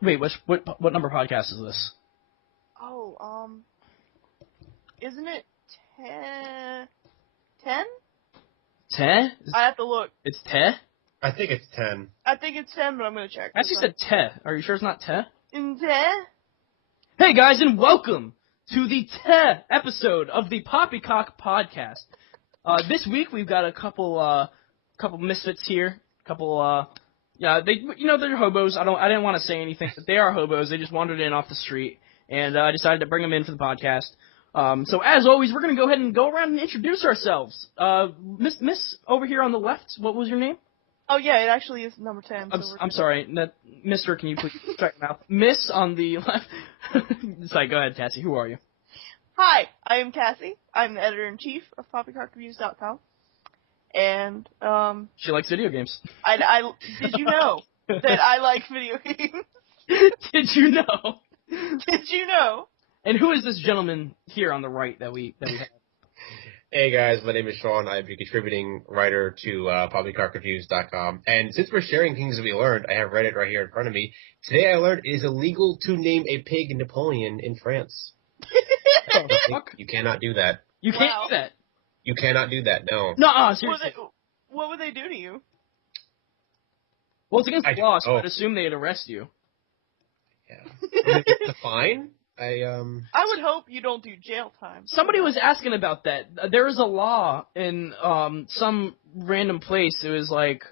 Wait, what number podcast is this? Oh, isn't it 10? 10? I have to look. It's 10? I think it's 10. I think it's 10, but I'm gonna check. I actually said 10. Are you sure it's not 10? In 10? Hey guys, and welcome to the 10th episode of the Poppycock podcast. This week we've got a couple misfits here. They're hobos. I didn't want to say anything, but they are hobos. They just wandered in off the street, and I decided to bring them in for the podcast. So as always, we're gonna go ahead and go around and introduce ourselves. Miss over here on the left, what was your name? Oh yeah, it actually is number 10. I'm sorry, Mister. Can you please check your mouth? Miss on the left. Sorry, go ahead, Cassie. Who are you? Hi, I am Cassie. I'm the editor-in-chief of PoppycockReviews.com. And, She likes video games. did you know that I like video games? Did you know? Did you know? And who is this gentleman here on the right that we have? Hey guys, my name is Sean. I'm a contributing writer to PoppycockReviews.com. And since we're sharing things that we learned, I have Reddit right here in front of me. Today I learned it is illegal to name a pig Napoleon in France. You cannot do that. You can't do that. You cannot do that, no. No, seriously. What would they do to you? Well, it's against the law, so I'd assume they'd arrest you. Yeah. The fine? I would hope you don't do jail time. Somebody was asking about that. There is a law in some random place. It was like,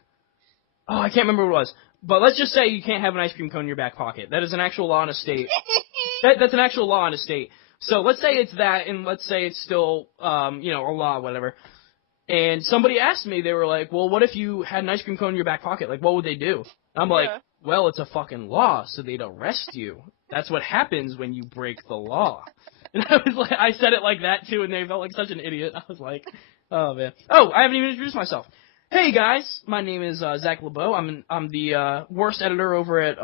I can't remember what it was. But let's just say you can't have an ice cream cone in your back pocket. That is an actual law in a state. That's an actual law in a state. So let's say it's that, and let's say it's still, a law, whatever. And somebody asked me, they were like, well, what if you had an ice cream cone in your back pocket? Like, what would they do? I'm like, well, it's a fucking law, so they'd arrest you. That's what happens when you break the law. And I was like, I said it like that too, and they felt like such an idiot. I was like, oh man. Oh, I haven't even introduced myself. Hey guys, my name is Zach LeBeau. I'm the worst editor over at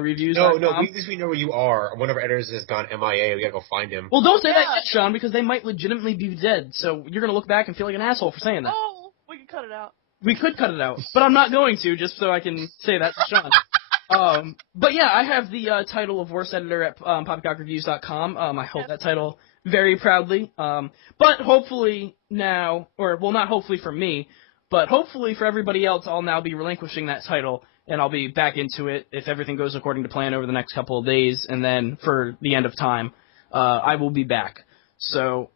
Reviews. No, at least we know where you are. One of our editors has gone MIA. We gotta go find him. Well, don't say that yet, Sean, because they might legitimately be dead. So you're gonna look back and feel like an asshole for saying that. Oh, we can cut it out. We could cut it out, but I'm not going to, just so I can say that to Sean. But yeah, I have the title of worst editor at PoppycockReviews.com. I hold that title very proudly. But hopefully now, not hopefully for me, but hopefully for everybody else, I'll now be relinquishing that title, and I'll be back into it if everything goes according to plan over the next couple of days, and then for the end of time, I will be back. So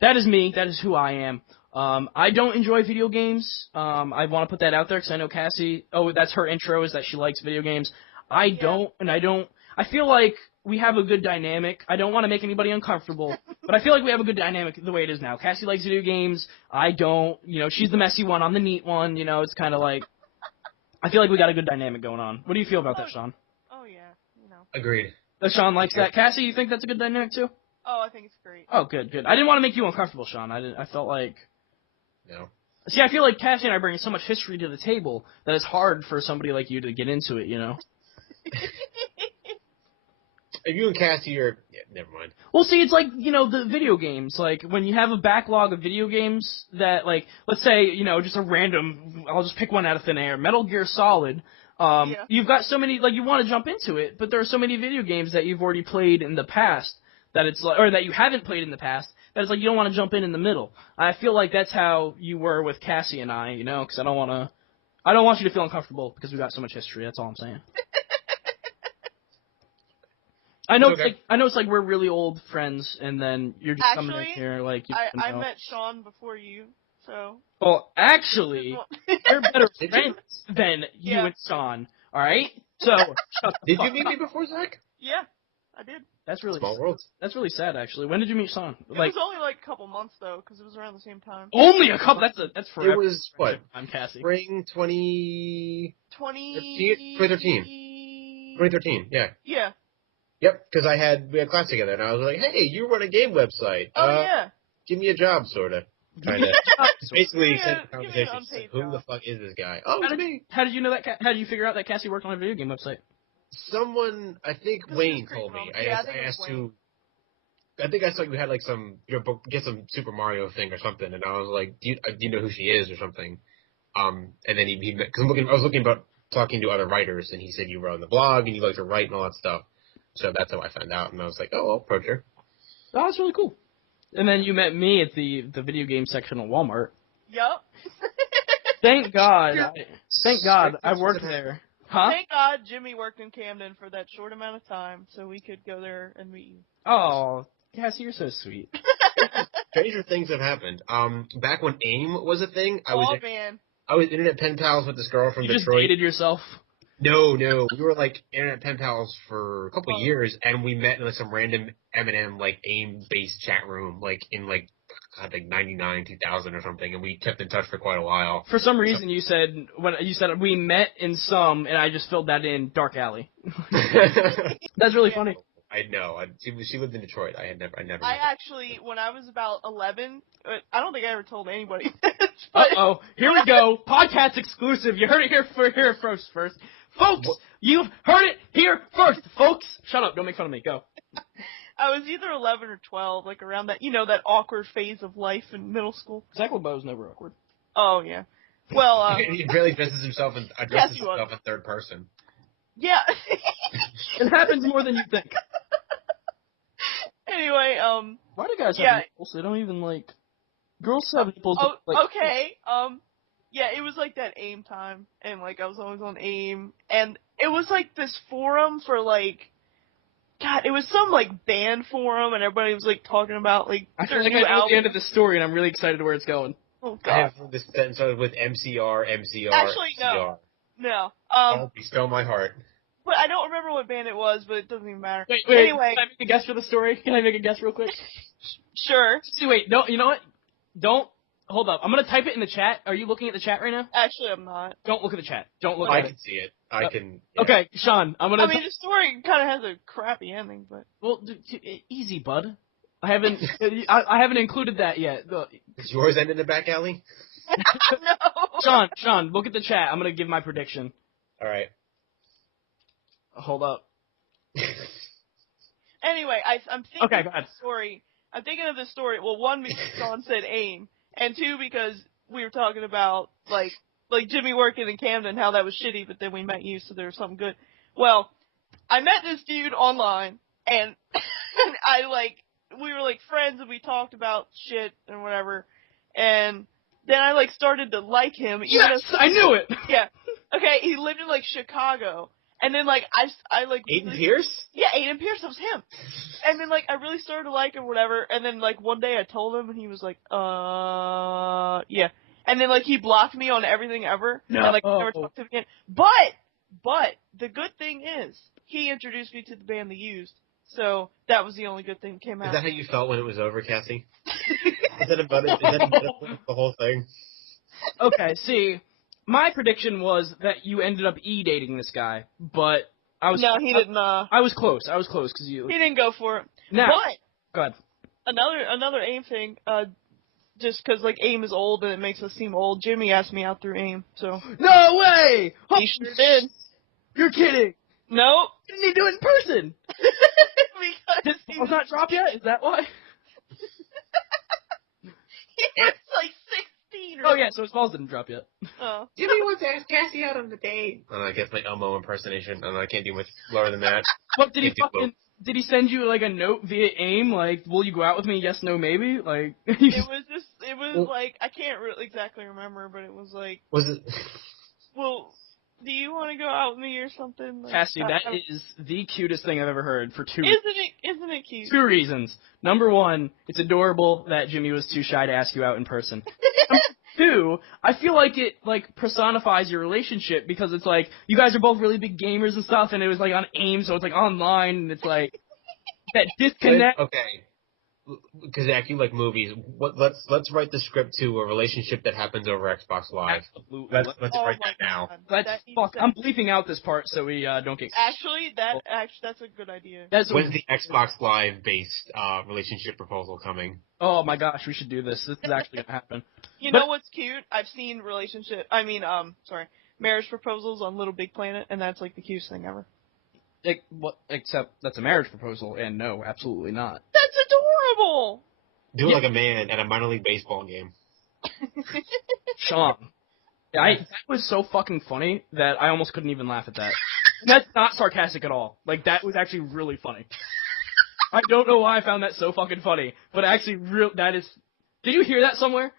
that is me. That is who I am. I don't enjoy video games. I want to put that out there because I know Cassie, that's her intro, is that she likes video games. I don't. I feel like we have a good dynamic. I don't want to make anybody uncomfortable, but I feel like we have a good dynamic the way it is now. Cassie likes video games. I don't. She's the messy one. I'm the neat one. It's kind of like, I feel like we got a good dynamic going on. What do you feel about that, Sean? Oh, yeah. Agreed. That Sean likes that. Cassie, you think that's a good dynamic too? Oh, I think it's great. Oh, good. I didn't want to make you uncomfortable, Sean. I felt like... No. See, I feel like Cassie and I bring so much history to the table that it's hard for somebody like you to get into it, If you and Cassie are... Yeah, never mind. Well, see, it's like, the video games. Like, when you have a backlog of video games that, like, let's say, just a random... I'll just pick one out of thin air. Metal Gear Solid. You've got so many... Like, you want to jump into it, but there are so many video games that you've already played in the past that it's like... Or that you haven't played in the past that it's like you don't want to jump in the middle. I feel like that's how you were with Cassie and I, because I don't want you to feel uncomfortable because we got so much history. That's all I'm saying. I know it's like we're really old friends, and then you're just coming in here like you I met Sean before you, so. Well, actually, we're better friends than you and Sean. All right. So shut the Did fuck you meet up. me before, Zach? Yeah, I did. That's really small world. That's really sad, actually. When did you meet Sean? It was only like a couple months though, because it was around the same time. Only a couple. That's forever. It was what? I'm Cassie. Spring 2013. 2013. Yeah. Yeah. Yep, because we had class together, and I was like, hey, you run a game website. Oh, yeah. Give me a job, sort of. Kind of. Basically, Give me the conversation. unpaid Who job. the fuck is this guy? Oh, it's me. How did you know that? How did you figure out that Cassie worked on a video game website? Someone, I think Wayne told me. I asked who. I think I saw you had like some, get some Super Mario thing or something, and I was like, do you know who she is or something? And then he because I was looking about talking to other writers, and he said you were on the blog and you like to write and all that stuff. So that's how I found out, and I was like, oh, I'll approach her. Oh, that's really cool. And then you met me at the video game section of Walmart. Yup. Thank God. I worked there. Huh? Thank God Jimmy worked in Camden for that short amount of time so we could go there and meet you. Oh, Cassie, you're so sweet. Stranger things have happened. Back when AIM was a thing, I was internet pen pals with this girl from You Detroit. just dated yourself? No, we were like internet pen pals for a couple of years, and we met in like some random M&M like AIM-based chat room, like in like 99, 2000 or something, and we kept in touch for quite a while. For some reason, you said we met in some, and I just filled that in Dark Alley. That's really funny. I know. She lived in Detroit. I never. I actually, when I was about 11, I don't think I ever told anybody. Uh-oh. Here we go. Podcast exclusive. You heard it here first. Folks, you've heard it here first. Folks, shut up. Don't make fun of me. Go. I was either 11 or 12, like around that, that awkward phase of life in middle school. Zach LeBeau's never awkward. Oh, yeah. Well, he barely addresses himself in third person. Yeah. It happens more than you think. Anyway, why do guys have nipples? They don't even like. Girls have nipples. Okay. Yeah, it was like that AIM time, and like I was always on AIM, and it was like this forum for like, God, it was some like band forum, and everybody was like talking about like. I feel like I know the end of the story, and I'm really excited to where it's going. Oh God. I have this sentence started with MCR. Actually, MCR. no. Oh, you stole my heart. But I don't remember what band it was, but it doesn't even matter. Wait, anyway. Can I make a guess for the story? Can I make a guess real quick? Sure. See, wait, no, you know what? Don't, hold up. I'm gonna type it in the chat. Are you looking at the chat right now? Actually, I'm not. Don't look at the chat. Don't look at it. I can see it. I can. Yeah. Okay, Sean, I'm gonna. I mean, the story kind of has a crappy ending, but. Well, easy, bud. I haven't included that yet. Is yours end in the back alley? No. Sean, look at the chat. I'm gonna give my prediction. All right. Hold up. Anyway, I'm thinking okay, of the story. I'm thinking of the story. Well, one, because Sean said AIM, and two, because we were talking about like Jimmy working in Camden, how that was shitty, but then we met you, so there was something good. Well, I met this dude online, and we were like friends, and we talked about shit and whatever, and then I started to like him. Yes, I knew it. Yeah. Okay, he lived in Chicago. And then, I Aiden Pierce? Yeah, Aiden Pierce, that was him. And then, I really started to like him, whatever. And then, one day I told him, and he was like, yeah. And then, he blocked me on everything ever. No. And, never talked to him again. But, the good thing is, he introduced me to the band The Used. So, that was the only good thing that came out. Is that how you felt when it was over, Cassie? Is that about the whole thing? Okay, see. My prediction was that you ended up dating this guy, but I was. No, he didn't. I was close. Because you. He didn't go for it. Now, but go ahead. Another AIM thing. Just because AIM is old and it makes us seem old. Jimmy asked me out through AIM, so. No way! He sure did. You're kidding. Nope. Didn't he do it in person? Because Did the not drop yet? Is that why? He was 16 or Oh yeah, so his balls didn't drop yet. Oh. Jimmy wants to ask Cassie out on the date. I guess my Elmo impersonation. I can't do much lower than that. What did he send you a note via AIM? Will you go out with me? Yes, no, maybe. It was I can't really exactly remember, but it was Was it? Well, do you want to go out with me or something? Cassie, that is the cutest thing I've ever heard for two. Isn't it cute? 2 reasons. Number 1, it's adorable that Jimmy was too shy to ask you out in person. Number 2, I feel like it personifies your relationship because it's you guys are both really big gamers and stuff, and it was on AIM, so it's online, and it's that disconnect. Okay. Because Zach, you like movies. Let's write the script to a relationship that happens over Xbox Live. Absolutely. Let's write that now. I'm bleeping out this part so we don't get. Actually, that's a good idea. When's the Xbox Live based relationship proposal coming? Oh my gosh, we should do this. This is actually gonna happen. You know what's cute? I've seen marriage proposals on Little Big Planet, and that's the cutest thing ever. Except that's a marriage proposal, and no, absolutely not. That's adorable! Do it like a man at a minor league baseball game. Sean, That was so fucking funny that I almost couldn't even laugh at that. And that's not sarcastic at all. Like, that was actually really funny. I don't know why I found that so fucking funny, but actually, that is... Did you hear that somewhere?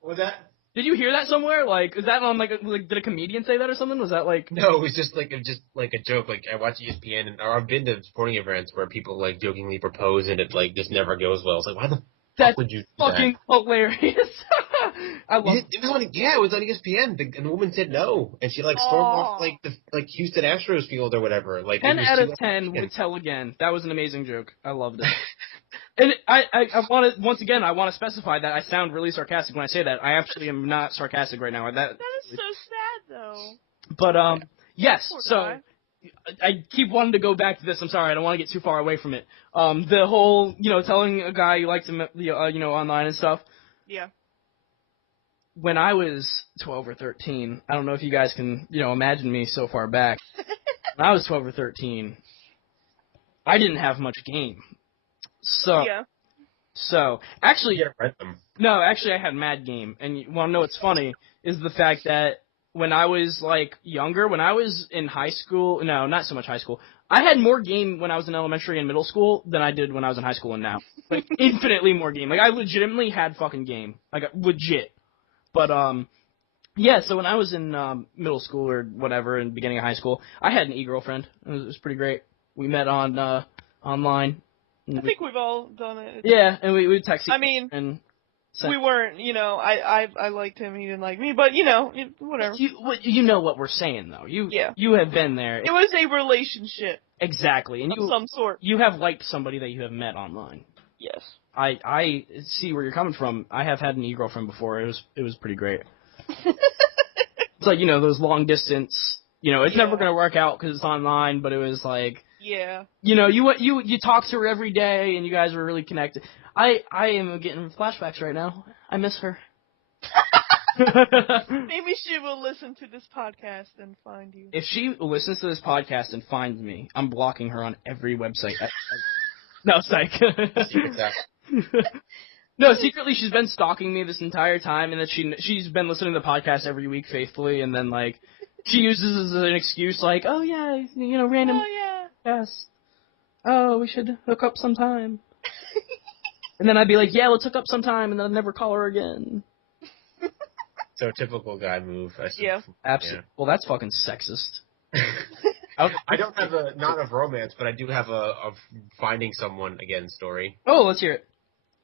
What was that? Did you hear that somewhere? Like, is that on, like, did a comedian say that or something? Was that, like... No, it was just like a joke. Like, I watch ESPN, or I've been to sporting events where people, like, jokingly propose and it, like, just never goes well. It's like, why the fuck would you do that? That's fucking hilarious. I love it. It was on ESPN, and the woman said no, and she, like, stormed off, like, the Houston Astros field or whatever. Like, 10 out of 10 would tell again. That was an amazing joke. I loved it. And I want to, once again, I want to specify that I sound really sarcastic when I say that. I actually am not sarcastic right now. That is so sad, though. But, yes, Poor so, guy. I keep wanting to go back to this. I'm sorry, I don't want to get too far away from it. The whole, telling a guy you liked him, online and stuff. Yeah. When I was 12 or 13, I don't know if you guys can, imagine me so far back. When I was 12 or 13, I didn't have much game. So, actually, You read them. no, actually I had mad game. And you want to know what's funny is the fact that when I was, like, younger, when I was in high school, no, not so much high school, I had more game when I was in elementary and middle school than I did when I was in high school and now. Like, infinitely more game. Like, I legitimately had fucking game. Like, legit. But, yeah, so when I was in middle school or whatever, in the beginning of high school, I had an e-girlfriend. It was pretty great. We met on online. I think we've all done it. Yeah, and we would text each I mean, and we weren't, I liked him, he didn't like me, but, whatever. You know what we're saying, though. You have been there. It was a relationship. Exactly. And of some sort. You have liked somebody that you have met online. Yes. I see where you're coming from. I have had an e-girlfriend before. It was pretty great. It's like, those long distance, it's never going to work out because it's online, but it was like... Yeah. You talk to her every day, and you guys were really connected. I am getting flashbacks right now. I miss her. Maybe she will listen to this podcast and find you. If she listens to this podcast and finds me, I'm blocking her on every website. No, psych. No, secretly she's been stalking me this entire time, and that she's been listening to the podcast every week faithfully, and then, like, she uses as an excuse, like, oh yeah, random... Oh yeah. Yes. Oh, we should hook up sometime. And then I'd be like, yeah, let's hook up sometime, and then I'd never call her again. So, typical guy move. Yeah. Absolutely. Yeah. Well, that's fucking sexist. I don't have not of romance, but I do have a finding someone again story. Oh, let's hear it.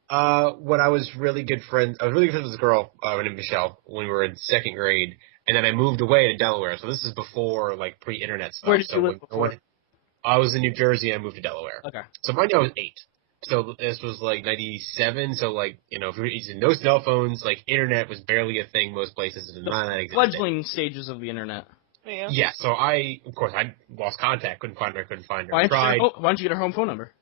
When I was really good friends with this girl named Michelle when we were in second grade, and then I moved away to Delaware. So this is before, like, pre-internet stuff. Where did you live before? I was in New Jersey and I moved to Delaware. Okay. So mind you, I was 8. So this was like 97. So, like, if you're using no cell phones, like, internet was barely a thing most places. Fledgling stages of the internet. Yeah. Yeah. So I lost contact. Couldn't find her. Why don't you get her home phone number?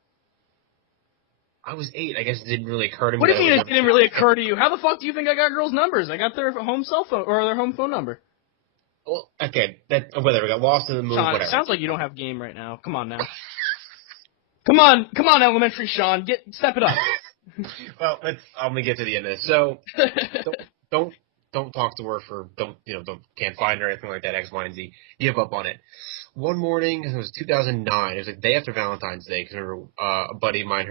I was 8. I guess it didn't really occur to me. What do you mean it didn't really occur to you? How the fuck do you think I got girls' numbers? I got their home cell phone or their home phone number. Well, okay, whatever. Got lost in the move. Sean, whatever. It sounds like you don't have game right now. Come on now. Come on, elementary Sean, step it up. Well, I'm gonna get to the end of this. So, don't talk to her can't find her or anything like that. X, Y, and Z. Give up on it. One morning, it was 2009. It was the day after Valentine's Day. Because remember, a buddy of mine,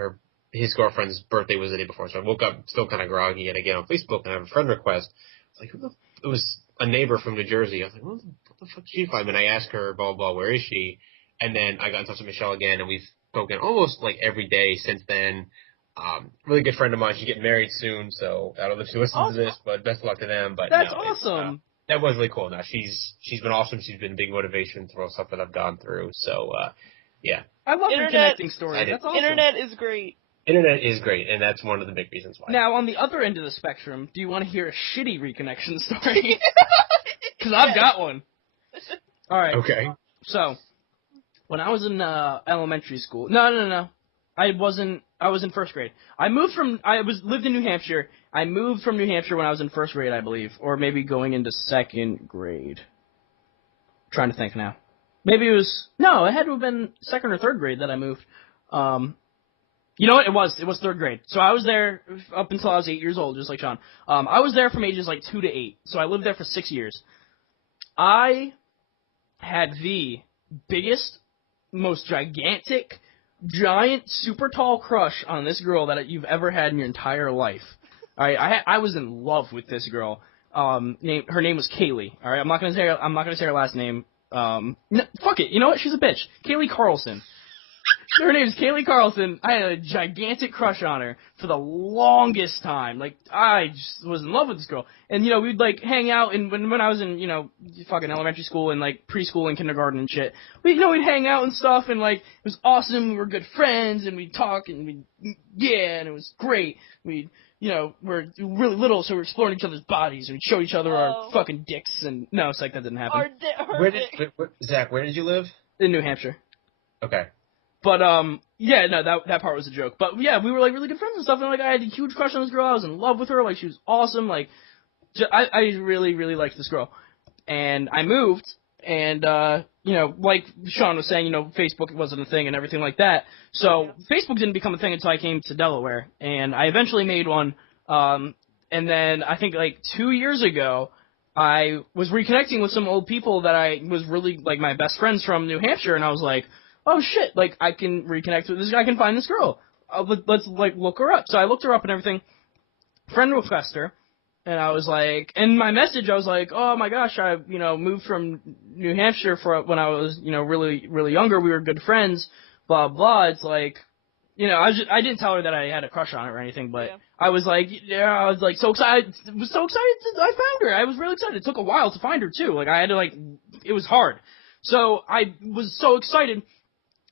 his girlfriend's birthday was the day before. So I woke up still kind of groggy, and I get on Facebook and I have a friend request. I was like, it was a neighbor from New Jersey. I was like, what the fuck did she find me? And I asked her, blah, blah, where is she? And then I got in touch with Michelle again, and we've spoken almost like every day since then. Really good friend of mine. She's getting married soon, so I don't know if she listens to this, but best of luck to them. But that's awesome. That was really cool. Now she's been awesome. She's been a big motivation through all stuff that I've gone through. So yeah. I love your connecting story. That's awesome. Internet is great. Internet is great, and that's one of the big reasons why. Now, on the other end of the spectrum, do you want to hear a shitty reconnection story? Because I've got one. All right. Okay. So, when I was in elementary school, no, I was in first grade. Lived in New Hampshire. I moved from New Hampshire when I was in first grade, I believe, or maybe going into second grade. I'm trying to think now. Maybe it had to have been second or third grade that I moved. You know what? It was third grade. So I was there up until I was 8 years old, just like Sean. I was there from ages like 2 to 8. So I lived there for 6 years. I had the biggest, most gigantic, giant, super tall crush on this girl that you've ever had in your entire life. All right, I was in love with this girl. Her name was Kaylee. All right, I'm not gonna say her last name. Fuck it. You know what? She's a bitch. Kaylee Carlson. Her name is Kaylee Carlson. I had a gigantic crush on her for the longest time. Like, I just was in love with this girl. And, you know, we'd, like, hang out, and when I was in, you know, fucking elementary school and, like, preschool and kindergarten and shit, we'd hang out and stuff, and, like, it was awesome. We were good friends, and we'd talk, and and it was great. We're really little, so we're exploring each other's bodies, and we'd show each other our fucking dicks, and, no, it's like that didn't happen. Zach, where did you live? In New Hampshire. Okay. But, yeah, no, that part was a joke. But, yeah, we were, like, really good friends and stuff, and, like, I had a huge crush on this girl. I was in love with her. Like, she was awesome. Like, I really, really liked this girl. And I moved, and, you know, like Sean was saying, you know, Facebook wasn't a thing and everything like that. So, Facebook didn't become a thing until I came to Delaware. And I eventually made one, and then I think, like, 2 years ago, I was reconnecting with some old people that I was really, like, my best friends from New Hampshire, and I was like, oh shit, like, I can reconnect with this, I can find this girl. Let's, like, look her up. So I looked her up and everything, friend request her, and I was like, in my message, I was like, oh my gosh, I, you know, moved from New Hampshire when I was, you know, really, really younger, we were good friends, blah, blah. It's like, you know, I didn't tell her that I had a crush on her or anything, but I was like, so excited, I found her. I was really excited. It took a while to find her, too. Like, I had to, like, it was hard. So I was so excited.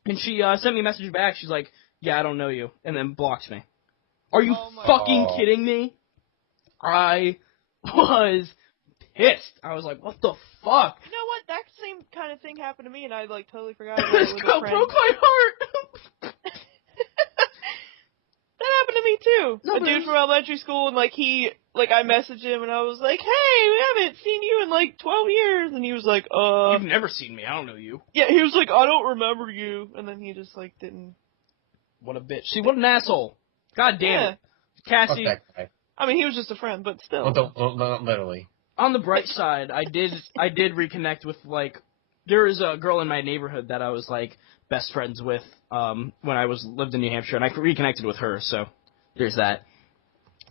And she sent me a message back. She's like, yeah, I don't know you. And then blocked me. Are you fucking kidding me? I was pissed. I was like, what the fuck? You know what? That same kind of thing happened to me, and I, like, totally forgot about it This with girl a friend. broke my heart. That happened to me, too. A dude from elementary school, and, like, I messaged him, and I was like, hey, we haven't seen you in, like, 12 years. And he was like, You've never seen me. I don't know you. Yeah, he was like, I don't remember you. And then he just, like, didn't. What a bitch. See, what an asshole. God damn it. Cassie. Fuck that guy. I mean, he was just a friend, but still. Well, literally. On the bright side, I did reconnect with, like, there is a girl in my neighborhood that I was, like, best friends with when I lived in New Hampshire, and I reconnected with her, so there's that.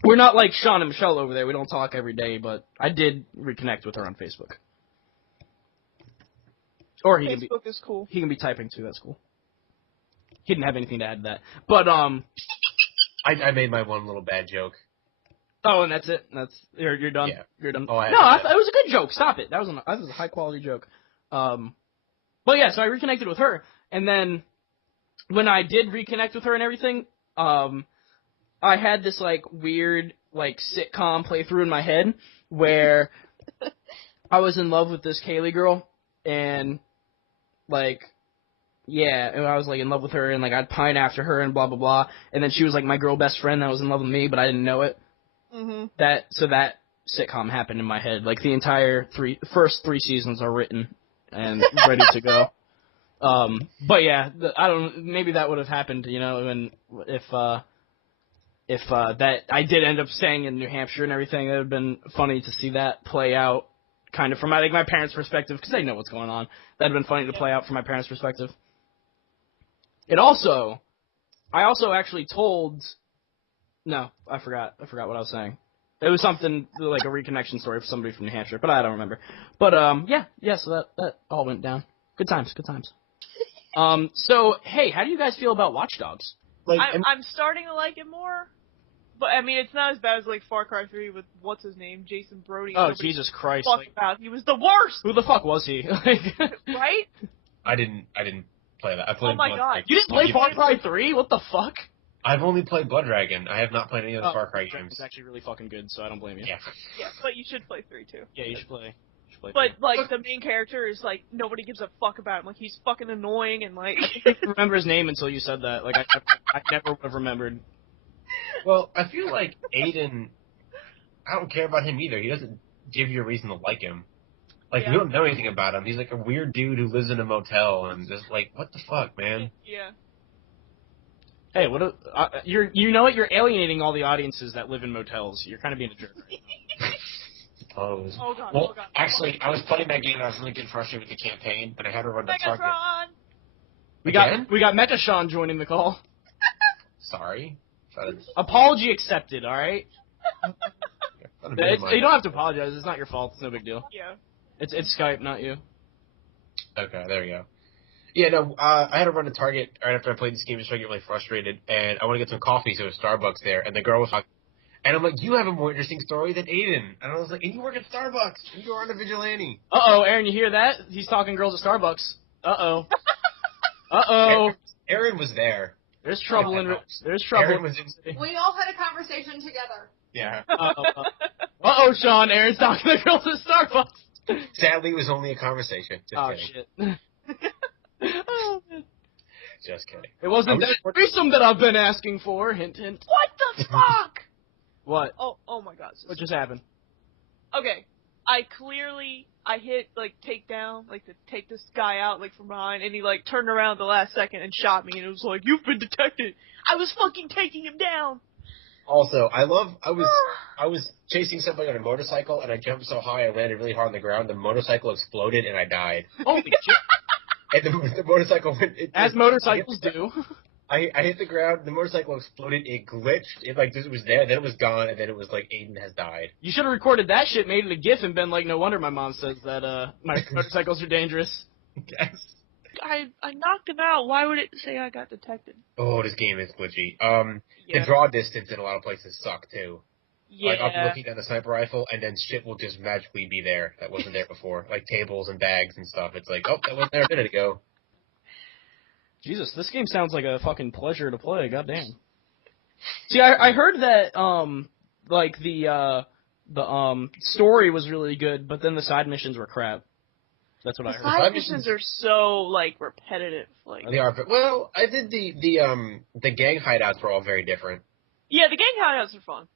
We're not like Sean and Michelle over there. We don't talk every day, but I did reconnect with her on Facebook. Or Facebook is cool. He can be typing too. That's cool. He didn't have anything to add to that, but I made my one little bad joke. Oh, and that's it. You're done. Yeah. You're done. Oh, it was a good joke. Stop it. That was a high quality joke. But yeah, so I reconnected with her, and then when I did reconnect with her and everything, I had this, like, weird, like, sitcom playthrough in my head where I was in love with this Kaylee girl, and, like, yeah, and I was, like, in love with her, and, like, I'd pine after her and blah, blah, blah, and then she was, like, my girl best friend that was in love with me, but I didn't know it. Mm-hmm. So that sitcom happened in my head. Like, the entire first three seasons are written and ready to go. But yeah, maybe that would have happened, you know, if that I did end up staying in New Hampshire and everything. It would have been funny to see that play out, kind of from my parents' perspective, because they know what's going on. That would have been funny to play out from my parents' perspective. I also actually told. No, I forgot what I was saying. It was something like a reconnection story for somebody from New Hampshire, but I don't remember. But yeah. So that all went down. Good times. So hey, how do you guys feel about Watch Dogs? Like, I'm starting to like it more, but I mean, it's not as bad as like Far Cry 3 with what's his name, Jason Brody. Oh Jesus Christ! He was the worst. Who the fuck was he? Right? I didn't play that. I played. Oh my god! You didn't play Far Cry 3? What the fuck? I've only played Blood Dragon. I have not played any of the Far Cry games. It's actually really fucking good, so I don't blame you. Yeah. Yeah, but you should play 3 too. Yeah, you should play. But, like, the main character is, like, nobody gives a fuck about him. Like, he's fucking annoying and, like... I didn't remember his name until you said that. Like, I never would have remembered. Well, I feel like Aiden... I don't care about him either. He doesn't give you a reason to like him. Like, we don't know anything about him. He's, like, a weird dude who lives in a motel and just, like, what the fuck, man? Yeah. Hey, you know what? You're alienating all the audiences that live in motels. You're kind of being a jerk right now. Pose. Oh god. Well, Oh god. actually, I was playing that game and I was really getting frustrated with the campaign, but I had to run the target. Megatron. We Again? got Mecha Sean joining the call. Sorry. Apology accepted. All right. You You don't have to apologize. It's not your fault. It's no big deal. Yeah. It's Skype, not you. Okay, there we go. Yeah, no, I had to run to Target right after I played this game just so I get really frustrated, and I want to get some coffee, so there's Starbucks there, and the girl was talking, and I'm like, you have a more interesting story than Aiden. And I was like, and you work at Starbucks, and you are on a vigilante. Uh-oh, Aaron, you hear that? He's talking girls at Starbucks. Uh-oh. Uh-oh. Aaron was there. There's trouble there's trouble. Aaron was in. We all had a conversation together. Yeah. Uh-oh, Sean, Aaron's talking to girls at Starbucks. Sadly, it was only a conversation. Just kidding. Shit. Just kidding. It wasn't that threesome that I've been asking for. Hint, hint. What the fuck? What? Oh my god. What just happened? Okay. I hit, like, take down, like, to take this guy out, like, from behind, and he, like, turned around at the last second and shot me, and it was like, you've been detected! I was fucking taking him down! Also, I was chasing somebody on a motorcycle, and I jumped so high I landed really hard on the ground, the motorcycle exploded, and I died. Holy shit. And the motorcycle went... As motorcycles do. I hit the ground, the motorcycle exploded, it glitched, it was there, then it was gone, and then it was like, Aiden has died. You should have recorded that shit, made it a GIF, and been like, no wonder my mom says that, my motorcycles are dangerous. Yes. I knocked him out. Why would it say I got detected? Oh, this game is glitchy. Yeah. The draw distance in a lot of places suck, too. Yeah. Like, I'm looking at the sniper rifle, and then shit will just magically be there that wasn't there before. Like tables and bags and stuff. It's like, oh, that wasn't there a minute ago. Jesus, this game sounds like a fucking pleasure to play. Goddamn. See, I heard that like the story was really good, but then the side missions were crap. That's what I heard. Side missions are so, like, repetitive. Like, They are, but, well, I did the gang hideouts were all very different. yeah, the gang hideouts are fun.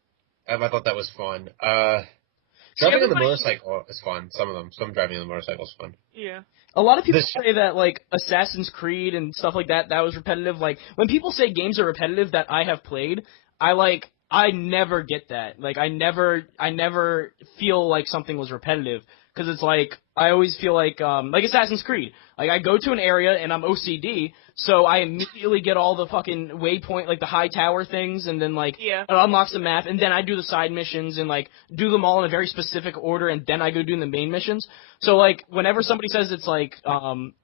I thought that was fun. Driving on the motorcycle is fun. Some driving on the motorcycle is fun. Yeah. A lot of people say that, like, Assassin's Creed and stuff like that was repetitive. Like, when people say games are repetitive that I have played, I never get that. Like, I never feel like something was repetitive. Because it's like, I always feel like Assassin's Creed. Like, I go to an area and I'm OCD, so I immediately get all the fucking waypoint, like the high tower things, and then like, it unlocks the map, and then I do the side missions and like, do them all in a very specific order, and then I go do the main missions. So like, whenever somebody says it's like,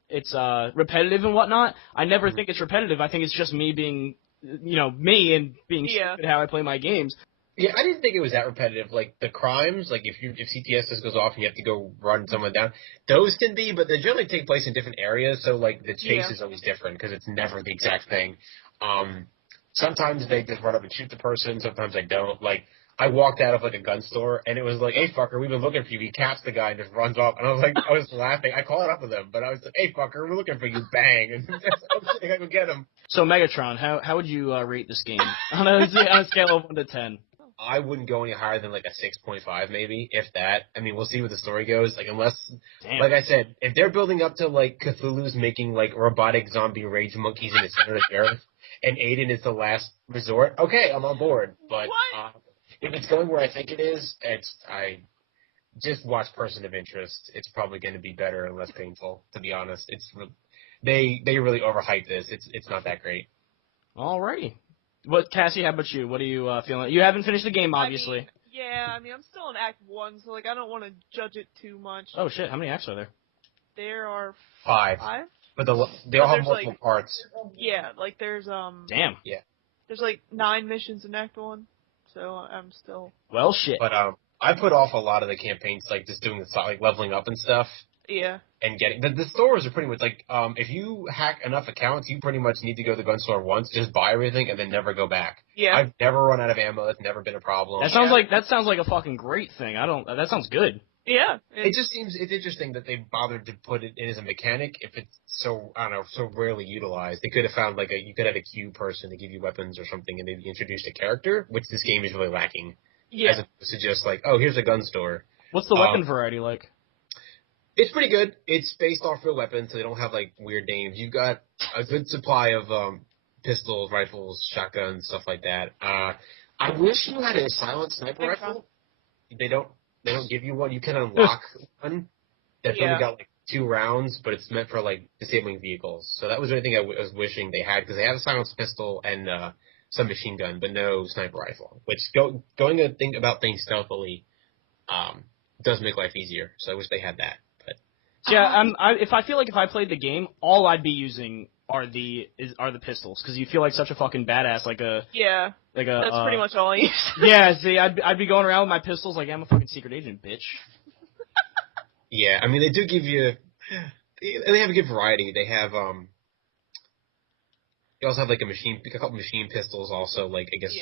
it's repetitive and whatnot, I never think it's repetitive. I think it's just me being, me and being stupid how I play my games. Yeah, I didn't think it was that repetitive. Like, the crimes, like, if CTS just goes off and you have to go run someone down, those can be, but they generally take place in different areas, so, like, the chase is always different, because it's never the exact thing. Sometimes they just run up and shoot the person, sometimes they don't. Like, I walked out of, like, a gun store, and it was like, hey, fucker, we've been looking for you. He caps the guy and just runs off, and I was laughing. I caught up with him, but I was like, hey, fucker, we're looking for you, bang, and I go get him. So, Megatron, how would you rate this game on a scale of 1 to 10? I wouldn't go any higher than like a 6.5 maybe, if that. I mean, we'll see where the story goes. Like, unless, like I said, if they're building up to like Cthulhu's making like robotic zombie rage monkeys in the center of the earth, and Aiden is the last resort, okay, I'm on board. But if it's going where I think it is, I just watch Person of Interest. It's probably going to be better and less painful, to be honest. They really overhype this. It's not that great. Alrighty. What, Cassie, how about you? What are you feeling? You haven't finished the game, obviously. I mean, I'm still in Act 1, so, like, I don't want to judge it too much. Oh, shit. How many acts are there? There are 5. But they all have multiple parts. Yeah, like, there's, Damn. Yeah. There's, like, 9 missions in Act 1, so I'm still... Well, shit. But, I put off a lot of the campaigns, like, just doing the, like, leveling up and stuff. Yeah. And getting the stores are pretty much like if you hack enough accounts, you pretty much need to go to the gun store once, just buy everything, and then never go back. Yeah. I've never run out of ammo. That's never been a problem. That sounds like a fucking great thing. That sounds good. Yeah. It's interesting that they bothered to put it in as a mechanic if it's so rarely utilized. They could have found you could have a Q person to give you weapons or something, and maybe introduced a character, which this game is really lacking. Yeah. As opposed to just like, oh, here's a gun store. What's the weapon variety like? It's pretty good. It's based off real weapons, so they don't have, like, weird names. You've got a good supply of, pistols, rifles, shotguns, stuff like that. I wish you had a silent sniper rifle. They don't give you one. You can unlock one that's only got like 2 rounds, but it's meant for like disabling vehicles. So that was the only thing I was wishing they had, because they have a silenced pistol and some machine gun, but no sniper rifle. Which going to think about things stealthily does make life easier. So I wish they had that. But yeah, if I feel like if I played the game, all I'd be using are the pistols, because you feel like such a fucking badass, like a That's pretty much all I use. Yeah, see, I'd be going around with my pistols like I'm a fucking secret agent, bitch. yeah, I mean they do give you. They have a good variety. They have They also have like a couple machine pistols also. Like I guess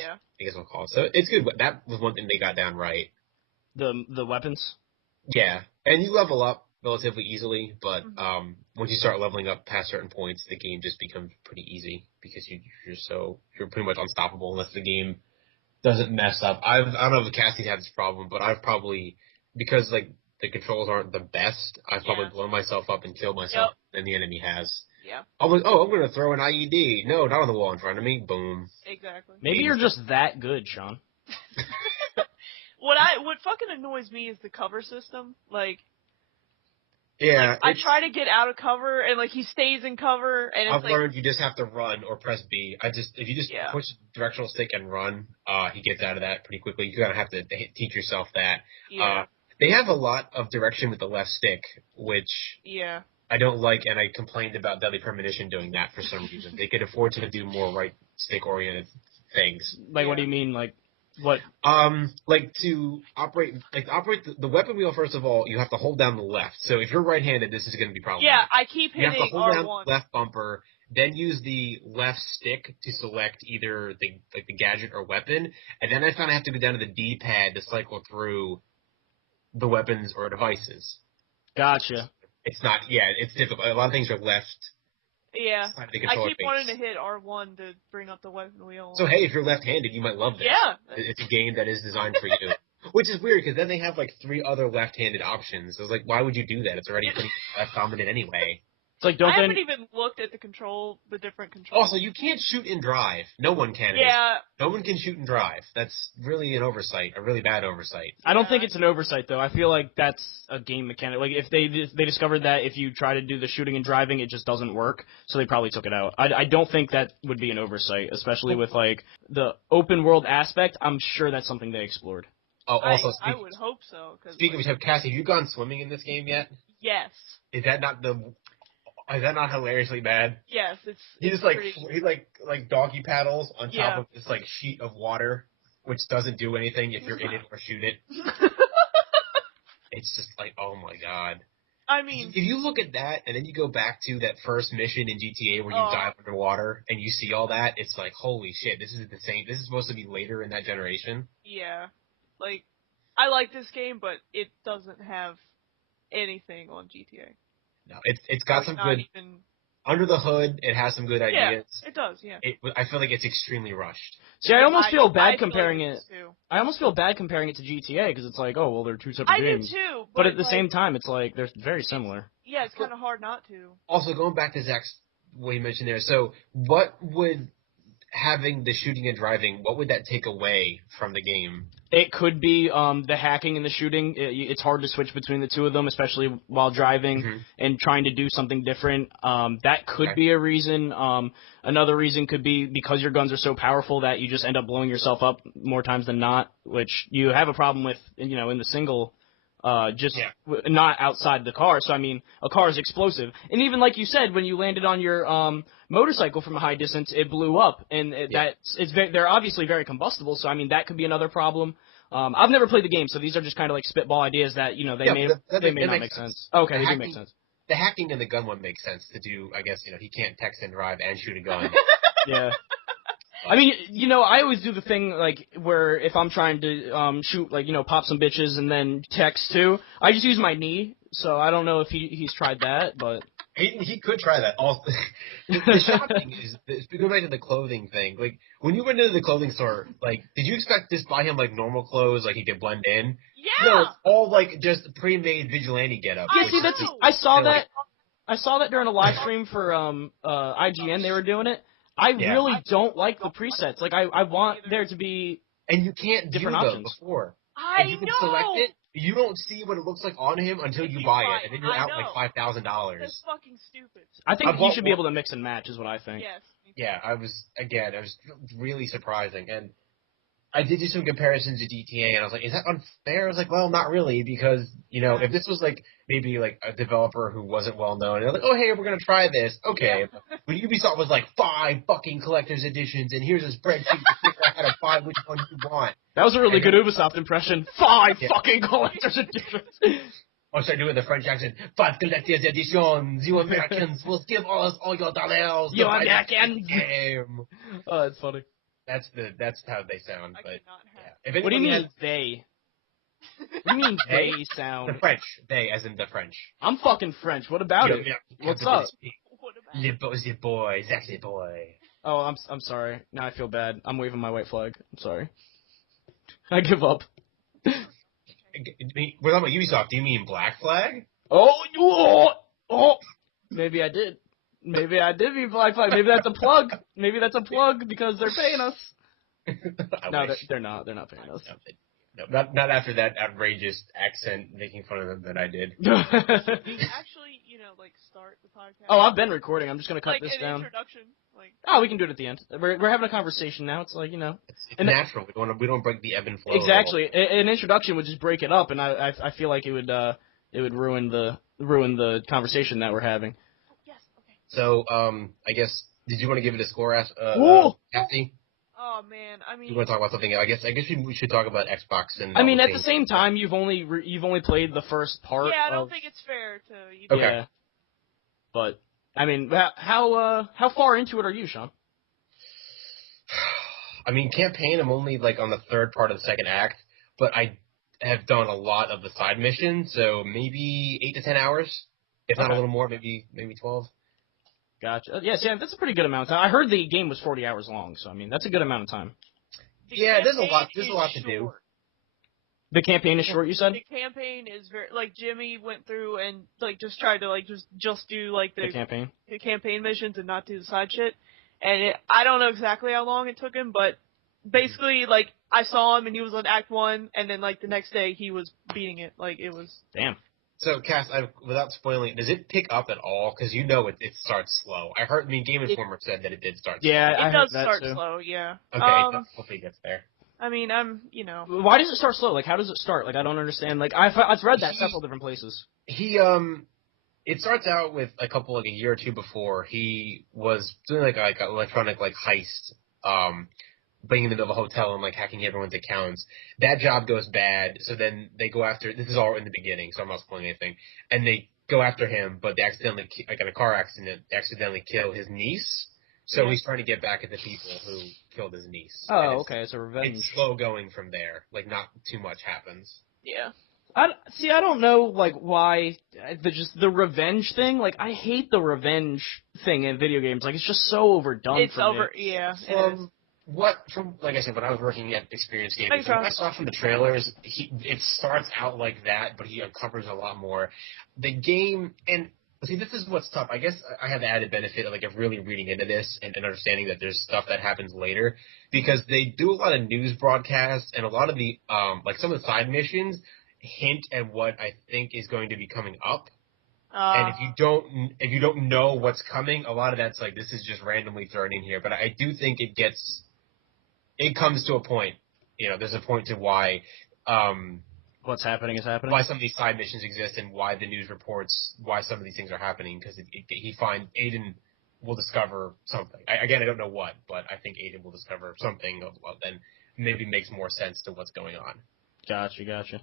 we'll call it. So it's good. That was one thing they got down right. The weapons. Yeah, and you level up relatively easily, but once you start leveling up past certain points, the game just becomes pretty easy because you're pretty much unstoppable unless the game doesn't mess up. I don't know if Cassie's had this problem, but I've probably, because like the controls aren't the best, I've probably blown myself up and killed myself than the enemy has. Yeah. I'm like, I'm gonna throw an IED. No, not on the wall in front of me. Boom. Exactly. Maybe you're just that good, Sean. What fucking annoys me is the cover system. Like, yeah, I try to get out of cover, and like he stays in cover, and it's I've learned you just have to run or press B. If you just push the directional stick and run, he gets out of that pretty quickly. You kind of have to teach yourself that. Yeah. They have a lot of direction with the left stick, which I don't like, and I complained about Deadly Premonition doing that for some reason. They could afford to do more right stick oriented things. Like, what do you mean? Like, what? Like to operate the weapon wheel. First of all, you have to hold down the left. So if you're right-handed, this is going to be problematic. Yeah, I keep hitting You have to hold R1. down the left bumper, then use the left stick to select either the gadget or weapon, and then I found I have to go down to the D-pad to cycle through the weapons or devices. Gotcha. It's difficult. A lot of things are left. Yeah, I keep wanting to hit R1 to bring up the weapon wheel. So hey, if you're left-handed, you might love this. Yeah. It's a game that is designed for you. Which is weird, because then they have like 3 other left-handed options. So it's like, why would you do that? It's already pretty left dominant anyway. It's like, I haven't even looked at the different controls. Also, you can't shoot and drive. No one can. Yeah. No one can shoot and drive. That's really an oversight, a really bad oversight. I don't think it's an oversight, though. I feel like that's a game mechanic. Like, if they discovered that if you try to do the shooting and driving, it just doesn't work, so they probably took it out. I don't think that would be an oversight, especially with, like, the open world aspect. I'm sure that's something they explored. Oh, also, I would hope so. Speaking of which, Cassie, have you gone swimming in this game yet? Yes. Is that not hilariously bad? Yes, he doggy paddles on top of this like sheet of water, which doesn't do anything if you're in it or shoot it. It's just like, oh my god. I mean, if you look at that and then you go back to that first mission in GTA where you dive underwater and you see all that, it's like, holy shit, this is the same. This is supposed to be later in that generation. Yeah, like I like this game, but it doesn't have anything on GTA. No, it's got some good. Under the hood, it has some good ideas. Yeah, it does, yeah. I feel like it's extremely rushed. See, I almost feel bad comparing it. I almost feel bad comparing it to GTA because it's like, oh, well, they're 2 separate games. I do too. But at the same time, it's like they're very similar. Yeah, it's kind of hard not to. Also, going back to Zach's what he mentioned there, so what would having the shooting and driving, what would that take away from the game? It could be the hacking and the shooting. It's hard to switch between the two of them, especially while driving and trying to do something different. That could be a reason. Another reason could be because your guns are so powerful that you just end up blowing yourself up more times than not, which you have a problem with, in the single, not outside the car. So, I mean, a car is explosive. And even like you said, when you landed on your motorcycle from a high distance, it blew up. And they're obviously very combustible, so, I mean, that could be another problem. I've never played the game, so these are just kind of like spitball ideas that, they may not make sense. Okay, they do make sense. The hacking and the gun one makes sense to do, I guess, he can't text and drive and shoot a gun. Yeah. I mean, I always do the thing, like, where if I'm trying to shoot, like, pop some bitches and then text, too, I just use my knee, so I don't know if he's tried that, but... He could try that. The shopping is going back to the clothing thing. Like, when you went into the clothing store, like, did you expect to just buy him, like, normal clothes, like he could blend in? Yeah! No, it's all, like, just pre-made vigilante getup. Yeah, see, I saw that during a live stream for IGN, they were doing it. I really don't like the presets. Like, I want there to be and you can't different view options. them before. I and you can know. select it. You don't see what it looks like on him until you buy it, and then you're out like $5,000. That's fucking stupid. I think you should be able to mix and match, is what I think. Yes. Yeah, I was really surprising, and I did do some comparisons to GTA, and I was like, is that unfair? I was like, well, not really, because, if this was, like, maybe, like, a developer who wasn't well-known, and they're like, oh, hey, we're gonna try this, okay. Yeah. But Ubisoft was like, 5 fucking collector's editions, and here's a spreadsheet to figure out how to find which one you want. That was a really good Ubisoft impression. 5 fucking collector's editions! I'll start doing the French accent. 5 collector's editions, you Americans will give us all your dollars. You Americans! Game. Oh, that's funny. That's how they sound. But yeah. What do you mean they? What do you mean they sound? The French. They, as in the French. I'm fucking French. What about it? What's up? The boy, Zaxy boy. Oh, I'm sorry. Now I feel bad. I'm waving my white flag. I'm sorry. I give up. We're talking about Ubisoft. Do you mean Black Flag? Oh! Maybe I did. Maybe I did mean Black Flag. Maybe that's a plug. Maybe that's a plug because they're paying us. No, they're not. They're not paying us. No, not after that outrageous accent making fun of them that I did. Actually, start the podcast. Oh, I've been recording. I'm just gonna cut this down. Introduction. We can do it at the end. We're having a conversation now. It's like, It's natural. We don't break the ebb and flow. Exactly. An introduction would just break it up, and I feel like it would ruin the conversation that we're having. Yes. Okay. So I guess did you want to give it a score, Kathy? Oh man, I mean. You want to talk about something? I guess we should talk about Xbox and. I mean, at the same time, you've only played the first part. Yeah, I don't think it's fair to. Okay. Yeah. But I mean, how far into it are you, Sean? I mean, campaign. I'm only on the third part of the second act, but I have done a lot of the side missions, so maybe 8 to 10 hours, if not a little more, maybe 12. Gotcha. Yes, yeah, that's a pretty good amount of time. I heard the game was 40 hours long, so I mean that's a good amount of time. Yeah, there's a lot. There's a lot to do. The campaign is short, you said? The campaign is very Jimmy went through and just tried to just do the campaign missions and not do the side shit. And I don't know exactly how long it took him, but basically I saw him and he was on Act 1, and then the next day he was beating it. It was damn. So, Cass, without spoiling, does it pick up at all? Because it starts slow. I heard. Game Informer said that it did start. Yeah, slow. I it does heard that start too. slow. Yeah. Okay, hopefully it gets there. I mean, Why does it start slow? How does it start? I don't understand. I've read that several different places. It starts out with a year or two before he was doing an electronic heist, being in the middle of a hotel and hacking everyone's accounts. That job goes bad, so then they go after. This is all in the beginning, so I'm not spoiling anything. And they go after him, but they accidentally, in a car accident, they accidentally kill his niece. So he's trying to get back at the people who killed his niece. Oh, okay, it's a revenge. It's slow going from there. Not too much happens. Yeah. I don't know, why the revenge thing. I hate the revenge thing in video games. It's just so overdone. It's over. Yeah. Like I said, when I was working at Experience Gaming, what I saw from the trailers, it starts out like that, but he uncovers a lot more. The game, and see, this is what's tough. I guess I have the added benefit of really reading into this and understanding that there's stuff that happens later, because they do a lot of news broadcasts, and a lot of the some of the side missions hint at what I think is going to be coming up. And if you don't know what's coming, a lot of that's this is just randomly thrown in here. But I do think it comes to a point. There's a point to why what's happening is happening. Why some of these side missions exist and why the news reports why some of these things are happening, because Aiden will discover something. I don't know what, but I think Aiden will discover something then maybe makes more sense to what's going on. Gotcha.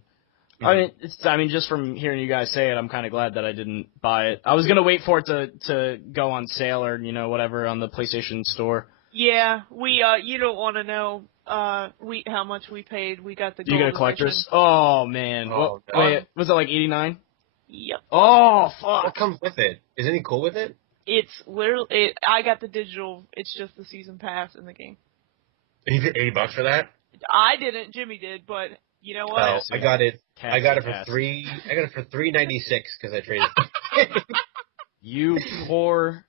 I mean, just from hearing you guys say it, I'm kind of glad that I didn't buy it. I was gonna wait for it to go on sale or whatever on the PlayStation Store. Yeah, we you don't want to know how much we paid. We got the gold You got a collector's? edition. Oh man. Oh, wait, was it 89? Yep. Oh fuck. What comes with it? Isn't he cool with it? It's literally I got the digital. It's just the season pass in the game. And you paid $80 for that? I didn't. Jimmy did, but you know what? Oh, I got it. I got it for Cass. $3.96 because I traded. You poor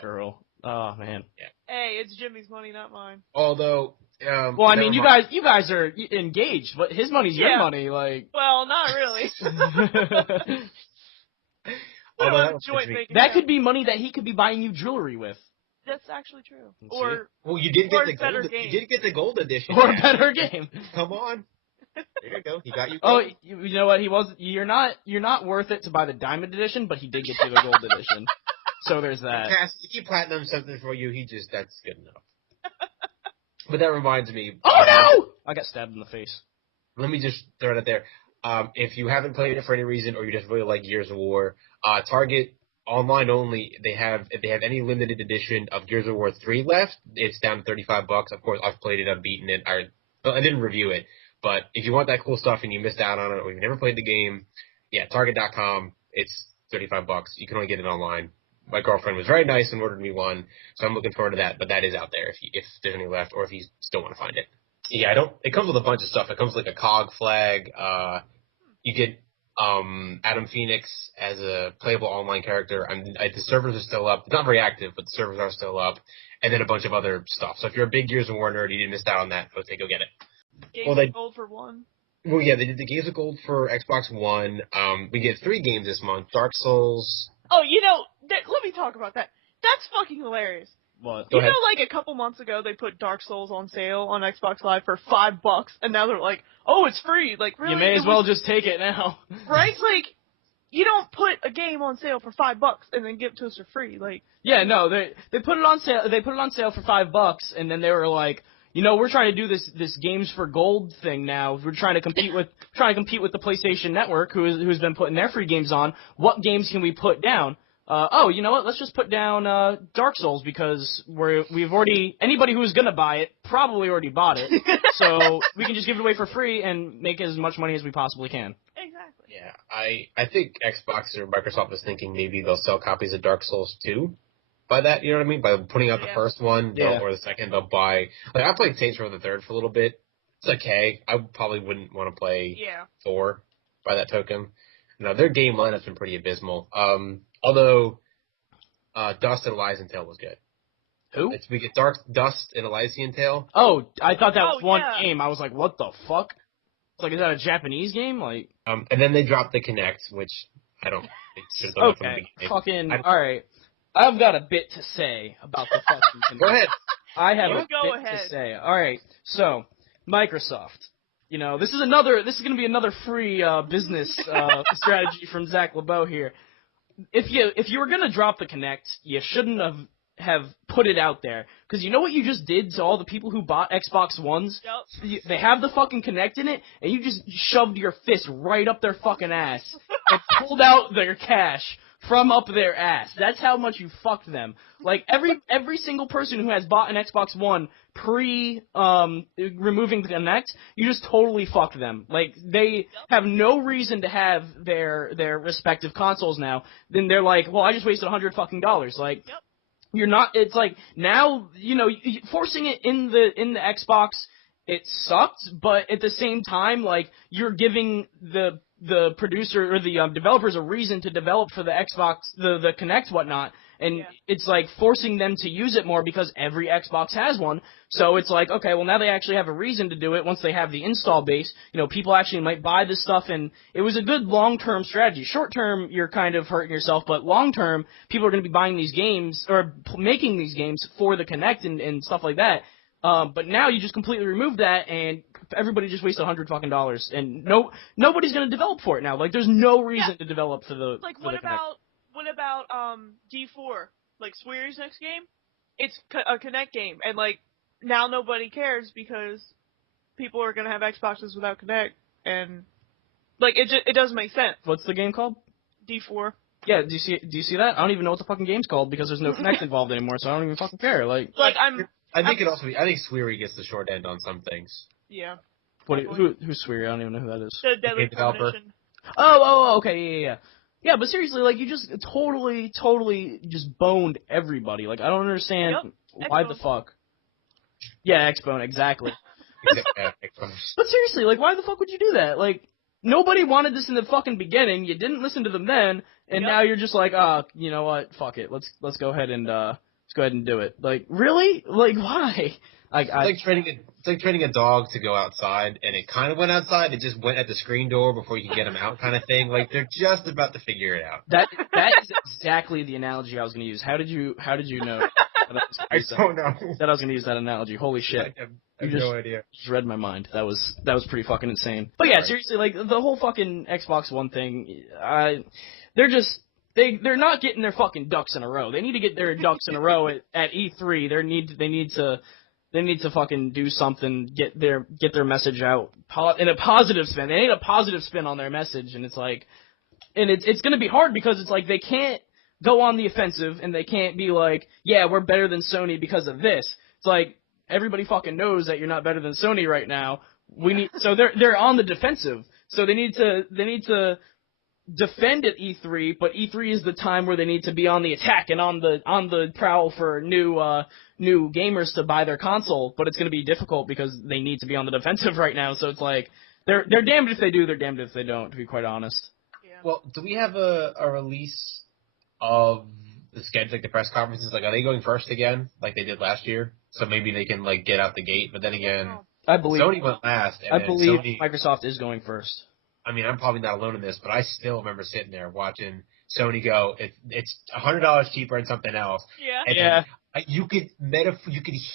girl. Oh man. Hey, it's Jimmy's money, not mine. Although, Well, I mean, you guys are engaged, but his money's your Yeah. money, like. Well, not really. We don't have a joint bank That account. could be money that he could be buying you jewelry with. That's actually true. See? Or well, you did or get the better gold. game. You did get the gold edition. Or a better game. Come on. There you go. He got you. Oh, Gold. you know what? You're not worth it to buy the diamond edition, but he did get you the gold edition. So there's that. If he platinum something for you, that's good enough. But that reminds me. Oh no! I got stabbed in the face. Let me just throw it out there. If you haven't played it for any reason, or you just really like Gears of War, Target online only. If they have any limited edition of Gears of War 3 left, it's down to $35. Of course, I've played it, I've beaten it. I didn't review it, but if you want that cool stuff and you missed out on it, or you've never played the game, yeah, Target.com. It's $35. You can only get it online. My girlfriend was very nice and ordered me one, so I'm looking forward to that. But that is out there if there's any left, or if you still want to find it. Yeah, it comes with a bunch of stuff. It comes with like a COG flag. You get Adam Phoenix as a playable online character. The servers are still up. It's not very active, but the servers are still up. And then a bunch of other stuff. So if you're a big Gears of War nerd, you didn't miss out on that. Go get it. Games of Gold for one. Well, yeah, they did the Games of Gold for Xbox One. We get 3 games this month. Dark Souls. Oh, let me talk about that. That's fucking hilarious. What? Go ahead. Like a couple months ago, they put Dark Souls on sale on Xbox Live for $5, and now they're like, oh, it's free. Like, really? You may as well just take it now. Right? Like, you don't put a game on sale for $5 and then give it to us for free. Like, Yeah, no, they put it on sale. They put it on sale for $5, and then they were like, we're trying to do this games for gold thing now. We're trying to compete with the PlayStation Network, who's been putting their free games on. What games can we put down? You know what? Let's just put down Dark Souls because anybody who's gonna buy it probably already bought it, so we can just give it away for free and make as much money as we possibly can. exactly. Yeah, I think Xbox or Microsoft is thinking maybe they'll sell copies of Dark Souls 2 by that, you know what I mean? By putting out the first one, or the second, they'll buy. Like, I played Saints Row the Third for a little bit. It's okay. I probably wouldn't want to play 4 by that token. No, their game lineup's been pretty abysmal. Although, Dust and Elysian Tale was good. Who? We get Dust and Elysian Tale. Oh, I thought that was one game. I was like, what the fuck? It's like, is that a Japanese game? Like. And then they dropped the Kinect, which I don't. They should have done that from the beginning. Fucking. All right. I've got a bit to say about the fucking Kinect. Go ahead. I have a bit to say. All right. So, Microsoft. This is going to be another free business strategy from Zach LeBeau here. If you were gonna drop the Kinect, you shouldn't have put it out there, because you know what you just did to all the people who bought Xbox Ones? Yep. They have the fucking Kinect in it, and you just shoved your fist right up their fucking ass and pulled out their cash from up their ass. That's how much you fucked them. Like, every single person who has bought an Xbox One removing the Kinect, you just totally fucked them. Like, they have no reason to have their respective consoles now. Then they're like, well, I just wasted $100 fucking dollars. Like, you're not. It's like now, forcing it in the Xbox, it sucked. But at the same time, like, you're giving the producer or the developers a reason to develop for the Xbox, the Kinect, whatnot, and it's like forcing them to use it more because every Xbox has one. So it's like, okay, well, now they actually have a reason to do it once they have the install base. People actually might buy this stuff, and it was a good long-term strategy. Short-term, you're kind of hurting yourself, but long-term, people are going to be buying these games or making these games for the Kinect and stuff like that. But now you just completely remove that, and everybody just wasted $100 fucking dollars, and nobody's gonna develop for it now. Like, there's no reason to develop for the. Like, for what the about D4? Like, Sweary's next game? It's a Kinect game, and like now nobody cares because people are gonna have Xboxes without Kinect, and like it doesn't make sense. What's the game called? D4. Yeah, do you see that? I don't even know what the fucking game's called because there's no Kinect involved anymore, so I don't even fucking care. Like I think I think Sweary gets the short end on some things. Yeah. Who's Sweary? I don't even know who that is. The Deadly developer. Premonition. Oh, okay, yeah. Yeah, but seriously, like, you just totally just boned everybody. Like, I don't understand why the fuck. Yeah, X-Bone, exactly. But seriously, like, why the fuck would you do that? Like, nobody wanted this in the fucking beginning. You didn't listen to them then, and now you're just like, you know what? Fuck it. Let's go ahead and Let's go ahead and do it. Like, really? Like, why? It's like training a dog to go outside, and it kind of went outside. It just went at the screen door before you can get him out, kind of thing. Like they're just about to figure it out. That is exactly the analogy I was going to use. How did you know I don't know. that I was going to use that analogy? Holy shit! I have no idea. Just read my mind. That was pretty fucking insane. But yeah, seriously, like the whole fucking Xbox One thing, they're not getting their fucking ducks in a row. They need to get their ducks in a row at E3. They need to fucking do something, get their message out in a positive spin. They need a positive spin on their message, and it's like, and it's gonna be hard because it's like they can't go on the offensive and they can't be like, yeah, we're better than Sony because of this. It's like everybody fucking knows that you're not better than Sony right now. So they're on the defensive. So they need to defend at E3, but E3 is the time where they need to be on the attack and on the prowl for new gamers to buy their console. But it's going to be difficult because they need to be on the defensive right now. So it's like they're damned if they do, they're damned if they don't. To be quite honest. Yeah. Well, do we have a release of the schedule, like the press conferences? Like, are they going first again, like they did last year? So maybe they can like get out the gate. But then again, I believe Sony went last. And I believe Sony, Microsoft is going first. I mean, I'm probably not alone in this, but I still remember sitting there watching Sony go, it's $100 cheaper and something else. Yeah. And Yeah. You could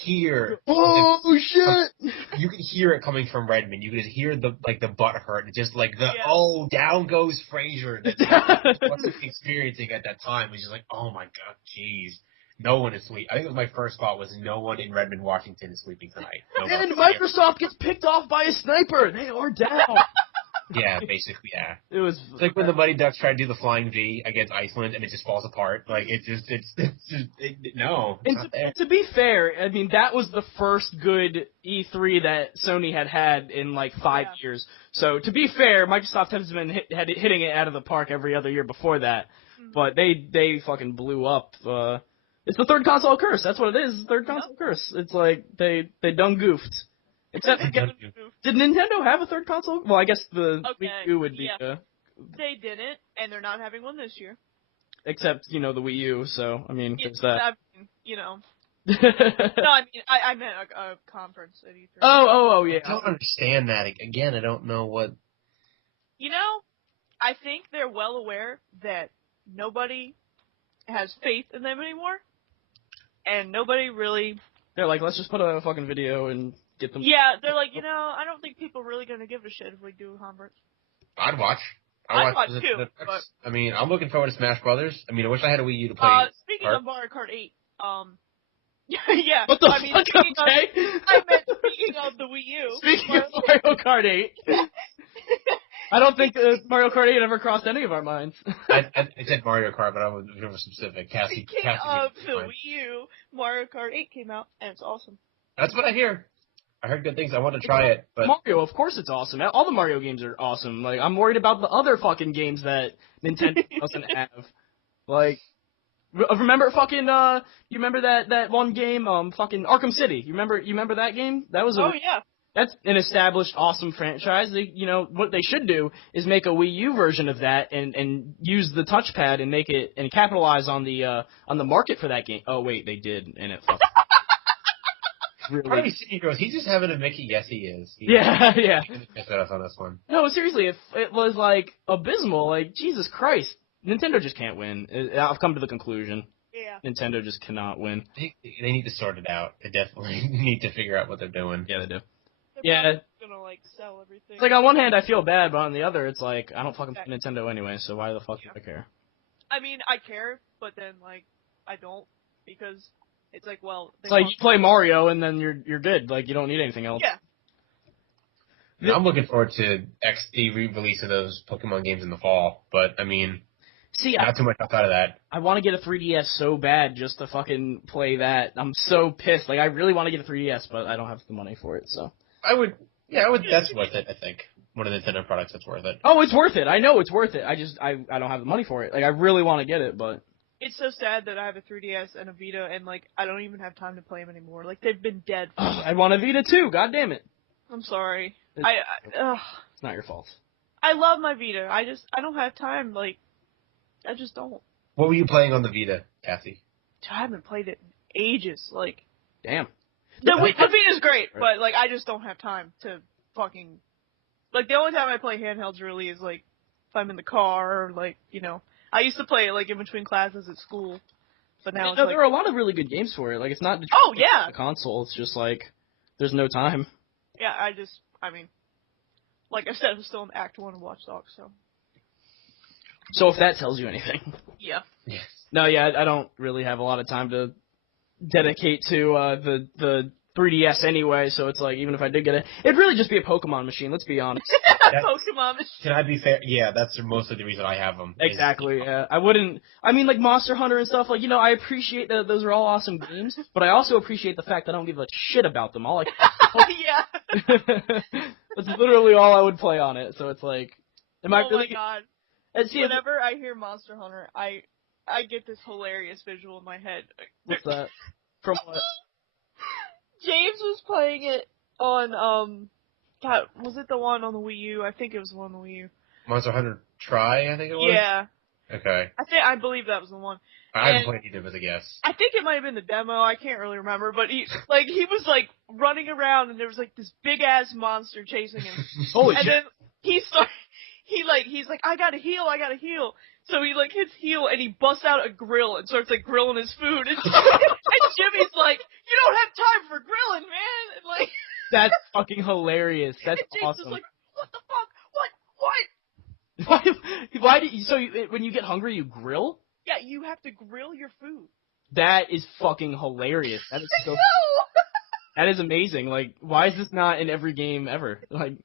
hear. Oh shit! You could hear it coming from Redmond. You could just hear the butt hurt and just like Yeah. down goes Frazier that wasn't experiencing at that time. It was just like, oh my god, jeez. No one is sleeping. I think it was my first thought was no one in Redmond, Washington is sleeping tonight. And Microsoft gets picked off by a sniper. They are down. Yeah, basically, yeah. It's like when the Mighty Ducks try to do the flying V against Iceland and it just falls apart. Like, no. And to be fair, I mean, that was the first good E3 that Sony had in like 5 years. So to be fair, Microsoft has been hitting it out of the park every other year before that. Mm-hmm. But they fucking blew up. It's the third console curse. That's what it is. Third console curse. It's like they done goofed. Except, did Nintendo have a third console? Well, I guess the Wii U would be. Yeah. They didn't, and they're not having one this year. Except, the Wii U, so, I mean, there's that. I mean, No, I mean, I meant a conference at E3. Oh, yeah. I don't understand that. Again, I don't know what... I think they're well aware that nobody has faith in them anymore, and nobody really... They're like, let's just put a fucking video and... get them. Yeah, they're like, I don't think people are really going to give a shit if we do a conference. I'd watch. I'd watch too. But... I mean, I'm looking forward to Smash Brothers. I mean, I wish I had a Wii U to play. Speaking of Mario Kart 8, yeah. What the fuck? I meant speaking of the Wii U. Speaking of Mario Kart 8. I don't think Mario Kart 8 ever crossed any of our minds. I said Mario Kart, but I was more specific. Speaking of the Wii U, Mario Kart 8 came out, and it's awesome. That's what I hear. I heard good things. I want to try it, but Mario, of course, it's awesome. All the Mario games are awesome. Like, I'm worried about the other fucking games that Nintendo doesn't have. Like, remember fucking you remember that one game, fucking Arkham City? You remember that game? That was yeah. That's an established awesome franchise. What they should do is make a Wii U version of that and use the touchpad and make it and capitalize on the market for that game. Oh wait, they did, and it fucking. Really? He's just having a Mickey. Yes, he is. Yeah. Piss us on this one. No, seriously, if it was like abysmal, like Jesus Christ, Nintendo just can't win. I've come to the conclusion. Yeah. Nintendo just cannot win. They need to sort it out. They definitely need to figure out what they're doing. Yeah, they do. They're gonna sell everything. It's like on one hand I feel bad, but on the other it's like I don't fucking play Nintendo anyway, so why the fuck do I care? I mean, I care, but then I don't because. It's like, well... It's like you play Mario and then you're good. Like, you don't need anything else. Yeah. I'm looking forward to the re-release of those Pokemon games in the fall, but, I mean, not too much outside of that. I want to get a 3DS so bad just to fucking play that. I'm so pissed. Like, I really want to get a 3DS, but I don't have the money for it, so... I would, that's worth it, I think. One of the Nintendo products that's worth it. Oh, it's worth it. I know it's worth it. I don't have the money for it. Like, I really want to get it, but... It's so sad that I have a 3DS and a Vita, and, I don't even have time to play them anymore. Like, they've been dead for I want a Vita, too. God damn it. I'm sorry. It's not your fault. I love my Vita. I don't have time. I just don't. What were you playing on the Vita, Kathy? I haven't played it ages. Like, Damn. the Vita is great, but like I just don't have time to fucking. Like the only time I play handhelds really is like if I'm in the car or like I used to play it like in between classes at school, but now it's like, there are a lot of really good games for it. Like it's not the console. It's just like there's no time. Yeah, I mean, like I said, I'm still in Act 1 of Watch Dogs, so. So if that tells you anything. Yeah. Yes. No, yeah, I don't really have a lot of time to dedicate to the 3DS anyway, so it's like, even if I did get it, it'd really just be a Pokemon machine, let's be honest. Pokemon machine. Can I be fair? Yeah, that's mostly the reason I have them. Exactly, yeah. I mean, like, Monster Hunter and stuff, like, I appreciate that those are all awesome games, but I also appreciate the fact that I don't give a shit about them. Yeah. That's literally all I would play on it, so it's like, oh my god. And see, whenever I hear Monster Hunter, I get this hilarious visual in my head. What's that? From what? James was playing it on, God, was it the one on the Wii U? I think it was the one on the Wii U. Monster Hunter Try, I think it was? Yeah. Okay. I believe that was the one. I haven't played either, as a guess. I think it might have been the demo, I can't really remember, but he was like running around and there was like this big ass monster chasing him. Holy shit. And then he's like, I gotta heal. So he like hits heal and he busts out a grill and starts like grilling his food. And Jimmy's like, you don't have time for grilling, man. And like, that's fucking hilarious. That's awesome. James was like, what the fuck? What? Why do when you get hungry you grill? Yeah, you have to grill your food. That is fucking hilarious. That is so. That is amazing. Like, why is this not in every game ever? Like,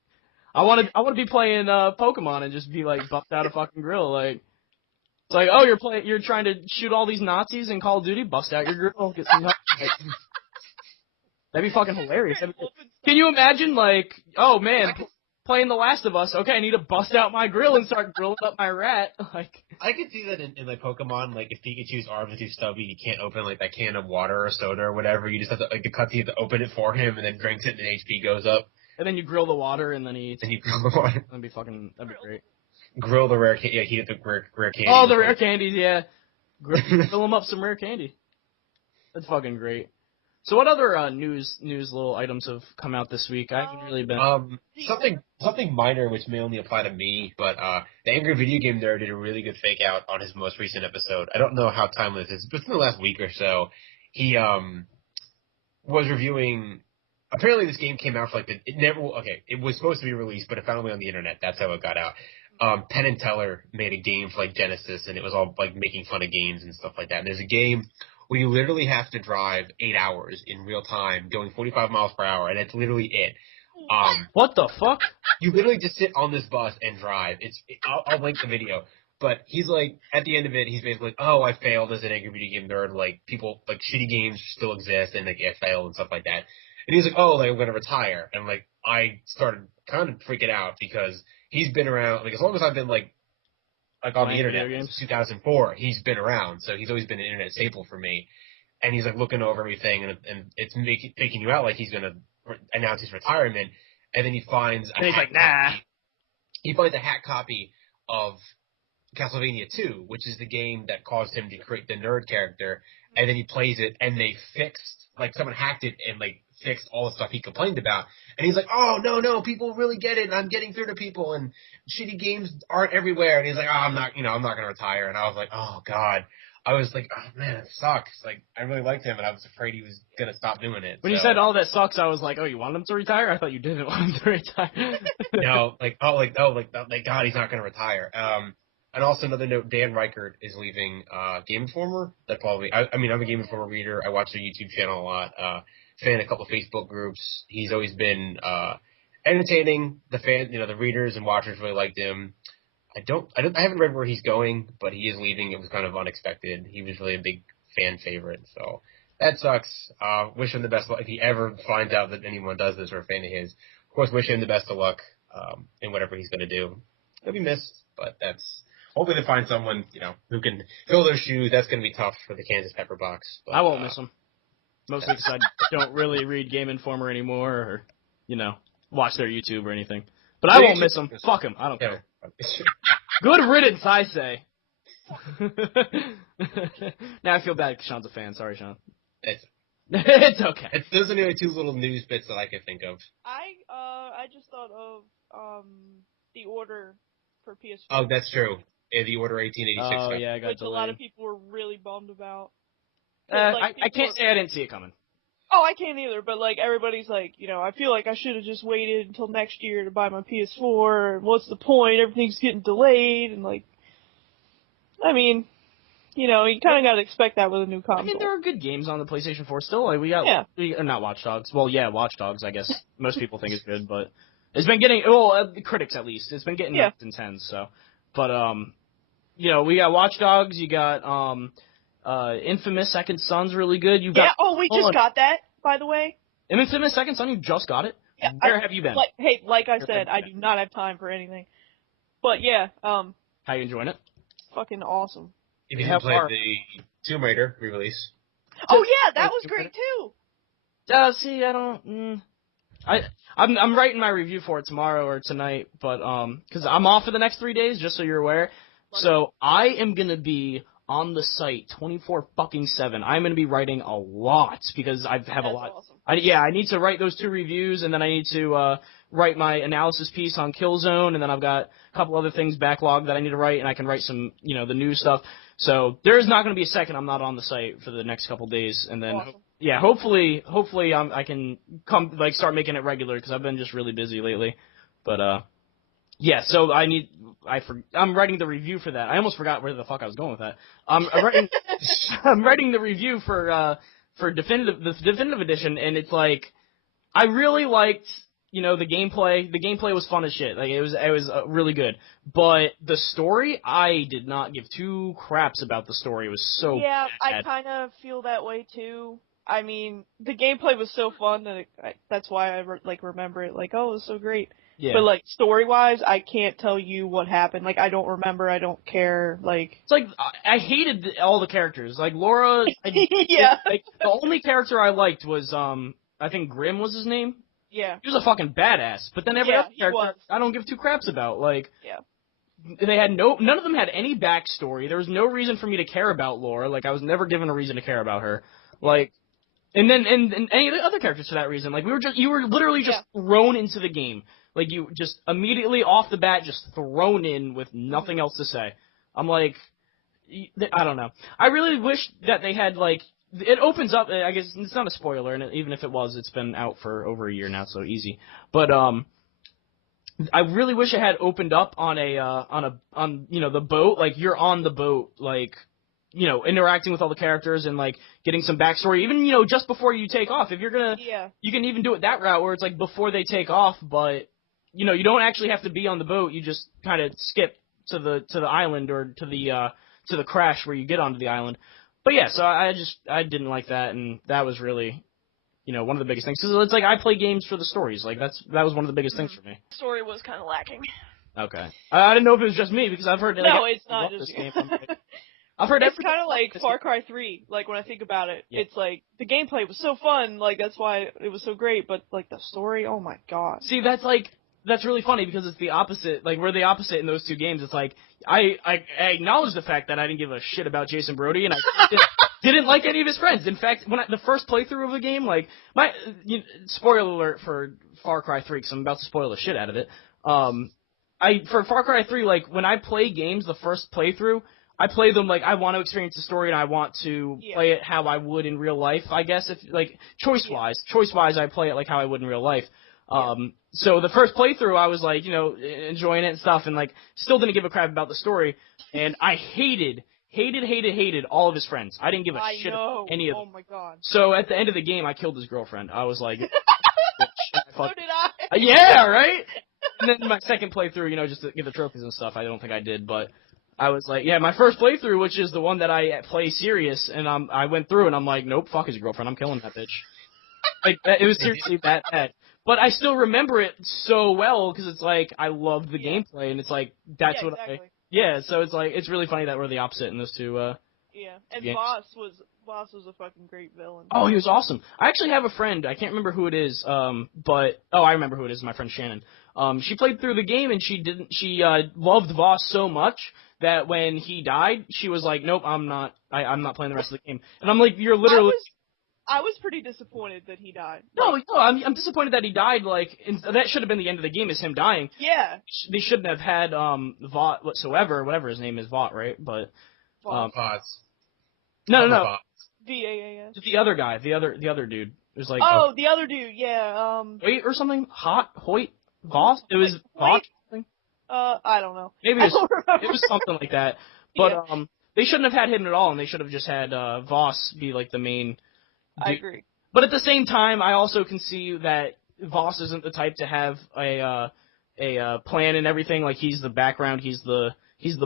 I want to be playing Pokemon and just be like buffed out a fucking grill. Like, it's like, oh, you're trying to shoot all these Nazis in Call of Duty, bust out your grill, get some. Like, that'd be fucking hilarious. Can you imagine, like, oh man, playing The Last of Us? Okay, I need to bust out my grill and start grilling up my rat. Like, I could see that in like Pokemon. Like, if Pikachu's arms are too stubby, you can't open like that can of water or soda or whatever. You just have to like the cutscene to open it for him, and then drinks it, and HP goes up. And then you grill the water, and then he eats. And you grill the water. That'd be great. Grill the rare candy. Yeah, heat up the rare candy. Oh, the rare candies, yeah. Grill them up some rare candy. That's fucking great. So what other news little items have come out this week? I haven't really been... Something minor, which may only apply to me, but the Angry Video Game Nerd did a really good fake out on his most recent episode. I don't know how timely this is, but within the last week or so, he was reviewing... Apparently this game came out for it was supposed to be released, but it found a way on the internet. That's how it got out. Penn and Teller made a game for like Genesis, and it was all like making fun of games and stuff like that. And there's a game where you literally have to drive 8 hours in real time, going 45 miles per hour, and that's literally it. What the fuck? You literally just sit on this bus and drive. I'll link the video. But he's like, at the end of it, he's basically like, oh, I failed as an Angry Video Game Nerd. Like, people, like, shitty games still exist, and like, I failed and stuff like that. And he's like, oh, like, I'm going to retire. And like, I started kind of freaking out because he's been around, like, as long as I've been like on the internet since 2004, he's been around. So he's always been an internet staple for me. And he's like looking over everything, and it's making you out like he's going to announce his retirement. And then he finds he finds a hack copy of Castlevania 2, which is the game that caused him to create the nerd character. And then he plays it, and they fixed, like, someone hacked it and like fixed all the stuff he complained about. And he's like, oh, no, people really get it, and I'm getting through to people, and shitty games aren't everywhere. And he's like, oh, I'm not going to retire. And I was like, oh, God. I was like, oh, man, it sucks. Like, I really liked him, and I was afraid he was going to stop doing it. When you said all that sucks, I was like, oh, you want him to retire? I thought you didn't want him to retire. No, God, he's not going to retire. And also another note, Dan Reichert is leaving Game Informer. I'm a Game Informer reader. I watch their YouTube channel a lot. Fan a couple Facebook groups. He's always been entertaining. The readers and watchers really liked him. I haven't read where he's going, but he is leaving. It was kind of unexpected. He was really a big fan favorite, so that sucks. Wish him the best of luck. If he ever finds out that anyone does this or a fan of his, of course, wish him the best of luck in whatever he's going to do. He'll be missed, but hopefully they find someone, who can fill their shoes. That's going to be tough for the Kansas Pepper Box. But, I won't miss him. Mostly because I don't really read Game Informer anymore or, watch their YouTube or anything. But I won't miss him. Fuck him. I don't care. Good riddance, I say. Now I feel bad because Sean's a fan. Sorry, Sean. It's okay. Those are the only two little news bits that I can think of. I just thought of the order for PS4. Oh, that's true. Yeah, the Order 1886. Oh, yeah, I got which delayed. a lot of people were really bummed about. I can't say I didn't see it coming. Oh, I can't either, but like everybody's like, I feel like I should have just waited until next year to buy my PS4, and what's the point? Everything's getting delayed, and like, I mean, you kind of got to expect that with a new console. I mean, there are good games on the PlayStation 4 still. Like, we got, not Watch Dogs. Well, yeah, Watch Dogs, I guess most people think is good, but it's been getting, the critics at least, it's been getting 9s and 10s, so. But, we got Watch Dogs, you got, Infamous Second Son's really good. You got, we just got that, by the way. Infamous Second Son, you just got it? Yeah, Where have you been? Like I said, I do not have time for anything. But yeah, how you enjoying it? Fucking awesome. If you haven't played the Tomb Raider re-release. Oh yeah, that was great too. See, I don't. I'm writing my review for it tomorrow or tonight, but because I'm off for the next 3 days, just so you're aware. So I am gonna be on the site 24/7. I'm gonna be writing a lot because I have a lot. Awesome. I need to write those 2 reviews, and then I need to write my analysis piece on Killzone, and then I've got a couple other things backlogged that I need to write, and I can write some, the new stuff. So there is not going to be a second I'm not on the site for the next couple days, and then hopefully I can start making it regular because I've been just really busy lately. But so I'm writing the review for that. I almost forgot where the fuck I was going with that. I'm writing the review for the definitive edition, and it's like I really liked. The gameplay. The gameplay was fun as shit. Like it was really good. But the story, I did not give 2 craps about the story. It was so bad. I kind of feel that way too. I mean, the gameplay was so fun that that's why I remember it. Like, oh, it was so great. Yeah. But like story wise, I can't tell you what happened. Like, I don't remember. I don't care. Like, it's like I hated all the characters. Like Laura. Yeah. The only character I liked was I think Grim was his name. Yeah. He was a fucking badass. But then every other character, I don't give 2 craps about. Like, they had none of them had any backstory. There was no reason for me to care about Laura. Like, I was never given a reason to care about her. Like, and any of the other characters for that reason. Like, you were literally just thrown into the game. Like, you just immediately off the bat just thrown in with nothing else to say. I'm like, I don't know. I really wish that they had, like, it opens up, I guess it's not a spoiler, and even if it was, it's been out for over a year now, so easy. But, I really wish it had opened up on the boat, like, you're on the boat, like, interacting with all the characters and, like, getting some backstory, even, just before you take off. If you're gonna, you can even do it that route where it's, like, before they take off, but, you don't actually have to be on the boat, you just kind of skip to the island or to the crash where you get onto the island. But yeah, so I didn't like that, and that was really, one of the biggest things. Because it's like I play games for the stories. Like that was one of the biggest things for me. The story was kind of lacking. Okay, I didn't know if it was just me because I've heard. Like, no, it's not just you. I've heard it's kind of like Far Cry 3. Like when I think about it, it's like the gameplay was so fun. Like that's why it was so great. But like the story, oh my god. See, that's really funny because it's the opposite. Like, we're the opposite in those 2 games. It's like, I acknowledge the fact that I didn't give a shit about Jason Brody, and I didn't like any of his friends. In fact, the first playthrough of the game, like, spoiler alert for Far Cry 3, because I'm about to spoil the shit out of it. For Far Cry 3, like, when I play games, the first playthrough, I play them like I want to experience the story and I want to play it how I would in real life, I guess, if, like, choice-wise, I play it like how I would in real life. So the first playthrough, I was like, enjoying it and stuff, and like, still didn't give a crap about the story, and I hated all of his friends. I didn't give a shit about any of them. Oh my god. So at the end of the game, I killed his girlfriend. I was like, so did I. Yeah, right? And then my second playthrough, just to get the trophies and stuff, I don't think I did, but I was like, my first playthrough, which is the one that I play serious, and I went through, and I'm like, nope, fuck his girlfriend, I'm killing that bitch. Like, it was seriously that bad. But I still remember it so well because it's like I loved the gameplay, and it's like that's what exactly. So it's like it's really funny that we're the opposite in those 2. And games. Boss was a fucking great villain. Oh, he was awesome. I actually have a friend. I can't remember who it is. But I remember who it is. My friend Shannon. She played through the game and she loved Voss so much that when he died, she was like, nope, I'm not playing the rest of the game. And I'm like, you're literally. I was pretty disappointed that he died. No, I'm disappointed that he died. Like, that should have been the end of the game, is him dying. Yeah. They shouldn't have had Vought whatsoever, whatever his name is, Vought, right? But Pots. no. VAAS. The other guy, the other dude. It was like the other dude, yeah. Hoyt or something. Hoyt Voss. It was Vought. I don't know. Maybe it was something like that. But they shouldn't have had him at all, and they should have just had Voss be like the main. I agree. But at the same time, I also can see that Voss isn't the type to have a plan and everything. Like, he's the background, he's the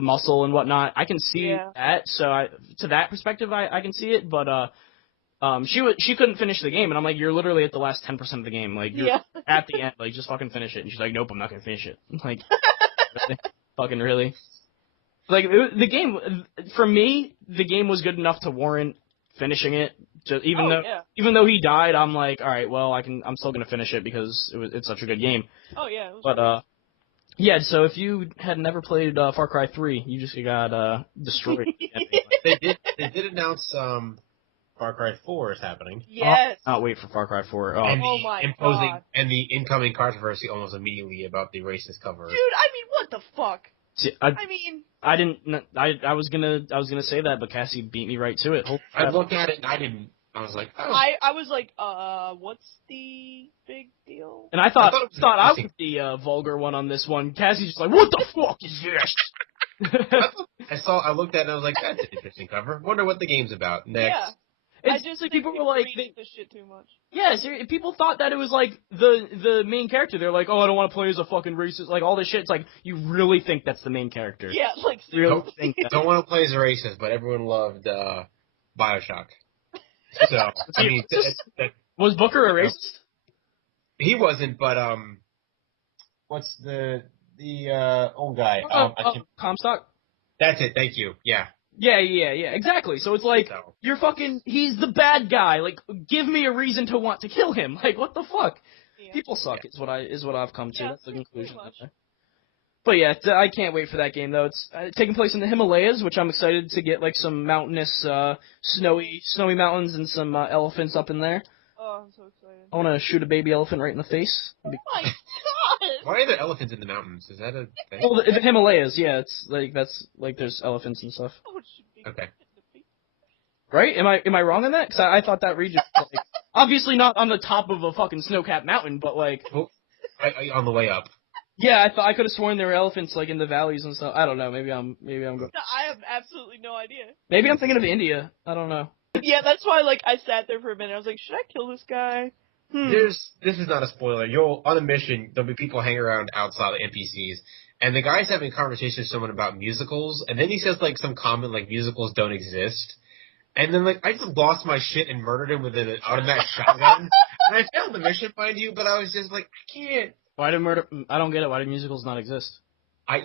muscle and whatnot. I can see that. So to that perspective, I can see it. But she couldn't finish the game, and I'm like, you're literally at the last 10% of the game. Like, you're at the end. Like, just fucking finish it. And she's like, nope, I'm not gonna finish it. I'm like, really? Fucking really? Like, the game, for me, the game was good enough to warrant finishing it. Even though he died, I'm like, all right, well, I'm still gonna finish it because it's such a good game. Oh yeah. But yeah. So if you had never played Far Cry 3, you just got destroyed. They did announce Far Cry 4 is happening. Yes. I'll wait for Far Cry 4. And God. And the incoming controversy almost immediately about the racist cover. Dude, I mean, what the fuck? See, I was gonna say that, but Cassie beat me right to it. I looked at it and I was like, oh. I was like, what's the big deal? And I thought I was the vulgar one on this one. Cassie's just like, what the fuck is this? I looked at it and I was like, that's an interesting cover. Wonder what the game's about. Next. Yeah. It's just like people were like, this shit too much. Yeah, people thought that it was like the main character. They're like, oh, I don't want to play as a fucking racist, like all this shit. It's like, you really think that's the main character? Yeah, like really think that. Don't want to play as a racist, but everyone loved BioShock. So I mean, was Booker a racist? He wasn't, but what's the old guy? Comstock. That's it. Thank you. Yeah. Yeah, exactly. So it's like, he's the bad guy. Like, give me a reason to want to kill him. Like, what the fuck? Yeah. People suck is what I've come to. That's the conclusion. But yeah, I can't wait for that game though. It's taking place in the Himalayas, which I'm excited to get like some mountainous, snowy mountains and some elephants up in there. Oh, I'm so excited. I want to shoot a baby elephant right in the face. Oh my god! Why are there elephants in the mountains? Is that a thing? Well, the Himalayas, yeah. It's like there's elephants and stuff. Oh, it should be. Okay. Right? Am I wrong on that? Because I thought that region was like, obviously not on the top of a fucking snow-capped mountain, but like on the way up. Yeah, I could have sworn there were elephants like in the valleys and stuff. I don't know. Maybe I'm going. No, I have absolutely no idea. Maybe I'm thinking of India. I don't know. Yeah, that's why like I sat there for a minute. I was like, should I kill this guy? This is not a spoiler. On a mission, there'll be people hanging around outside the NPCs, and the guy's having a conversation with someone about musicals, and then he says like some comment like musicals don't exist, and then like I just lost my shit and murdered him with an automatic shotgun, and I failed the mission, mind you, but I was just like, I can't. Why did murder? I don't get it. Why do musicals not exist?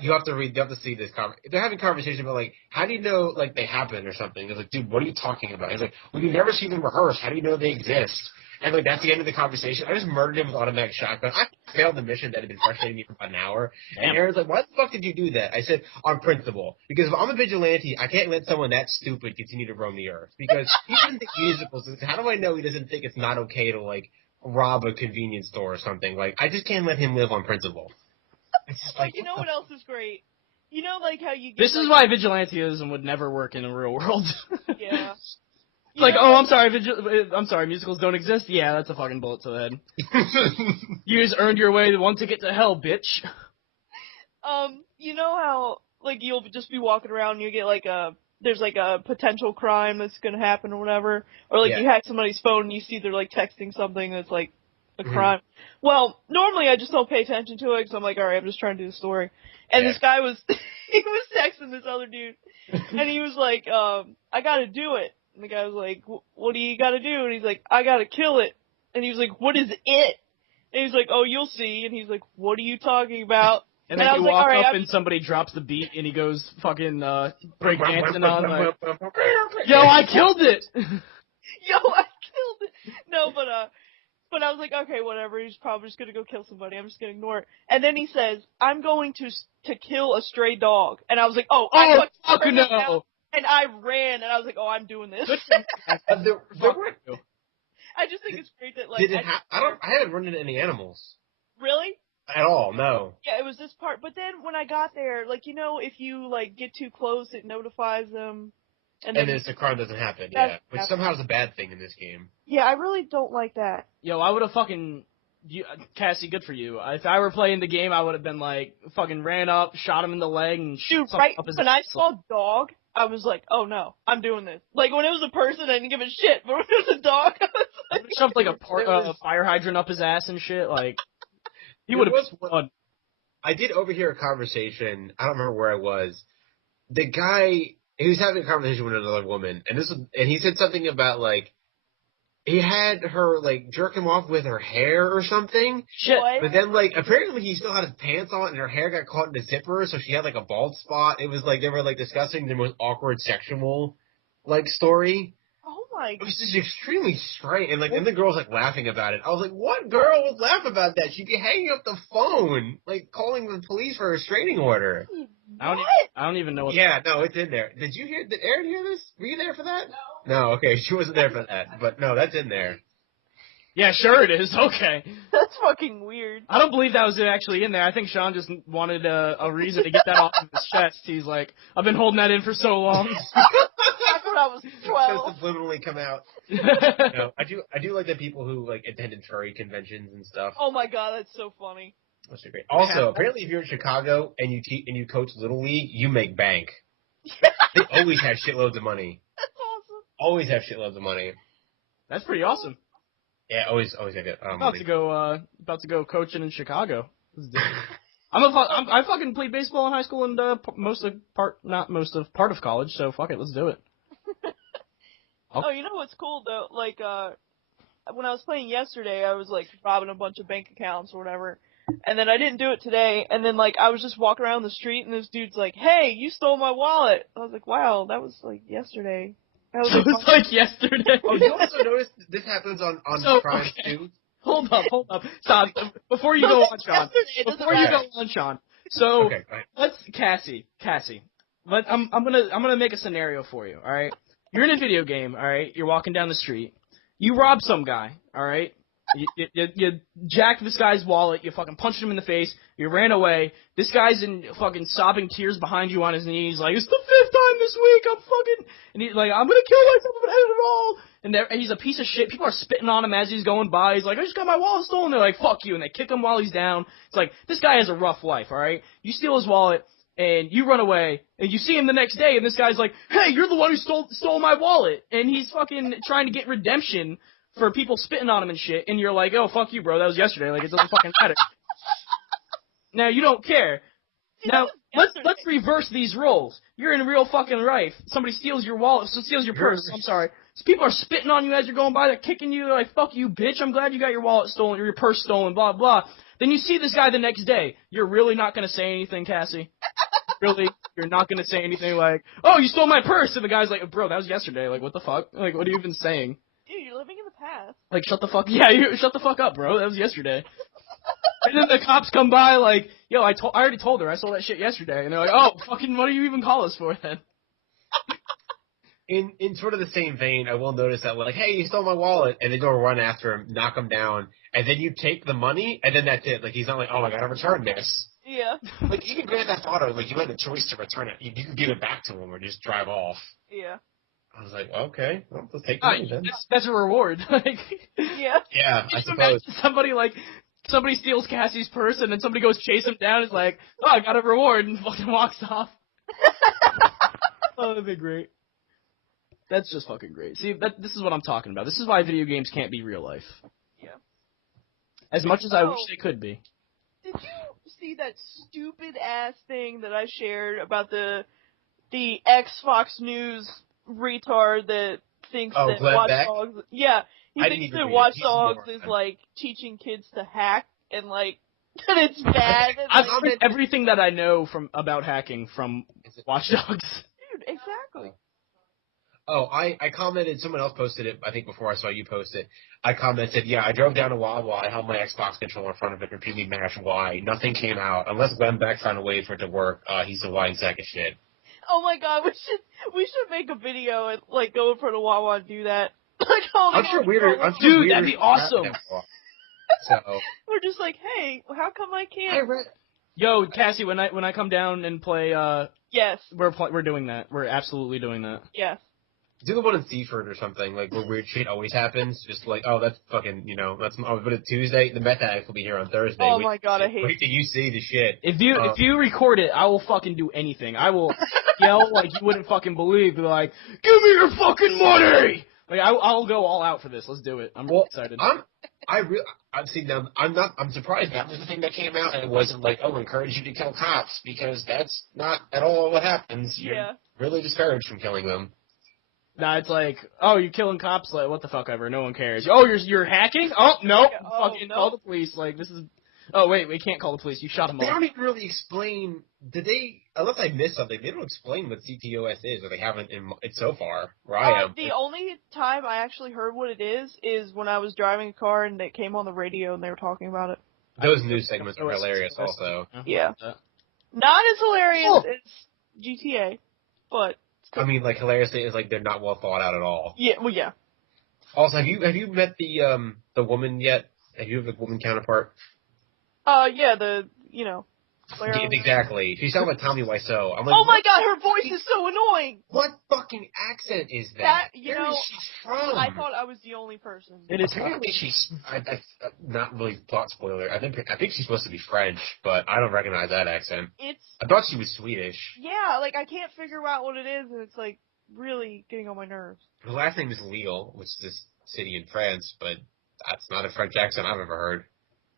You have to see this. They're having a conversation about like, how do you know like they happen or something? It's like, dude, what are you talking about? He's like, well, you never see them rehearse. How do you know they exist? And like that's the end of the conversation. I just murdered him with automatic shotgun. I failed the mission that had been frustrating me for about an hour. And Aaron's like, why the fuck did you do that? I said, on principle. Because if I'm a vigilante, I can't let someone that stupid continue to roam the earth. Because he doesn't think musicals. How do I know he doesn't think it's not okay to like rob a convenience store or something? Like, I just can't let him live on principle. It's just like, you know what else is great? You know, like how you get, this is why vigilantism would never work in the real world. Yeah. Like, oh, I'm sorry, musicals don't exist? Yeah, that's a fucking bullet to the head. You just earned your way one ticket to hell, bitch. You know how, like, you'll just be walking around and you get, like, there's, like, a potential crime that's gonna happen or whatever, or, like, you hack somebody's phone and you see they're, like, texting something that's, like, a crime. Well, normally I just don't pay attention to it because I'm like, alright, I'm just trying to do the story. And this guy was, he was texting this other dude, and he was like, I gotta do it. And the guy was like, what do you gotta do? And he's like, I gotta kill it. And he was like, what is it? And he's like, oh, you'll see. And he's like, what are you talking about? And then you walk up and somebody drops the beat and he goes fucking break dancing on like, yo, I killed it! Yo, I killed it! No, but I was like, okay, whatever, he's probably just gonna go kill somebody, I'm just gonna ignore it. And then he says, I'm going to kill a stray dog. And I was like, oh fuck no! And I ran, and I was like, oh, I'm doing this. I just think it's great that, like... Did it I haven't run into any animals. Really? At all, no. Yeah, it was this part. But then when I got there, like, you know, if you, like, get too close, it notifies them. And then the crime doesn't happen, yeah. Which somehow is a bad thing in this game. Yeah, I really don't like that. Yo, I would have Cassie, good for you. If I were playing the game, I would have been like, fucking ran up, shot him in the leg, and Dude, right when I saw dog, I was like, oh no, I'm doing this. Like, when it was a person, I didn't give a shit, but when it was a dog, I was like... shoved like a fire hydrant up his ass and shit, like, he would have been fun. I did overhear a conversation, I don't remember where I was. The guy, he was having a conversation with another woman, and he said something about, like, he had her, like, jerk him off with her hair or something. Shit. But then, like, apparently he still had his pants on and her hair got caught in the zipper, so she had, like, a bald spot. It was like, they were, like, discussing the most awkward sexual, like, story. Oh my god. It was just extremely strange. And, like, and the girl's, like, laughing about it. I was like, what girl would laugh about that? She'd be hanging up the phone, like, calling the police for a restraining order. I don't even know what... Yeah, no, it's in there. Did Aaron hear this? Were you there for that? No, okay, she wasn't there for that. But no, that's in there. Yeah, sure it is, okay. That's fucking weird. I don't believe that was actually in there. I think Sean just wanted a reason to get that off of his chest. He's like, I've been holding that in for so long. Back when I was 12. Just subliminally come out. No, I do like the people who, like, attended furry conventions and stuff. Oh my god, that's so funny. That's great. Also, apparently if you're in Chicago and you coach Little League, you make bank. They always have shitloads of money. That's awesome. Always have shitloads of money. That's pretty awesome. Yeah, always have good money. About to go coaching in Chicago. I fucking played baseball in high school and part of college, so fuck it, let's do it. Oh, you know what's cool though? Like, when I was playing yesterday, I was like robbing a bunch of bank accounts or whatever. And then I didn't do it today, and then, like, I was just walking around the street, and this dude's like, hey, you stole my wallet. I was like, wow, that was, like, yesterday. That was like yesterday. Oh, you also notice this happens on crimes, too? Hold up. Stop. Before you go on, Sean. So, okay, let's, Cassie. I'm gonna make a scenario for you, alright? You're in a video game, alright? You're walking down the street. You rob some guy, alright? You jacked this guy's wallet, you fucking punched him in the face, you ran away, this guy's in fucking sobbing tears behind you on his knees, like, it's the 5th time this week, and he's like, I'm gonna kill myself if I end it all, and he's a piece of shit, people are spitting on him as he's going by, he's like, I just got my wallet stolen, they're like, fuck you, and they kick him while he's down. It's like, this guy has a rough life, alright? You steal his wallet, and you run away, and you see him the next day, and this guy's like, hey, you're the one who stole my wallet, and he's fucking trying to get redemption for people spitting on him and shit, and you're like, oh, fuck you, bro, that was yesterday, like, it doesn't fucking matter. Now, you don't care. Now, let's reverse these roles. You're in real fucking life. Somebody steals your wallet, steals your purse, I'm sorry. So people are spitting on you as you're going by, they're kicking you, they're like, fuck you, bitch, I'm glad you got your wallet stolen, or your purse stolen, blah, blah. Then you see this guy the next day. You're really not gonna say anything, Cassie? Really? You're not gonna say anything like, oh, you stole my purse, and the guy's like, bro, that was yesterday, like, what the fuck? Like, what are you even saying? Dude, you're living in the past. Like, shut the fuck up, bro. That was yesterday. And then the cops come by, like, yo, I already told her I sold that shit yesterday. And they're like, oh, fucking, what do you even call us for then? In sort of the same vein, I will notice that, like, hey, you stole my wallet, and they go run after him, knock him down, and then you take the money, and then that's it. Like, he's not like, oh, I gotta return this. Yeah. Like, even Grand Theft Auto, like, you had a choice to return it. You could give it back to him or just drive off. Yeah. I was like, okay, well, let's take the money then. That's a reward. Like, yeah. Yeah, I suppose. Somebody steals Cassie's purse, and then somebody goes chase him down, and is like, oh, I got a reward, and fucking walks off. Oh, that'd be great. That's just fucking great. See, this is what I'm talking about. This is why video games can't be real life. Yeah. As much as I wish they could be. Did you see that stupid ass thing that I shared about the ex-Fox News retard that thinks that Glenn Watch Beck? Dogs... Yeah, he thinks that Watch Dogs is, like, teaching kids to hack, and, like, that it's bad. And, I've heard everything that I know about hacking from Watch Dogs. Dude, exactly. Oh, I commented, someone else posted it, I think before I saw you post it. I commented, yeah, I drove down to Wawa, I held my Xbox controller in front of it, repeatedly mashed Y. Nothing came out. Unless Glenn Beck found a way for it to work, he's a lying sack of shit. Oh my god, we should make a video and, like, go in front of Wawa and do that. Like holding I'm sure on to weirder. girl. I'm sure Dude, weirder that'd be shit happened awesome. after a while. So We're just like, hey, how come I I can't? read. Yo, Cassie, when I come down and play, Yes. we're doing that. We're absolutely doing that. Yes. Do the one in Seaford or something, like where weird shit always happens. Just like, oh, that's fucking, that's. Oh, but it's Tuesday. The meth addicts will be here on Thursday. Oh my god, I hate Wait till you see the shit. If you record it, I will fucking do anything. I will yell like you wouldn't fucking believe. Be like, give me your fucking money! Like I'll go all out for this. Let's do it. I'm really excited. I'm surprised that was the thing that came out, and it wasn't like, oh, encourage you to kill cops, because that's not at all what happens. Yeah. You're really discouraged from killing them. Nah, it's like, oh, you're killing cops, like, what the fuck ever, no one cares. Oh, you're hacking? Oh, no, fucking no. call the police, like, this is, oh, wait, we can't call the police, you shot them They all. don't even really explain, unless I missed something, they don't explain what CTOS is, or they haven't in so far, where I am. The only time I actually heard what it is when I was driving a car and it came on the radio and they were talking about it. Those news segments are hilarious also. Yeah. Not as hilarious as GTA, but... I mean, like, hilariously is like they're not well thought out at all. Yeah, well, yeah. Also, have you met the woman yet? Have you have a woman counterpart? Yeah, Claire. Yeah, exactly. She sounds like Tommy Wiseau. I'm like, oh my god, her voice is so annoying! What fucking accent is that? Where is she from? I thought I was the only person. It is. Apparently she's, not really plot spoiler. I think she's supposed to be French, but I don't recognize that accent. I thought she was Swedish. Yeah, like, I can't figure out what it is, and it's, like, really getting on my nerves. Her last name is Lille, which is this city in France, but that's not a French accent I've ever heard.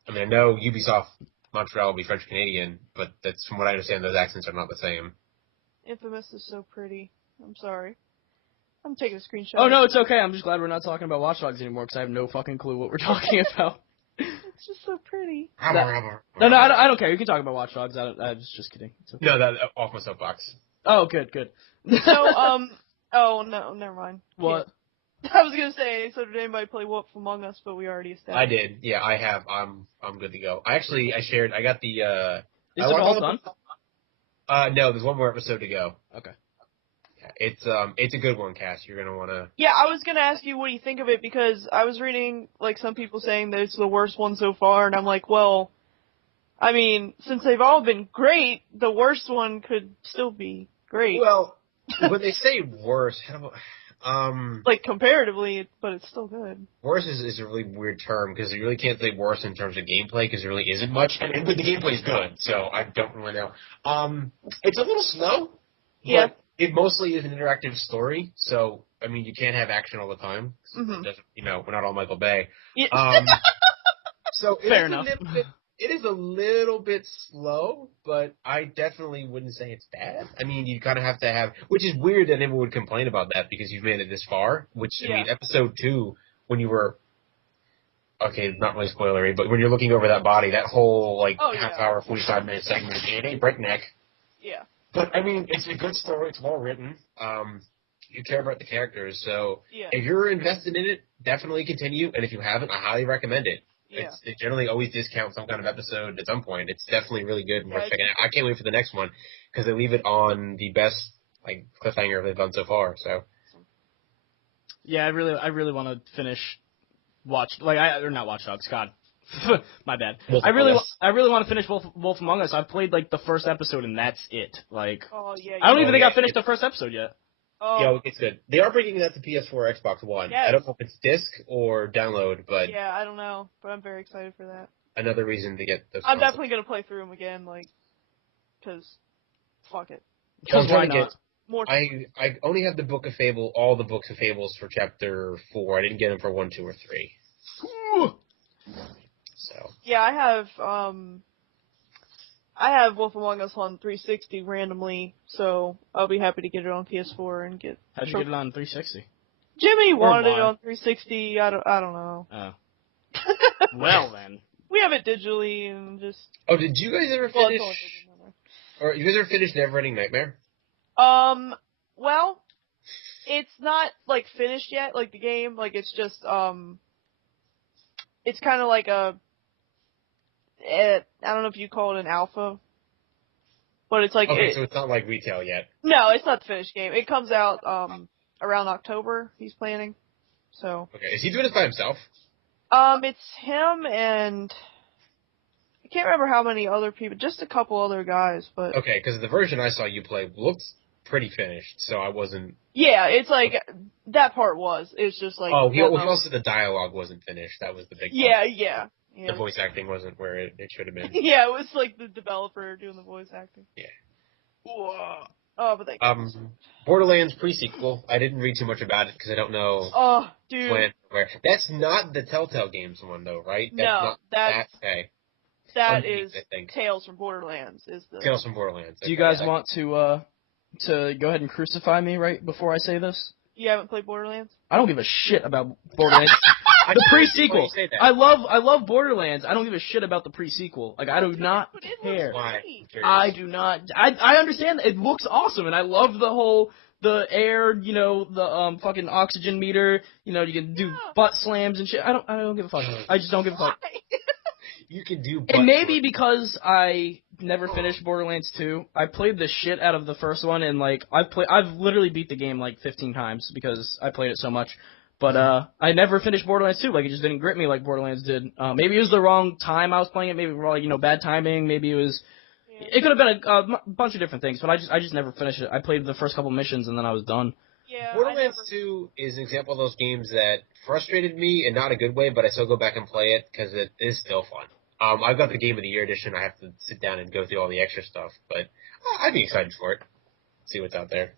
I mean, I know Ubisoft Montreal will be French-Canadian, but that's, from what I understand, those accents are not the same. Infamous is so pretty. I'm sorry. I'm taking a screenshot. Oh, no, it's okay, I'm just glad we're not talking about Watch Dogs anymore, because I have no fucking clue what we're talking about. It's just so pretty. No, I don't care, you can talk about Watch Dogs, I was just kidding. It's okay. No, that off my soapbox. Oh, good. So, oh, no, never mind. What? I was gonna say, so did anybody play Wolf Among Us, but we already established. I did. Yeah, I have. I'm good to go. I got the, Is it all done? No, there's one more episode to go. Okay. Yeah, it's a good one, Cass. You're gonna wanna. Yeah, I was gonna ask you what do you think of it, because I was reading, like, some people saying that it's the worst one so far, and I'm like, well, I mean, since they've all been great, the worst one could still be great. Well, when they say worse, like, comparatively, but it's still good. worse is a really weird term, because you really can't say worse in terms of gameplay, because there really isn't much. I mean, but the gameplay is good, so I don't really know. It's a little slow. Yeah. But it mostly is an interactive story, so, I mean, you can't have action all the time. Mm-hmm. We're not all Michael Bay. Yeah. So Fair enough. It is a little bit slow, but I definitely wouldn't say it's bad. I mean, you kind of have to have, which is weird that anyone would complain about that because you've made it this far, which, I mean, episode 2, when you were, okay, not really spoilery, but when you're looking over that body, that whole, half hour, 45-minute segment, it ain't breakneck. Yeah. But, I mean, it's a good story, it's well written, you care about the characters, so if you're invested in it, definitely continue, and if you haven't, I highly recommend it. Yeah. They generally always discount some kind of episode at some point. It's definitely really good and worth checking out. I can't wait for the next one because they leave it on the best cliffhanger they've done so far. So. Yeah, I really want to finish not Watch Dogs. God, my bad. I really want to finish Wolf Among Us. I've played the first episode and that's it. Oh yeah. I don't even think I finished the first episode yet. Oh. Yeah, it's good. They are bringing that to PS4 or Xbox One. Yes. I don't know if it's disc or download, but... Yeah, I don't know, but I'm very excited for that. Another reason to get those. I'm definitely going to play through them again, because fuck it. Because why not? I only have the Book of Fable, all the Books of Fables for Chapter 4. I didn't get them for 1, 2, or 3. So. Yeah, I have Wolf Among Us on 360 randomly, so I'll be happy to get it on PS4 and get... How'd you get it on 360? Jimmy wanted it on 360, I don't know. Oh. Well then. We have it digitally and just... Oh, did you guys ever finish... Or you guys ever finish Neverending Nightmare? Well, it's not, finished yet, the game, it's just, it's kind of like a... I don't know if you call it an alpha, but it's so it's not retail yet. No, it's not the finished game. It comes out around October. He's planning. So. Okay, is he doing this by himself? It's him and I can't remember how many other people, just a couple other guys, but. Okay, because the version I saw you play looked pretty finished, so I wasn't. Yeah, it's like that part was. It's just like. Oh, he also the dialogue wasn't finished. That was the big. Yeah, part. yeah. The voice acting wasn't where it should have been. Yeah, it was like the developer doing the voice acting. Yeah. Whoa. Oh, but Borderlands pre-sequel. I didn't read too much about it because I don't know. Oh, dude. When, where. That's not the Telltale Games one though, right? That's okay. That is I think. Tales from Borderlands is the. Tales from Borderlands. Do you guys want to go ahead and crucify me right before I say this? You haven't played Borderlands? I don't give a shit about Borderlands. The pre-sequel. I love Borderlands. I don't give a shit about the pre-sequel. Like, I do not care. Why? I do not. I understand that it looks awesome, and I love the air, the fucking oxygen meter. You can do butt slams and shit. I don't give a fuck. I just don't give a fuck. You can do. And maybe because I never finished Borderlands 2, I played the shit out of the first one, and like I've literally beat the game like 15 times because I played it so much. But I never finished Borderlands 2. Like, it just didn't grip me like Borderlands did. Maybe it was the wrong time I was playing it. Maybe bad timing. Maybe it was. Yeah. It could have been a bunch of different things. But I just never finished it. I played the first couple missions and then I was done. Yeah. Borderlands 2 is an example of those games that frustrated me in not a good way, but I still go back and play it because it is still fun. I've got the Game of the Year edition. I have to sit down and go through all the extra stuff, but I'd be excited for it. See what's out there.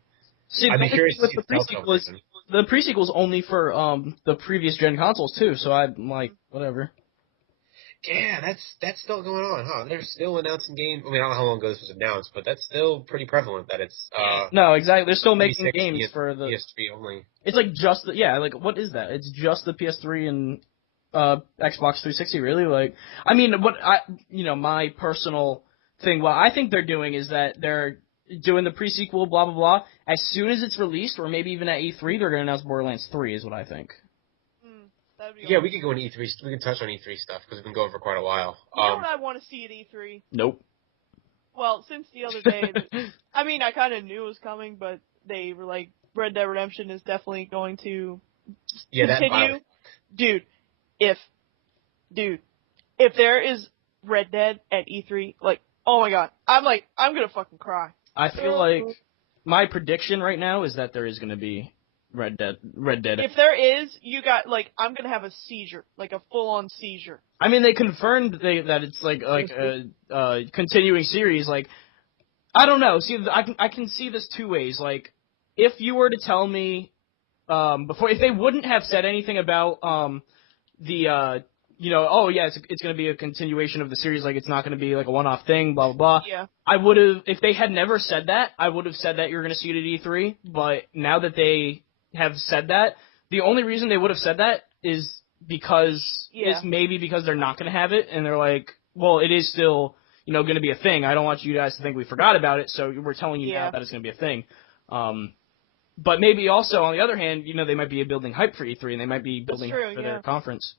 See, I'd be curious to see the pre-sequel. The pre-sequel's only for the previous gen consoles too, so I'm like, whatever. Yeah, that's still going on, huh? They're still announcing games. I mean, I don't know how long ago this was announced, but that's still pretty prevalent that it's No, exactly. They're still making games for the PS3 only. It's like just what is that? It's just the PS3 and Xbox 360, really? Like, I mean, my personal thing, what I think they're doing is that they're doing the pre-sequel, blah, blah, blah. As soon as it's released, or maybe even at E3, they're going to announce Borderlands 3, is what I think. Yeah, we could go into E3. We can touch on E3 stuff, because we've been going for quite a while. You know what I want to see at E3? Nope. Well, since the other day, I mean, I kind of knew it was coming, but they were like, Red Dead Redemption is definitely going to continue. Dude, if there is Red Dead at E3, like, oh my god, I'm gonna fucking cry. I feel like my prediction right now is that there is gonna be Red Dead. If there is, I'm gonna have a seizure, like a full-on seizure. I mean, they confirmed that it's like a continuing series. Like, I don't know. See, I can see this two ways. Like, if you were to tell me if they wouldn't have said anything about it's going to be a continuation of the series, like it's not going to be like a one-off thing, blah, blah, blah. Yeah. I would have, if they had never said that, I would have said that you're going to see it at E3, but now that they have said that, the only reason they would have said that is because they're not going to have it, and they're like, well, it is still, going to be a thing. I don't want you guys to think we forgot about it, so we're telling you now that it's going to be a thing. But maybe also, on the other hand, they might be building hype for E3, and they might be building hype for their conference.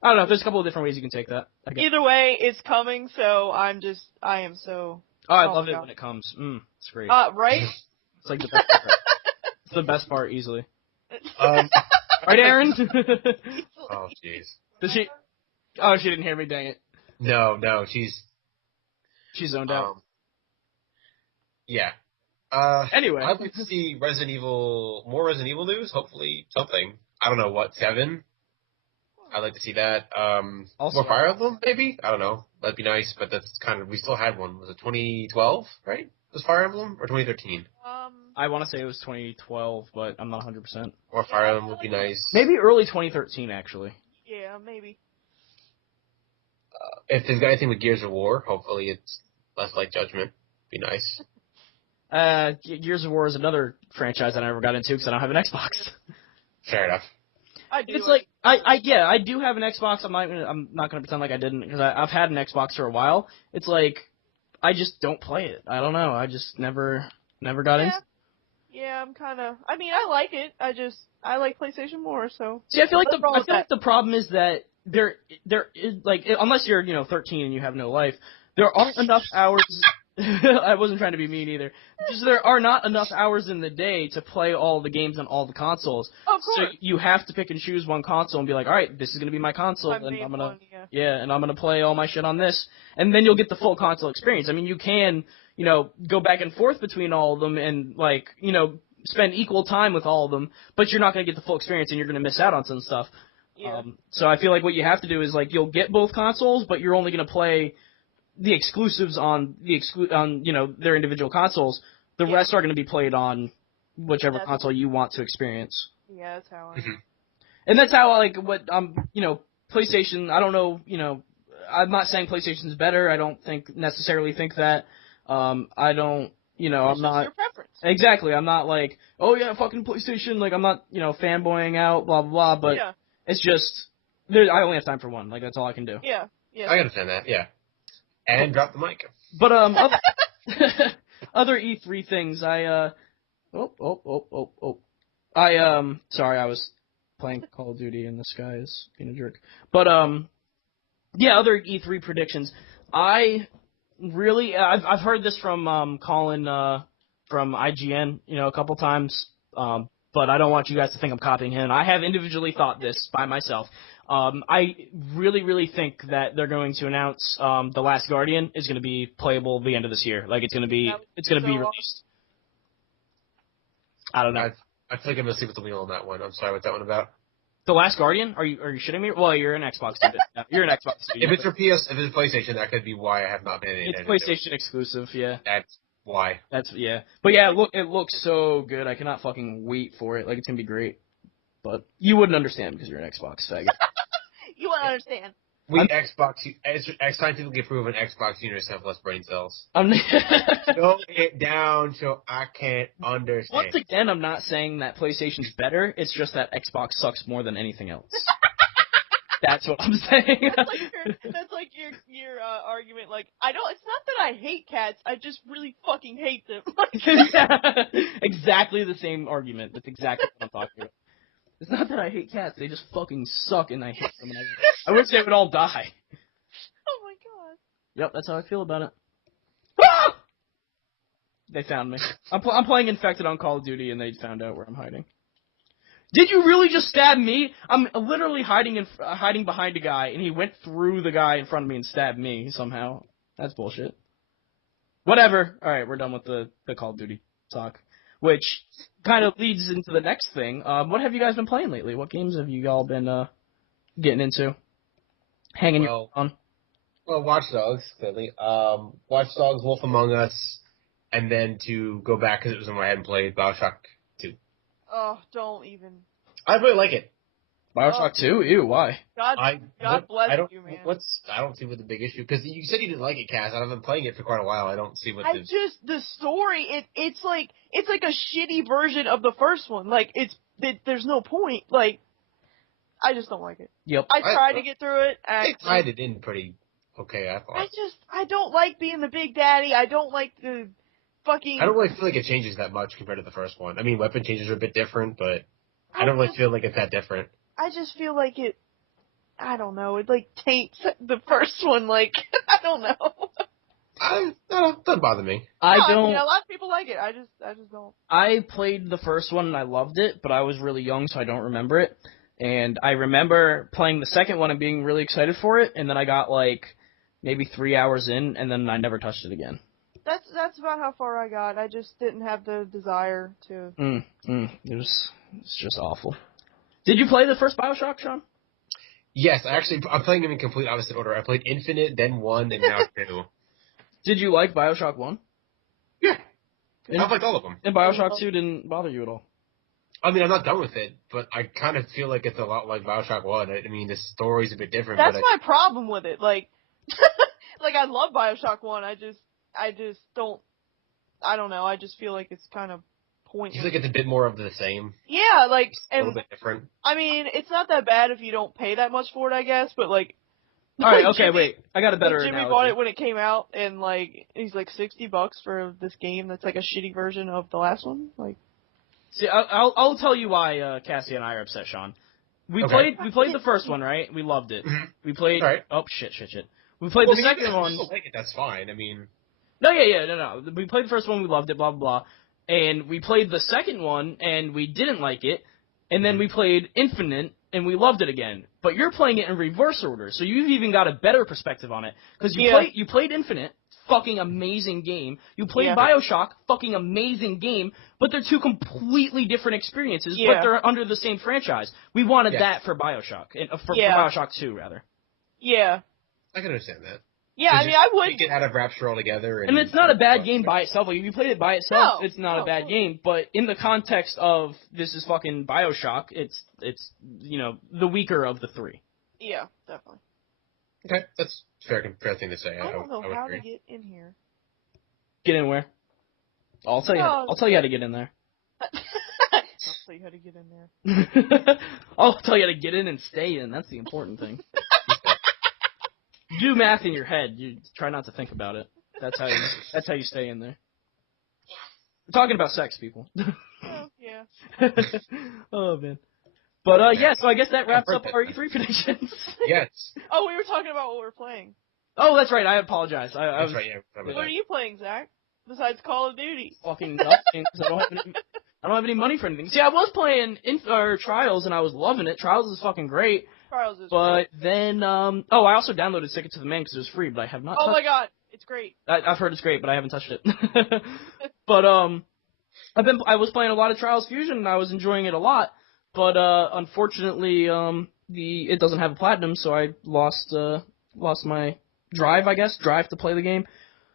I don't know. There's a couple of different ways you can take that. Either way, it's coming, so I am so... Oh, I love it when it comes. It's great. Right? It's like the best part. It's the best part, easily. Right, Aaron? Oh, jeez. Did she... Oh, she didn't hear me, dang it. No, she's zoned out. Yeah. Anyway. I'd like to see more Resident Evil news, hopefully something. I don't know what, 7? I'd like to see that. More Fire Emblem, maybe? I don't know. That'd be nice, but that's we still had one. Was it 2012, right? Was Fire Emblem? Or 2013? I want to say it was 2012, but I'm not 100%. More Fire Emblem would be nice. Maybe early 2013, actually. Yeah, maybe. If they've got anything with Gears of War, hopefully it's less like Judgment. Be nice. Gears of War is another franchise that I never got into because I don't have an Xbox. Fair enough. It's like I do have an Xbox. I'm not gonna pretend like I didn't because I've had an Xbox for a while. It's like I just don't play it. I don't know. I just never got into. Yeah, I'm kind of. I mean, I like it. I like PlayStation more. So see, I feel like the problem is that there is like unless you're 13 and you have no life, there aren't enough hours I wasn't trying to be mean either. Just there are not enough hours in the day to play all the games on all the consoles. Of course. So you have to pick and choose one console and be like, all right, this is gonna be my console, My and main I'm gonna one, yeah. and I'm gonna play all my shit on this, and then you'll get the full console experience. I mean, you can, go back and forth between all of them and like, spend equal time with all of them, but you're not gonna get the full experience, and you're gonna miss out on some stuff. Yeah. So I feel like what you have to do is like you'll get both consoles, but you're only gonna play the exclusives on their individual consoles. The rest are going to be played on whichever console you want to experience. Yeah, that's how I. And that's how PlayStation. I don't know. I'm not saying PlayStation's better. I don't necessarily think that. I don't. I'm not. Your preference. Exactly. I'm not like, oh yeah, fucking PlayStation. Like I'm not, fanboying out, blah blah blah. But it's just I only have time for one. Like that's all I can do. Yeah. Yeah. I understand that. Yeah. And drop the mic. But other E3 things, sorry, I was playing Call of Duty and this guy is being a jerk. But other E3 predictions. I've heard this from Colin from IGN, a couple times. But I don't want you guys to think I'm copying him. I have individually thought this by myself. I really, really think that they're going to announce The Last Guardian is going to be playable the end of this year. Like it's going to be released. I don't know. I feel like I'm asleep with the wheel on that one. I'm sorry, what's that one about? The Last Guardian? Are you shitting me? Well, you're an Xbox dude. You're an Xbox dude. If it's for PS, if it's PlayStation, that could be why I have not been in it. It's PlayStation exclusive, yeah. That's why. But yeah, it looks so good. I cannot fucking wait for it. Like it's gonna be great. But you wouldn't understand because you're an Xbox faggot. You won't understand. Scientifically proven Xbox users have less brain cells. Slow it down so I can't understand. Once again, I'm not saying that PlayStation's better. It's just that Xbox sucks more than anything else. That's what I'm saying. That's like your argument. Like it's not that I hate cats. I just really fucking hate them. Exactly the same argument. That's exactly what I'm talking about. It's not that I hate cats. They just fucking suck, and I hate them. And I wish they would all die. Oh my god. Yep, that's how I feel about it. Ah! They found me. I'm playing Infected on Call of Duty, and they found out where I'm hiding. Did you really just stab me? I'm literally hiding behind a guy, and he went through the guy in front of me and stabbed me somehow. That's bullshit. Whatever. All right, we're done with the Call of Duty talk, which kind of leads into the next thing. What have you guys been playing lately? What games have you all been getting into? Hanging your on? Well, Watch Dogs, clearly. Watch Dogs, Wolf Among Us, and then to go back, because it was one I hadn't played, BioShock 2. Oh, don't even. I really like it. BioShock 2? Ew, why? God bless you, man. I don't see what the big issue, because you said you didn't like it, Cass. I've been playing it for quite a while. I don't see what the story, it's like a shitty version of the first one. Like, there's no point. Like, I just don't like it. Yep. I tried to get through it. They tied it in pretty okay, I thought. I don't like being the big daddy. I don't like the fucking... I don't really feel like it changes that much compared to the first one. I mean, weapon changes are a bit different, but I don't really feel like it's that different. I just feel like it... I don't know. It, like, taints the first one. Like, I don't know. No, doesn't bother me. I don't... I mean, a lot of people like it. I just don't. I played the first one and I loved it, but I was really young, so I don't remember it. And I remember playing the second one and being really excited for it, and then I got, like, maybe 3 hours in, and then I never touched it again. That's about how far I got. I just didn't have the desire to... It's just awful. Did you play the first BioShock, Sean? Yes, I'm playing them in complete opposite order. I played Infinite, then 1, and now 2. Did you like BioShock 1? Yeah. I've liked all of them. And BioShock 2 didn't bother you at all? I mean, I'm not done with it, but I kind of feel like it's a lot like BioShock 1. I mean, the story's a bit different. That's my problem with it. Like, like I love BioShock 1. I just don't... I don't know. I just feel like it's kind of pointless. You feel like it's a bit more of the same? Yeah, like... A little bit different. I mean, it's not that bad if you don't pay that much for it, I guess, but like... Alright, okay, wait. I got a better Jimmy analogy. bought it when it came out, and like, he's like $60 for this game that's like a shitty version of the last one. Like... See, I'll tell you why Cassie and I are upset, Sean. We played the first one, right? We loved it. We played... Right. Oh, shit. We played the second one... If you like it, that's fine. I mean... No, yeah, no. We played the first one, we loved it, blah, blah, blah. And we played the second one, and we didn't like it. And then we played Infinite, and we loved it again. But you're playing it in reverse order, so you've even got a better perspective on it. Because you played Infinite, fucking amazing game. You played Bioshock, fucking amazing game. But they're two completely different experiences, but they're under the same franchise. We wanted that for Bioshock, for Bioshock 2, rather. Yeah. I can understand that. Yeah, I mean, I would get out of Rapture altogether. And it's not a bad game by itself. Like, if you played it by itself, it's not a bad game. But in the context of this is fucking Bioshock, it's the weaker of the three. Yeah, definitely. Okay, that's fair thing to say. I don't know how to get in here. Get in where? I'll tell you. I'll tell you how to get in there. I'll tell you how to get in there. I'll tell you how to get in and stay in. That's the important thing. Do math in your head. You try not to think about it. That's how you stay in there. We're talking about sex, people. Oh, yeah. Oh man. But so I guess that wraps up our E3 predictions. Yes. Oh, we were talking about what we're playing. Oh, that's right. I apologize. That's right. Yeah. What are you playing, Zach? Besides Call of Duty? Fucking nothing. Because I don't have any money for anything. See, I was playing Trials and I was loving it. Trials is fucking great. Trials is But great. then, I also downloaded Ticket to the Man because it was free, but I have not. Oh my god, it's great. I've heard it's great, but I haven't touched it. But I was playing a lot of Trials Fusion and I was enjoying it a lot. But unfortunately, it doesn't have a platinum, so I lost my drive to play the game.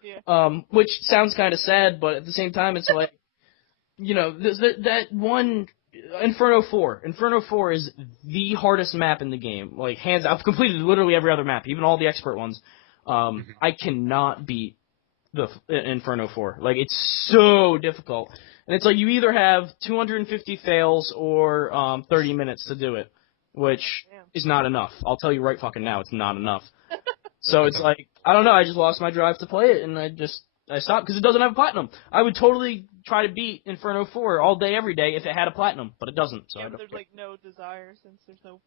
Yeah. Which sounds kind of sad, but at the same time, it's like, that one. Inferno 4. Inferno 4 is the hardest map in the game. Like, hands I've completed literally every other map, even all the expert ones. I cannot beat the Inferno 4. Like, it's so difficult. And it's like you either have 250 fails or 30 minutes to do it, which is not enough. I'll tell you right fucking now, it's not enough. So it's like, I don't know, I just lost my drive to play it, and I stopped because it doesn't have a platinum. I would totally try to beat Inferno 4 all day, every day if it had a platinum, but it doesn't. So but there's like no desire since there's no,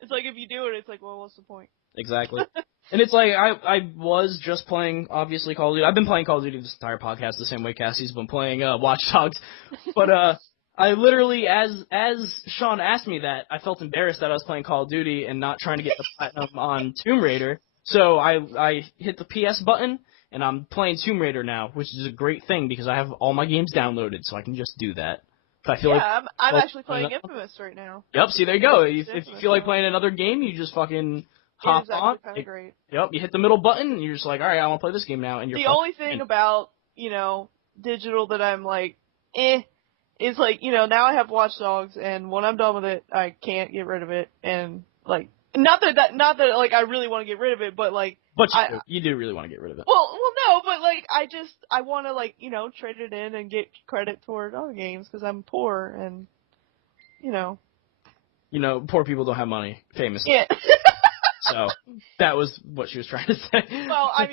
it's like if you do it, it's like, well, what's the point? Exactly. And it's like I was just playing, obviously, Call of Duty. I've been playing Call of Duty this entire podcast the same way Cassie's been playing Watch Dogs. But I literally, as Sean asked me that, I felt embarrassed that I was playing Call of Duty and not trying to get the platinum on Tomb Raider. So I hit the PS button. And I'm playing Tomb Raider now, which is a great thing because I have all my games downloaded, so I can just do that. I feel I'm actually playing Infamous right now. Yep, see, there you go. If you feel like playing another game, you just fucking hop on. Kind of great. Yep, you hit the middle button, and you're just like, all right, I want to play this game now. And the only thing about, digital that I'm like, is like, now I have Watch Dogs, and when I'm done with it, I can't get rid of it, and like, not that like I really want to get rid of it, but like. But you do really want to get rid of it. Well, no, but like I want to like trade it in and get credit toward other games because I'm poor and poor people don't have money, famously. Yeah. So that was what she was trying to say. Well, I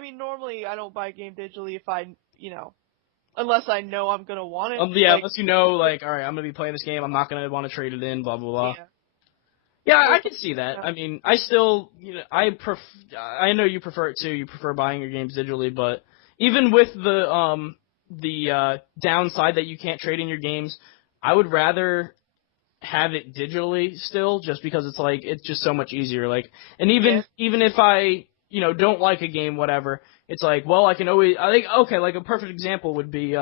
mean, normally I don't buy a game digitally if I unless I know I'm gonna want it. Unless like, all right, I'm gonna be playing this game, I'm not gonna want to trade it in, blah blah blah. Yeah, I can see that. I mean, I still, I know you prefer it too. You prefer buying your games digitally, but even with the downside that you can't trade in your games, I would rather have it digitally still, just because it's like it's just so much easier. Like, and even if I don't like a game, whatever, it's like, well, I can always. I think like a perfect example would be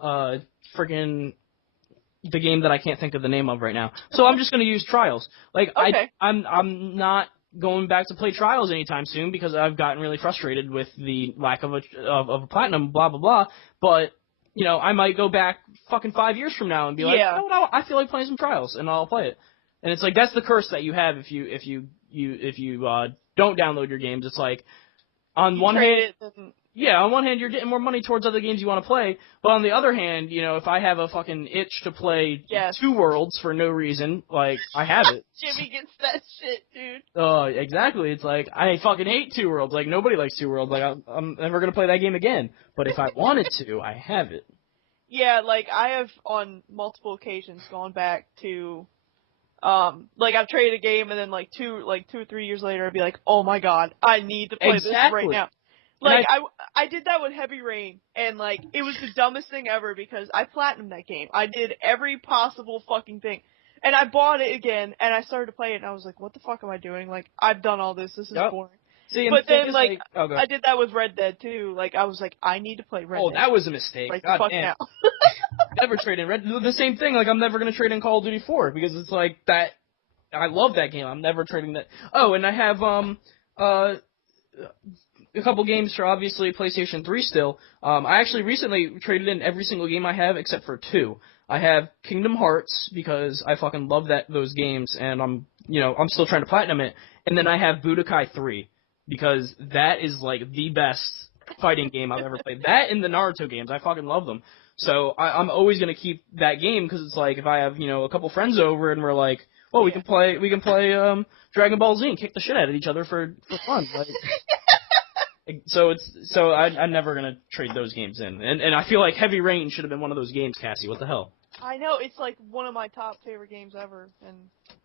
friggin'. The game that I can't think of the name of right now. So I'm just going to use Trials. Like, I'm not going back to play Trials anytime soon because I've gotten really frustrated with the lack of a platinum, blah, blah, blah. But, I might go back fucking 5 years from now and be like, no, I feel like playing some Trials, and I'll play it. And it's like, that's the curse that you have if you don't download your games. It's like, on one hand, you're getting more money towards other games you want to play, but on the other hand, if I have a fucking itch to play Two Worlds for no reason, like, I have it. Jimmy gets that shit, dude. Oh, exactly. It's like, I fucking hate Two Worlds. Like, nobody likes Two Worlds. Like, I'm never gonna play that game again. But if I wanted to, I have it. Yeah, like, I have, on multiple occasions, gone back to, like, I've traded a game, and then, like, 2 or 3 years later, I'd be like, oh my god, I need to play this right now. Like, I did that with Heavy Rain, and, like, it was the dumbest thing ever because I platinumed that game. I did every possible fucking thing. And I bought it again, and I started to play it, and I was like, what the fuck am I doing? Like, I've done all this. This is boring. See, but the thing then, is, like, oh, I did that with Red Dead, too. Like, I was like, I need to play Red Dead. Oh, that was a mistake. Like, God the fuck damn. now. Never trade in Red. The same thing. Like, I'm never gonna trade in Call of Duty 4 because it's like that. I love that game. I'm never trading that. Oh, and I have a couple games for obviously PlayStation 3 still. I actually recently traded in every single game I have except for 2. I have Kingdom Hearts because I fucking love those games, and I'm still trying to platinum it. And then I have Budokai 3 because that is like the best fighting game I've ever played. That and the Naruto games, I fucking love them. So I'm always gonna keep that game because it's like if I have a couple friends over and we're like, well, we can play Dragon Ball Z and kick the shit out of each other for fun. Like, so I'm never gonna trade those games in, and I feel like Heavy Rain should have been one of those games, Cassie. What the hell? I know, it's like one of my top favorite games ever, and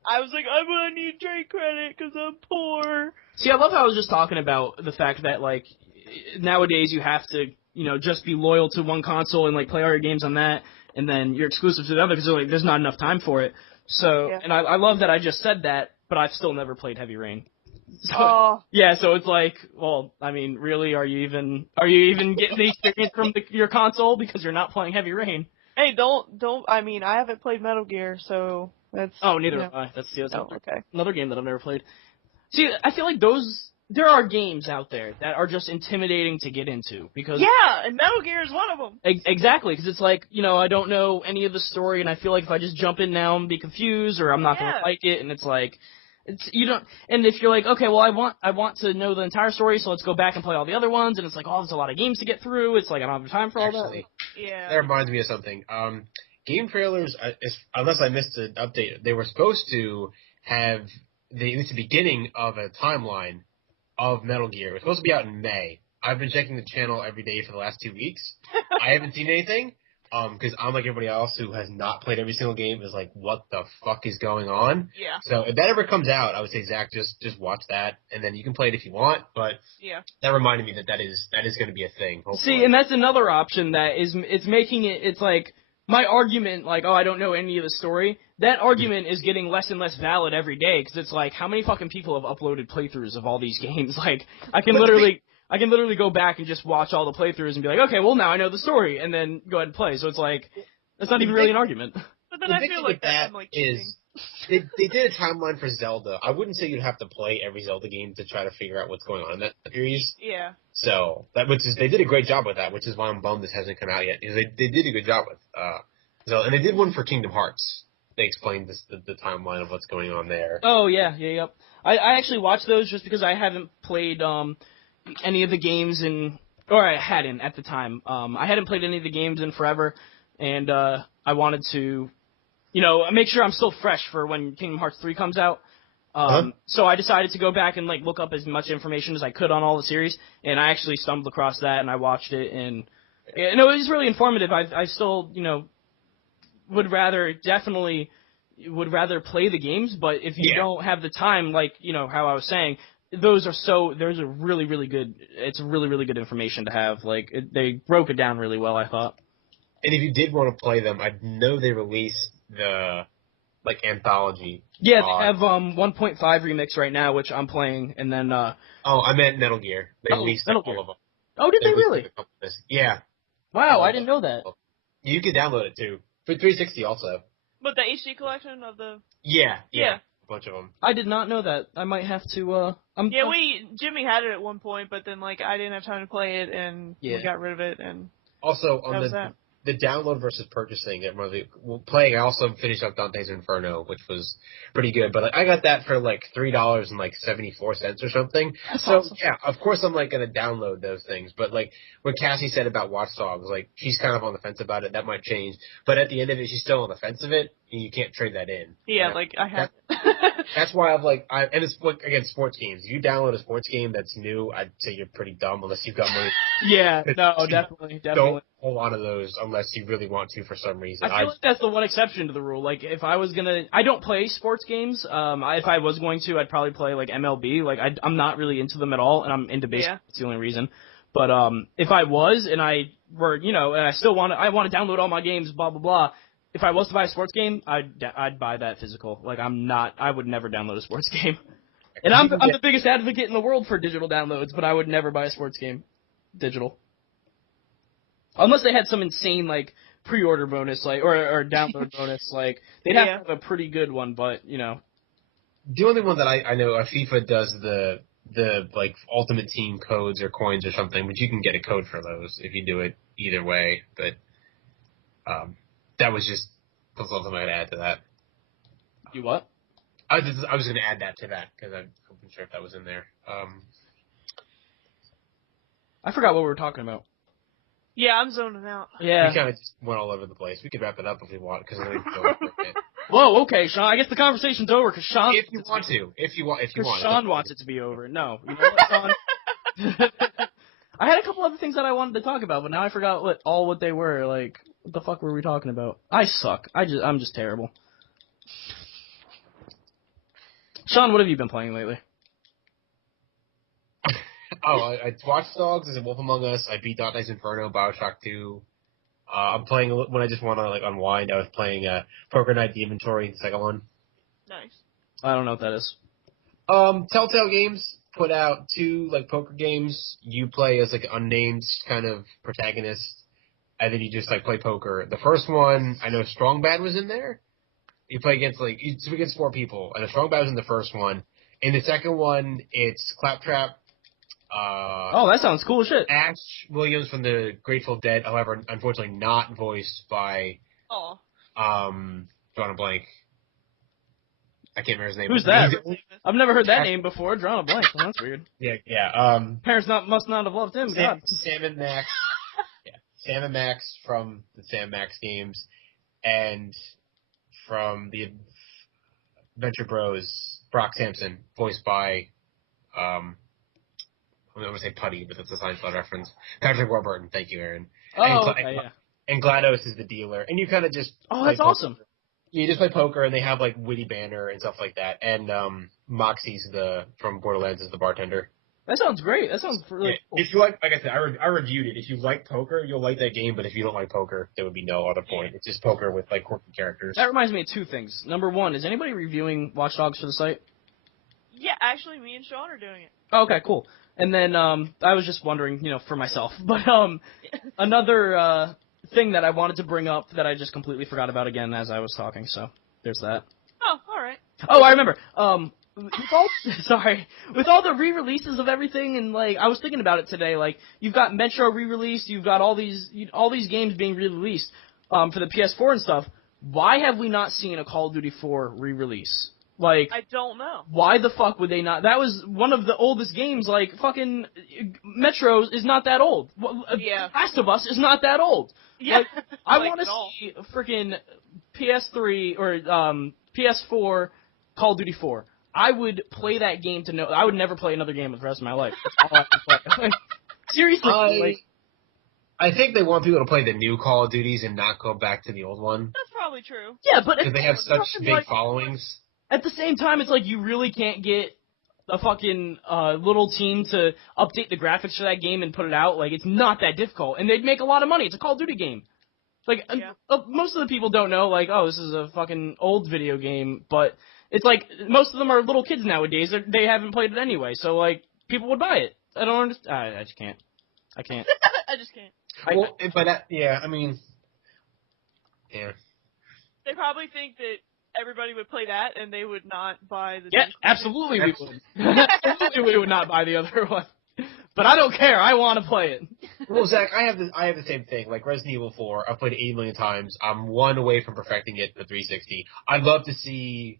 I was like, I'm gonna need trade credit because I'm poor. See, I love how I was just talking about the fact that like nowadays you have to just be loyal to one console and like play all your games on that, and then you're exclusive to the other because like there's not enough time for it. So, and I love that I just said that, but I've still never played Heavy Rain. So, yeah, so it's like, well, I mean, really, are you even getting the experience from your console because you're not playing Heavy Rain? Hey, don't. I mean, I haven't played Metal Gear, so that's. Oh, neither have I. That's okay. Another game that I've never played. See, I feel like there are games out there that are just intimidating to get into because. Yeah, and Metal Gear is one of them. Exactly, because it's like I don't know any of the story, and I feel like if I just jump in now and be confused, or I'm not gonna like it, and it's like. And if you're like, okay, well, I want to know the entire story, so let's go back and play all the other ones, and it's like, oh, there's a lot of games to get through. It's like I don't have time for all that. Yeah. That reminds me of something. Game trailers, unless I missed an update, they were supposed to have at least the beginning of a timeline of Metal Gear. It was supposed to be out in May. I've been checking the channel every day for the last 2 weeks. I haven't seen anything. Because I'm like everybody else who has not played every single game is like, what the fuck is going on? Yeah. So if that ever comes out, I would say, Zach, just watch that, and then you can play it if you want, but that reminded me that is going to be a thing, hopefully. See, and that's another option that it's making it's like, my argument, like, oh, I don't know any of the story, that argument is getting less and less valid every day, because it's like, how many fucking people have uploaded playthroughs of all these games? Like, I can literally go back and just watch all the playthroughs and be like, okay, well, now I know the story, and then go ahead and play. So it's like, that's not even really an argument. But then I feel like I'm like cheating. They did a timeline for Zelda. I wouldn't say you'd have to play every Zelda game to try to figure out what's going on in that series. Yeah. So they did a great job with that, which is why I'm bummed this hasn't come out yet. Because they did a good job with Zelda, and they did one for Kingdom Hearts. They explained the timeline of what's going on there. Oh yeah. I actually watched those just because I haven't played any of the games or I hadn't at the time. I hadn't played any of the games in forever, and I wanted to, make sure I'm still fresh for when Kingdom Hearts 3 comes out. So I decided to go back and look up as much information as I could on all the series, and I actually stumbled across that, and I watched it, and it was really informative. I still, would rather play the games, but if you don't have the time, how I was saying, those are really, really good. It's really, really good information to have. They broke it down really well, I thought. And if you did want to play them, I know they released the anthology. Yeah, they have 1.5 remix right now, which I'm playing, and then. I meant Metal Gear. They released all of them. Oh, did they really? Yeah. Wow, I didn't know that. You can download it too for 360 also. But the HD collection of the. Yeah. A bunch of them. I did not know that. I might have to. Jimmy had it at one point, but then I didn't have time to play it, and we got rid of it, and. Also on the download versus purchasing, playing, I also finished up Dante's Inferno, which was pretty good. But I got that for $3 and 74 cents or something. That's so awesome. Yeah, of course I'm gonna download those things. But what Cassie said about Watch Dogs, she's kind of on the fence about it. That might change. But at the end of it, she's still on the fence of it, and you can't trade that in. Yeah, I have. That's why and it's again sports games. If you download a sports game that's new, I'd say you're pretty dumb unless you've got money. Yeah, no, definitely. Don't hold on to those unless you really want to for some reason. I feel like that's the one exception to the rule. If I was I don't play sports games. If I was going to, I'd probably play MLB. I'm not really into them at all, and I'm into baseball. Yeah. That's the only reason. But if I was and I were, and I still want to download all my games, blah blah blah. If I was to buy a sports game, I'd buy that physical. Like I would never download a sports game. And I'm the biggest advocate in the world for digital downloads, but I would never buy a sports game digital. Unless they had some insane like pre-order bonus, like or download bonus, like they'd have to have a pretty good one. But the only one that I know, FIFA does the like Ultimate Team codes or coins or something, but you can get a code for those if you do it either way. But that was just something I'd add to that. You what? I was going to add that to that because I wasn't sure if that was in there. I forgot what we were talking about. Yeah, I'm zoning out. Yeah. We kind of just went all over the place. We could wrap it up if we want, because I think we're going for a bit. Whoa, okay, Sean. I guess the conversation's over because Sean. If you want to. Sean wants it to be over. No. You know what, Sean? I had a couple other things that I wanted to talk about, but now I forgot what they were. Like, what the fuck were we talking about? I suck. I'm just terrible. Sean, what have you been playing lately? I Watch Dogs, there's a Wolf Among Us, I beat Dot Knight's Inferno, Bioshock 2. I'm playing, when I just want to unwind, I was playing Poker Night, The Inventory, the second one. Nice. I don't know what that is. Telltale Games put out 2 poker games. You play as an unnamed kind of protagonist, and then you just play poker. The first one, I know Strong Bad was in there. You play against against 4 people, and a Strong Bad was in the first one. In the second one, it's Claptrap. That sounds cool as shit. Ash Williams from the Grateful Dead, however, unfortunately not voiced by. Drawing a blank. I can't remember his name. Who's that? I've never heard that name before. Drawing a blank. Well, that's weird. Yeah. Parents must not have loved him. God. Sam and Max. Yeah, Sam and Max from the Sam Max games, and from the Adventure Bros, Brock Sampson, voiced by. I'm going to say Putty, but that's a Seinfeld reference. Patrick Warburton. Thank you, Aaron. Okay, yeah. And GLaDOS is the dealer. And you kind of just... Oh, that's awesome. You just play poker, and they have, witty banner and stuff like that. And Moxie's from Borderlands is the bartender. That sounds great. That sounds really cool. If you like I said, I reviewed it. If you like poker, you'll like that game. But if you don't like poker, there would be no other point. It's just poker with, quirky characters. That reminds me of 2 things. Number 1, is anybody reviewing Watch Dogs for the site? Yeah, actually, me and Sean are doing it. Oh, okay, cool. And then I was just wondering, for myself. But another thing that I wanted to bring up that I just completely forgot about again as I was talking. So there's that. Oh, all right. Oh, I remember. With all the re-releases of everything, and I was thinking about it today. You've got Metro re-released, you've got all these games being re-released for the PS4 and stuff. Why have we not seen a Call of Duty 4 re-release? I don't know. Why the fuck would they not? That was one of the oldest games. Fucking Metro is not that old. Yeah. Last of Us is not that old. Yeah. I want to see freaking PS3 or PS4 Call of Duty 4. I would play that game to know. I would never play another game for the rest of my life. That's all I would play. Seriously. I think they want people to play the new Call of Duties and not go back to the old one. That's probably true. Yeah, but because they have such big followings. At the same time, it's you really can't get a fucking little team to update the graphics for that game and put it out. It's not that difficult, and they'd make a lot of money. It's a Call of Duty game. Most of the people don't know, this is a fucking old video game, but it's most of them are little kids nowadays. They haven't played it anyway, so people would buy it. I don't understand. I just can't. I can't. I just can't. Yeah. They probably think that everybody would play that, and they would not buy the... Yeah, absolutely we would. Absolutely we would not buy the other one. But I don't care. I want to play it. Well, Zach, I have the same thing. Resident Evil 4, I've played it 80 million times. I'm one away from perfecting it for 360. I'd love to see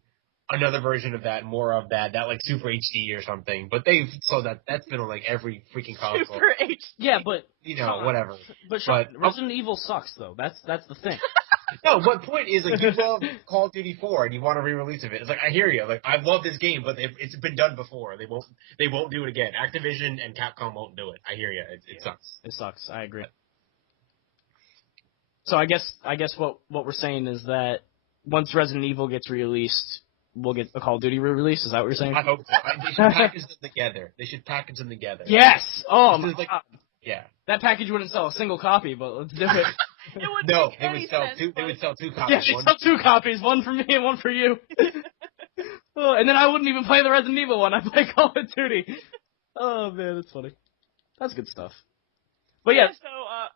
another version of that, more of that Super HD or something. But that's been on every freaking console. Super HD. Yeah, but... whatever. But Resident Evil sucks, though. That's the thing. No, but point is, you love Call of Duty 4 and you want a re-release of it. It's I hear you. I love this game, but it's been done before. They won't do it again. Activision and Capcom won't do it. I hear you. It sucks. It sucks. I agree. So I guess what we're saying is that once Resident Evil gets re-released, we'll get a Call of Duty re-release. Is that what you're saying? I hope so. They should package them together. Yes! Oh, my God. Yeah. That package wouldn't sell a single copy, but let's do it. It would No, make they any would sell sense, two. They but- would sell 2 copies. Yeah, she'd sell 2 copies, one for me and one for you. Oh, and then I wouldn't even play the Resident Evil one. I'd play Call of Duty. Oh man, that's funny. That's good stuff. But yeah, So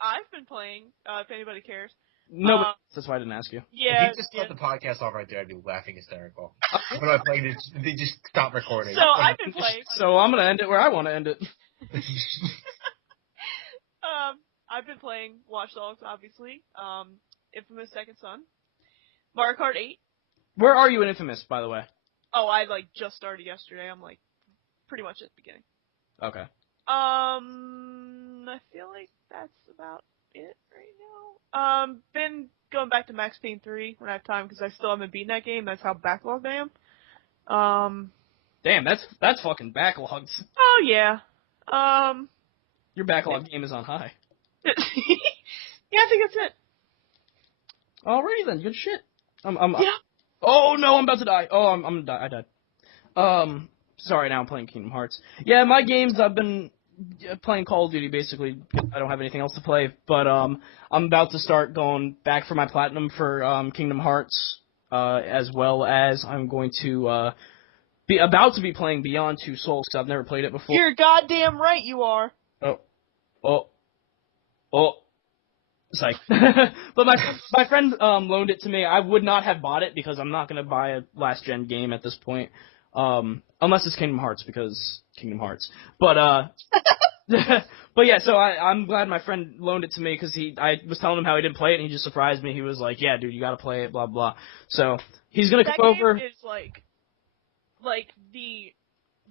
I've been playing. If anybody cares. no, but that's why I didn't ask you. Yeah. If you just cut the podcast off right there, I'd be laughing hysterical. When I played it, they just stop recording. So I've been playing. So I'm gonna end it where I want to end it. I've been playing Watch Dogs, obviously. Infamous Second Son. Mario Kart 8. Where are you in Infamous, by the way? Oh, I just started yesterday. I'm pretty much at the beginning. Okay. I feel like that's about it right now. Been going back to Max Payne 3 when I have time because I still haven't beaten that game. That's how backlogged I am. Damn, that's fucking backlogs. Oh yeah. Your backlog game is on high. Yeah, I think that's it. Alrighty then, good shit. Yeah. Oh no, I'm about to die. Oh, I'm gonna die. I died. Sorry, now I'm playing Kingdom Hearts. Yeah, my games, I've been playing Call of Duty, basically. I don't have anything else to play, but, I'm about to start going back for my platinum for, Kingdom Hearts, as well as I'm going to, be about to be playing Beyond Two Souls, because I've never played it before. You're goddamn right you are. Psych. But my friend loaned it to me. I would not have bought it because I'm not going to buy a last-gen game at this point. Unless it's Kingdom Hearts, because Kingdom Hearts. But, but yeah, so I'm glad my friend loaned it to me because I was telling him how he didn't play it and he just surprised me. He was like, yeah, dude, you gotta play it, blah, blah. So, he's gonna come over. That game is like,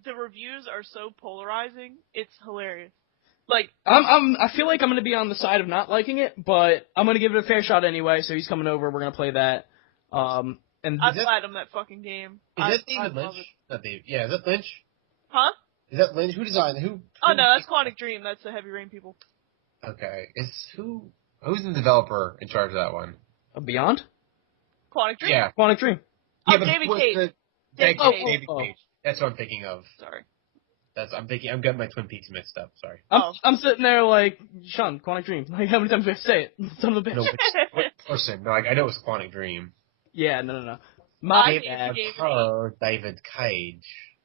the reviews are so polarizing, it's hilarious. Like, I feel like I'm gonna be on the side of not liking it, but I'm gonna give it a fair shot anyway, so he's coming over, we're gonna play that. And I'm glad I'm that fucking game. Is that David Lynch? Not David. Yeah, is that Lynch? Huh? Is that Lynch? Who designed who? Oh no, that's Quantic Dream. That's the Heavy Rain people. Okay. Who's the developer in charge of that one? Beyond? Quantic Dream. Yeah. Quantic Dream. Oh, Yeah, but David what's Cage. the- David David Cage. Cage. That's what I'm thinking of. Sorry. I'm getting my Twin Peaks mixed up. Sorry. I'm sitting there like, Sean, Quantic Dream. Like, how many times do I have to say it? Son of a bitch. No, which person? No, I know it was Quantic Dream. Yeah, no. My David bad. Cage. David Cage.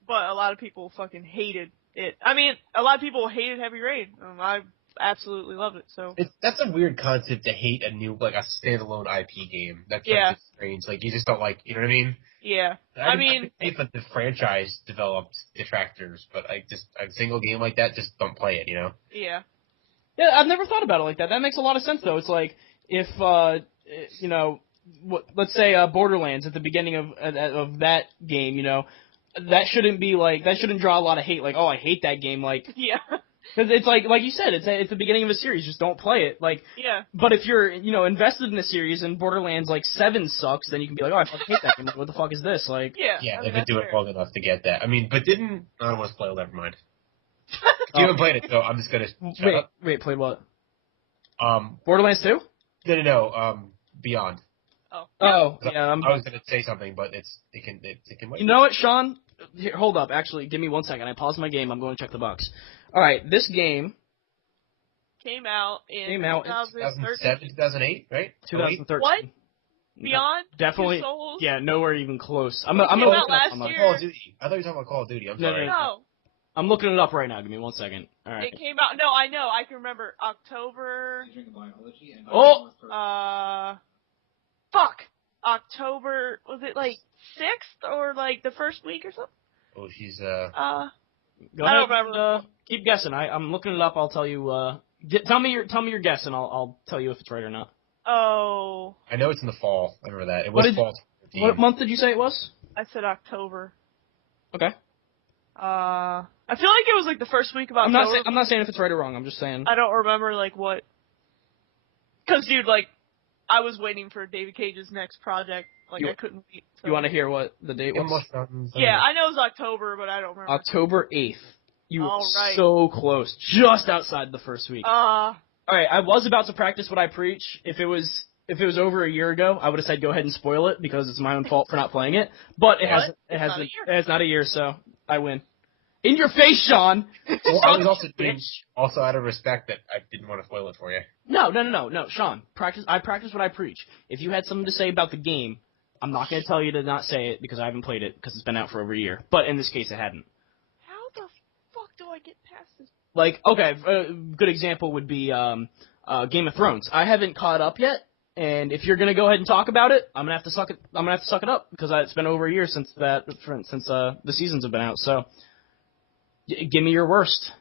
But a lot of people fucking hated it. I mean, a lot of people hated Heavy Rain. I absolutely loved it. So That's a weird concept to hate a new, like a standalone IP game. That's just strange. Like you just don't like, you know what I mean? yeah. I mean, if the franchise developed detractors, but just a single game like that, just don't play it. You know? Yeah. Yeah, I've never thought about it like that. That makes a lot of sense, though. It's like, if, let's say Borderlands at the beginning of that game, that shouldn't draw a lot of hate. Like, oh, I hate that game. Like, Yeah. because it's like you said, it's the beginning of a series. Just don't play it. Like, Yeah. but if you're, invested in a series and Borderlands 7 sucks, then you can be like, oh, I fucking hate that game. Like, what the fuck is this? Like, Yeah. Yeah, I mean, they've been that's doing fair. it long enough to get that. I mean, but I don't want to spoil. Never mind. You haven't played it, so I'm just gonna shut up. wait, played what? Um, Borderlands 2? no. Beyond. Oh. Yeah. I was gonna say something, but it can wait. You know what, Sean? Here, hold up. Actually, give me 1 second. I paused my game. I'm going to check the box. All right, this game Came out in 2007, 2013. 2008, right? 2013. What? Beyond Definitely. Two Souls? Yeah, nowhere even close. I'm Came gonna out look it up last on my- year. Call of Duty. I thought you were talking about Call of Duty. I'm No, sorry. No. I'm looking it up right now. Give me 1 second. All right. It came out. No, I know. I can remember October. Oh! Fuck. October. Was it like 6th or like the first week or something? Oh, she's Go I ahead. don't remember. Keep guessing. I'm looking it up. I'll tell you. Tell me your guess, and I'll tell you if it's right or not. Oh. I know it's in the fall. I remember that. It What was did- fall. 2015. What month did you say it was? I said October. Okay. I feel like it was like the first week of I'm October. not saying if it's right or wrong. I'm just saying. I don't remember like what. Cause dude, like, I was waiting for David Cage's next project. Like I couldn't wait. So. You want to hear what the date was? Yeah, I know it was October, but I don't remember. October 8th. You were All right. so close, just outside the first week. All right, I was about to practice what I preach. If it was over a year ago, I would have said go ahead and spoil it because it's my own fault for not playing it. But it What? has It's not a year. it's not a year, so I win. In your face, Sean. Well, I was also out of respect that I didn't want to spoil it for you. No, Sean. I practice what I preach. If you had something to say about the game, I'm not going to tell you to not say it because I haven't played it because it's been out for over a year. But in this case, it hadn't. How the fuck do I get past this? Like, okay, a good example would be Game of Thrones. I haven't caught up yet, and if you're going to go ahead and talk about it, I'm going to have to suck it up because it's been over a year since the seasons have been out. So, give me your worst.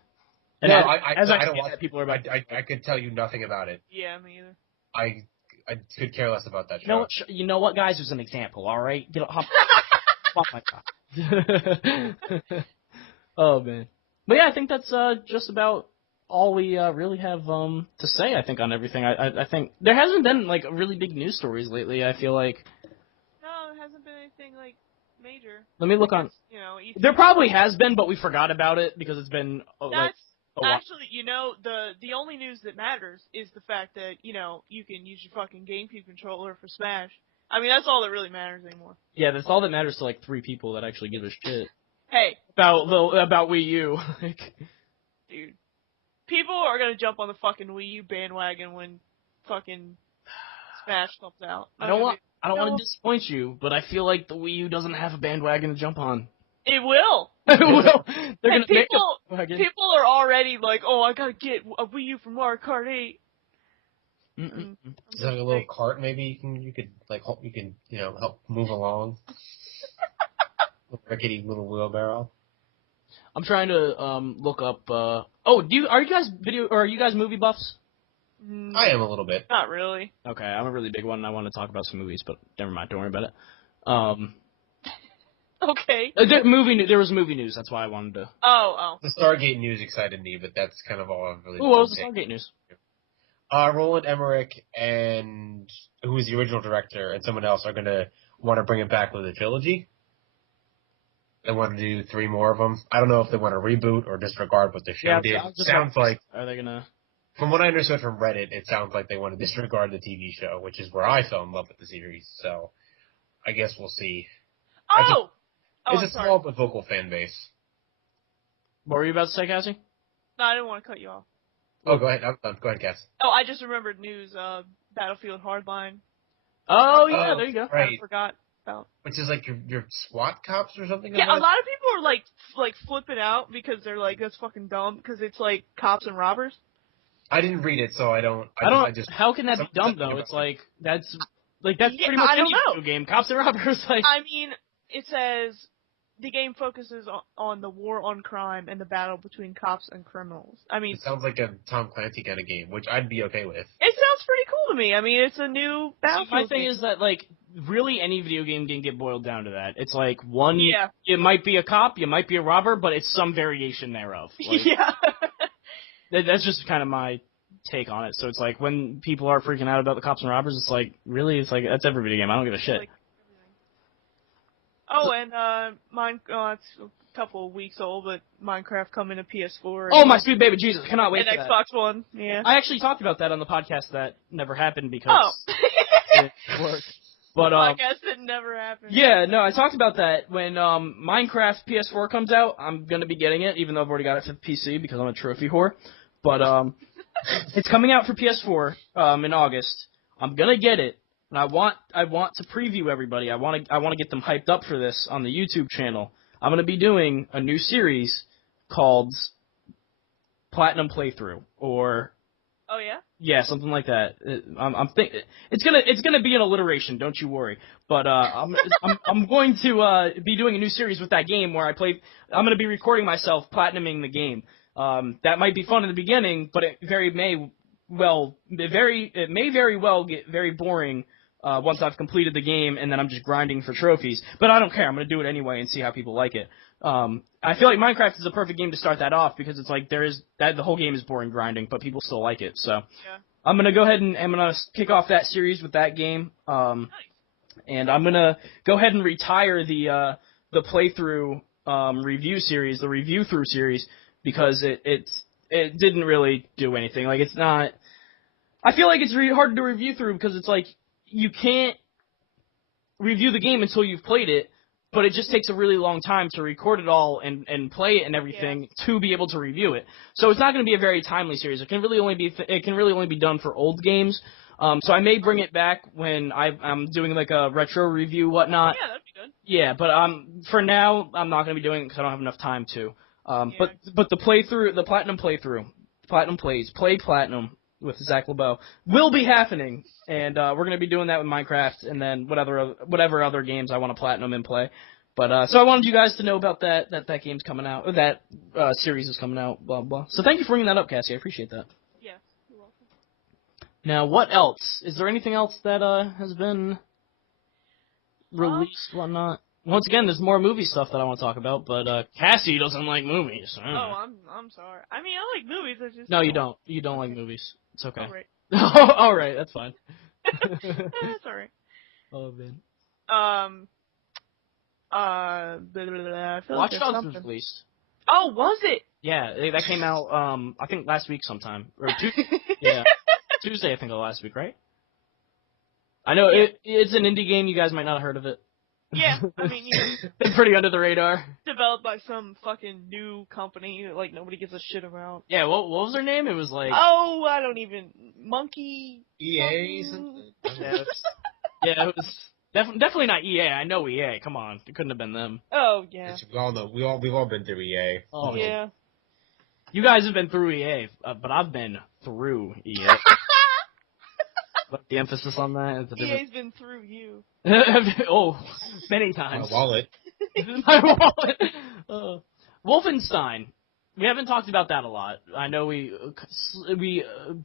And No, I don't watch that people are about. I could tell you nothing about it. Yeah, me either. I could care less about that show. You know what, guys? There's an example, all right? Hop my God. Oh, man. But yeah, I think that's just about all we really have to say, I think, on everything. I think there hasn't been, like, really big news stories lately, I feel like. No, there hasn't been anything, like, major. Let me look on. You know, there probably has been, but we forgot about it because it's been, actually, you know, the only news that matters is the fact that, you know, you can use your fucking GameCube controller for Smash. I mean, that's all that really matters anymore. Yeah, that's all that matters to, like, 3 people that actually give a shit. Hey. About Wii U. Dude. People are gonna jump on the fucking Wii U bandwagon when fucking Smash comes out. I don't want to disappoint you, but I feel like the Wii U doesn't have a bandwagon to jump on. It will. It will. They're gonna people are already like, oh, I gotta get a Wii U for Mario Kart 8. Is that like a little cart? Maybe you could help move along. Little rickety little wheelbarrow. I'm trying to look up. Are you guys movie buffs? I am a little bit. Not really. Okay, I'm a really big one. And I want to talk about some movies, but never mind. Don't worry about it. Okay. There was movie news. That's why I wanted to. Oh. The Stargate news excited me, but that's kind of all I've really. What was the Stargate news? Roland Emmerich and who was the original director and someone else are going to want to bring it back with a trilogy. They want to do 3 more of them. I don't know if they want to reboot or disregard what the show did. Sounds like. Are they gonna? From what I understood from Reddit, it sounds like they want to disregard the TV show, which is where I fell in love with the series. So, I guess we'll see. It's a small but vocal fan base. What were you about to say, Cassie? No, I didn't want to cut you off. Oh, go ahead. Go ahead, Cass. Oh, I just remembered news. Battlefield Hardline. Oh yeah, there you go. Right. I forgot about. Which is like your SWAT cops or something. Yeah, a lot of people are like flipping out because they're like, that's fucking dumb because it's like cops and robbers. I didn't read it, so I don't. How can that be dumb though? It's like that's pretty much any video game. Cops and robbers. Like. I mean, it says the game focuses on the war on crime and the battle between cops and criminals. I mean, it sounds like a Tom Clancy kind of game, which I'd be okay with. It sounds pretty cool to me. I mean, it's a new Battlefield. My thing is that like really any video game can get boiled down to that. It's like one. Yeah. It might be a cop, you might be a robber, but it's some variation thereof. Like, yeah. That's just kind of my take on it. So it's like when people are freaking out about the cops and robbers, it's like really, it's like that's every video game. I don't give a shit. Like, and it's a couple of weeks old, but Minecraft coming to PS4. Oh my sweet baby Jesus! Cannot wait. And Xbox One. Yeah. I actually talked about that on the podcast. That never happened because it worked. But podcast that never happened. Yeah, no, I talked about that when Minecraft PS4 comes out. I'm gonna be getting it, even though I've already got it for PC because I'm a trophy whore. But it's coming out for PS4 in August. I'm gonna get it, and I want to preview everybody. I want to get them hyped up for this on the YouTube channel. I'm gonna be doing a new series called Platinum Playthrough, or oh yeah, yeah, something like that. I'm thinking it's gonna be an alliteration. Don't you worry. But I'm going to be doing a new series with that game where I'm gonna be recording myself platinuming the game. That might be fun in the beginning, but it may very well get very boring once I've completed the game and then I'm just grinding for trophies. But I don't care. I'm going to do it anyway and see how people like it. I feel like Minecraft is a perfect game to start that off because it's like the whole game is boring grinding, but people still like it. So yeah. I'm going to go ahead and I'm going to kick off that series with that game. And I'm going to go ahead and retire the playthrough review series, the review through series, because it didn't really do anything. Like, it's not... I feel like it's really hard to review through because it's like, you can't review the game until you've played it, but it just takes a really long time to record it all and play it and everything to be able to review it. So it's not going to be a very timely series. It can really only be done for old games. So I may bring it back when I'm doing like a retro review, whatnot. Yeah, that'd be good. Yeah, but for now I'm not going to be doing it because I don't have enough time to. But the platinum with Zach LeBeau will be happening, and we're going to be doing that with Minecraft, and then whatever other games I want to platinum and play. But so I wanted you guys to know about that game's coming out, or that series is coming out, blah blah. So thank you for bringing that up, Cassie. I appreciate that. Yeah, you're welcome. Now, what else? Is there anything else that has been released, whatnot? Once again, there's more movie stuff that I want to talk about, but Cassie doesn't like movies. Oh, I'm sorry. I mean, I like movies. I just No, you don't. You don't like movies. It's okay. All right. All right, that's fine. That's all right. Oh man. I feel Watch like Dogs was released. Oh, was it? Yeah, that came out. I think last week sometime or yeah, Tuesday I think of last week, right? I know it's an indie game. You guys might not have heard of it. Yeah, I mean, it's pretty under the radar. Developed by some fucking new company that like nobody gives a shit about. Yeah, what was their name? It was like I don't even Monkey EA something. Yeah, it was definitely not EA. I know EA. Come on, it couldn't have been them. Oh yeah. We all know. We've all been through EA. Oh yeah. You guys have been through EA, but I've been through EA. But the emphasis on that is EA's been through you. Oh, many times. My wallet. My wallet. Wolfenstein. We haven't talked about that a lot. I know we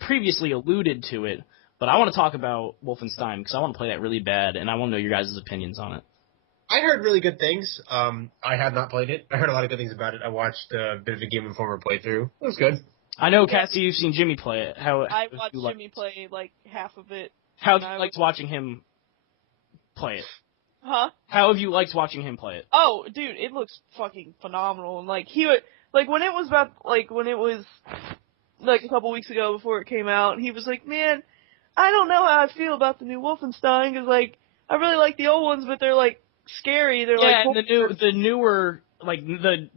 previously alluded to it, but I want to talk about Wolfenstein because I want to play that really bad, and I want to know your guys' opinions on it. I heard really good things. I have not played it. I heard a lot of good things about it. I watched a bit of a Game Informer playthrough. It was good. I know, Cassie, you've seen Jimmy play it. I watched Jimmy play like half of it. How have you liked watching him play it? Huh? How have you liked watching him play it? Oh, dude, it looks fucking phenomenal. And like he would, like when it was a couple weeks ago before it came out, he was like, "Man, I don't know how I feel about the new Wolfenstein because like I really like the old ones, but they're like scary. They're like and the newer like the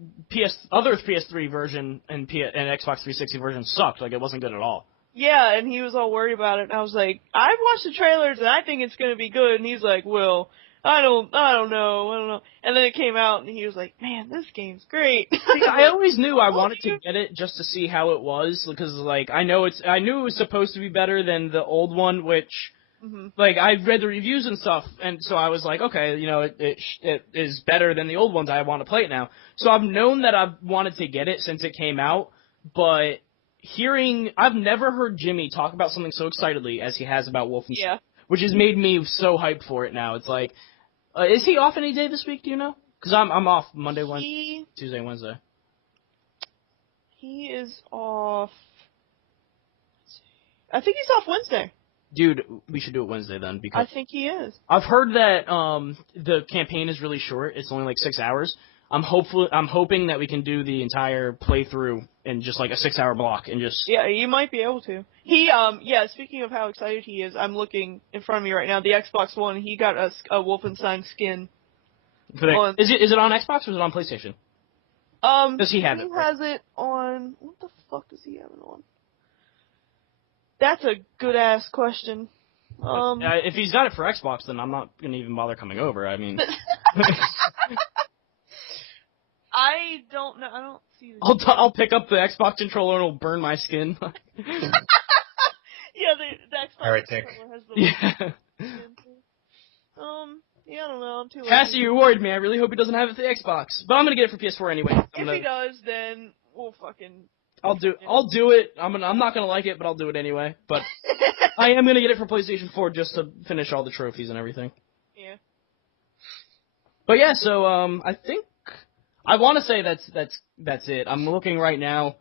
other PS3 version and Xbox 360 version sucked. Like it wasn't good at all." Yeah, and he was all worried about it. And I was like, "I've watched the trailers and I think it's gonna be good." And he's like, "Well, I don't know." And then it came out and he was like, "Man, this game's great." I always knew I wanted to get it just to see how it was because like I knew it was supposed to be better than the old one, which like I read the reviews and stuff, and so I was like, okay, you know, it is better than the old ones. I want to play it now. So I've known that I've wanted to get it since it came out, but I've never heard Jimmy talk about something so excitedly as he has about Wolfenstein, which has made me so hyped for it now. It's like, is he off any day this week? Do you know? Because I'm off Monday, Wednesday, Tuesday, Wednesday. He is off. I think he's off Wednesday. Dude, we should do it Wednesday then because I think he is. I've heard that the campaign is really short. It's only like 6 hours. I'm hoping that we can do the entire playthrough in just like a 6-hour block and just. Yeah, you might be able to. He speaking of how excited he is, I'm looking in front of me right now. The Xbox One, he got a Wolfenstein skin. Is it on Xbox or is it on PlayStation? Does he have it? He has it on. What the fuck does he have it on? That's a good ass question. If he's got it for Xbox, then I'm not gonna even bother coming over. I mean. I don't know. I don't see. I'll pick up the Xbox controller and it'll burn my skin. Yeah, the Xbox controller has the. Yeah. Yeah, I don't know. I'm too lazy. Cassie, you worried me. I really hope he doesn't have it for the Xbox, but I'm gonna get it for PS4 anyway. If he does, then we'll fucking. I'll do it. I'm not gonna like it, but I'll do it anyway. But I am gonna get it for PlayStation 4 just to finish all the trophies and everything. Yeah. But yeah, so I think I want to say that's it. I'm looking right now,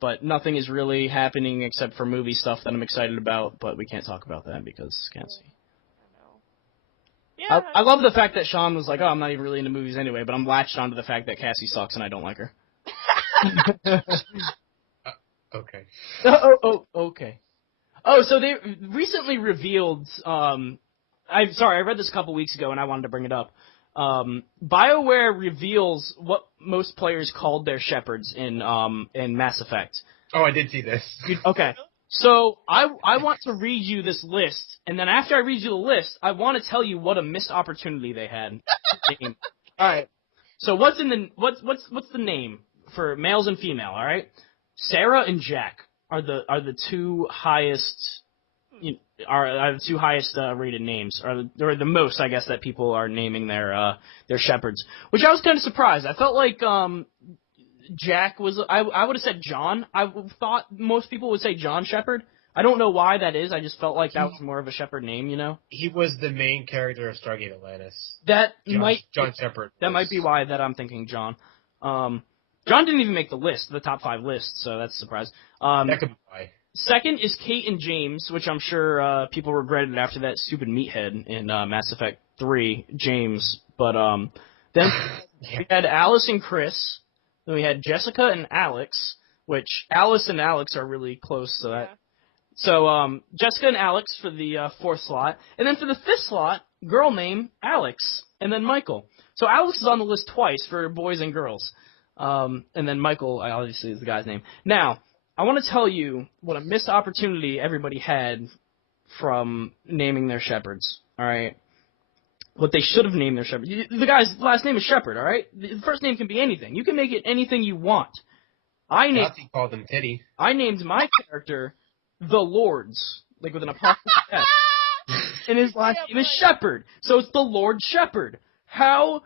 but nothing is really happening except for movie stuff that I'm excited about. But we can't talk about that because can't see. Yeah. I love the fact that Sean was like, "Oh, I'm not even really into movies anyway," but I'm latched onto the fact that Cassie sucks and I don't like her. Okay. Okay. Oh, so they recently revealed. I read this a couple weeks ago and I wanted to bring it up. BioWare reveals what most players called their shepherds in Mass Effect. Oh, I did see this. Okay. So I want to read you this list, and then after I read you the list, I want to tell you what a missed opportunity they had. All right. So what's the name for males and female? All right. Sarah and Jack are the two highest are the two highest rated names, or the most, I guess, that people are naming their shepherds. Which I was kind of surprised. I felt like Jack was. I would have said John. I thought most people would say John Shepherd. I don't know why that is. I just felt like that was more of a Shepherd name, you know. He was the main character of Stargate Atlantis. John Shepherd. That might be why that I'm thinking John. John didn't even make the top 5 list, so that's a surprise. That could be why. Second is Kate and James, which I'm sure people regretted after that stupid meathead in Mass Effect 3, James. But then we had Alice and Chris. Then we had Jessica and Alex, which Alice and Alex are really close to that. So Jessica and Alex for the 4th slot. And then for the 5th slot, girl name Alex. And then Michael. So Alex is on the list twice for boys and girls. And then Michael, obviously, is the guy's name. Now, I want to tell you what a missed opportunity everybody had from naming their shepherds, all right? What they should have named their shepherd. The guy's last name is Shepherd, all right? The first name can be anything. You can make it anything you want. Nazi called him Titty. I named my character The Lords, like with an apostrophe S. And his last name is Shepherd, so it's The Lord Shepherd. How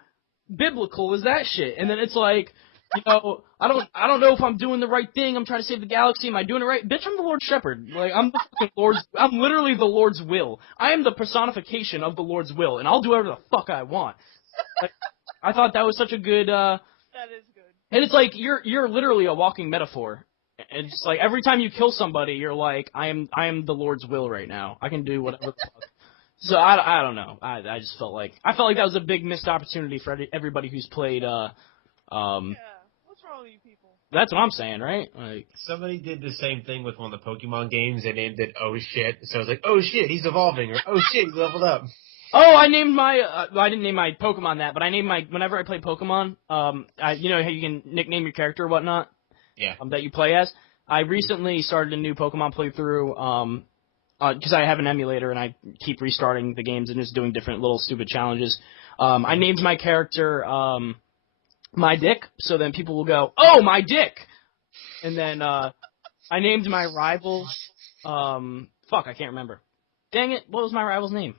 biblical is that shit? And then it's like, you know, I don't know if I'm doing the right thing. I'm trying to save the galaxy. Am I doing it right? Bitch, I'm the Lord Shepherd. Like, I'm the fucking Lord's. I'm literally the Lord's will. I am the personification of the Lord's will, and I'll do whatever the fuck I want. Like, I thought that was such a good. That is good. And it's like you're literally a walking metaphor. And it's like every time you kill somebody, you're like, I am the Lord's will right now. I can do whatever the fuck. So I don't know. I just felt like that was a big missed opportunity for everybody who's played. Yeah. What's wrong with you people? That's what I'm saying, right? Like somebody did the same thing with one of the Pokemon games. They named it Oh Shit. So I was like, Oh Shit, he's evolving, or Oh Shit, he's leveled up. Oh, I named my. I didn't name my Pokemon that, but I named my. Whenever I play Pokemon, you know how you can nickname your character or whatnot. Yeah. That you play as. I recently started a new Pokemon playthrough. Because I have an emulator and I keep restarting the games and just doing different little stupid challenges. I named my character My Dick, so then people will go, "Oh, my dick!" And then I named my rival. Fuck, I can't remember. Dang it! What was my rival's name?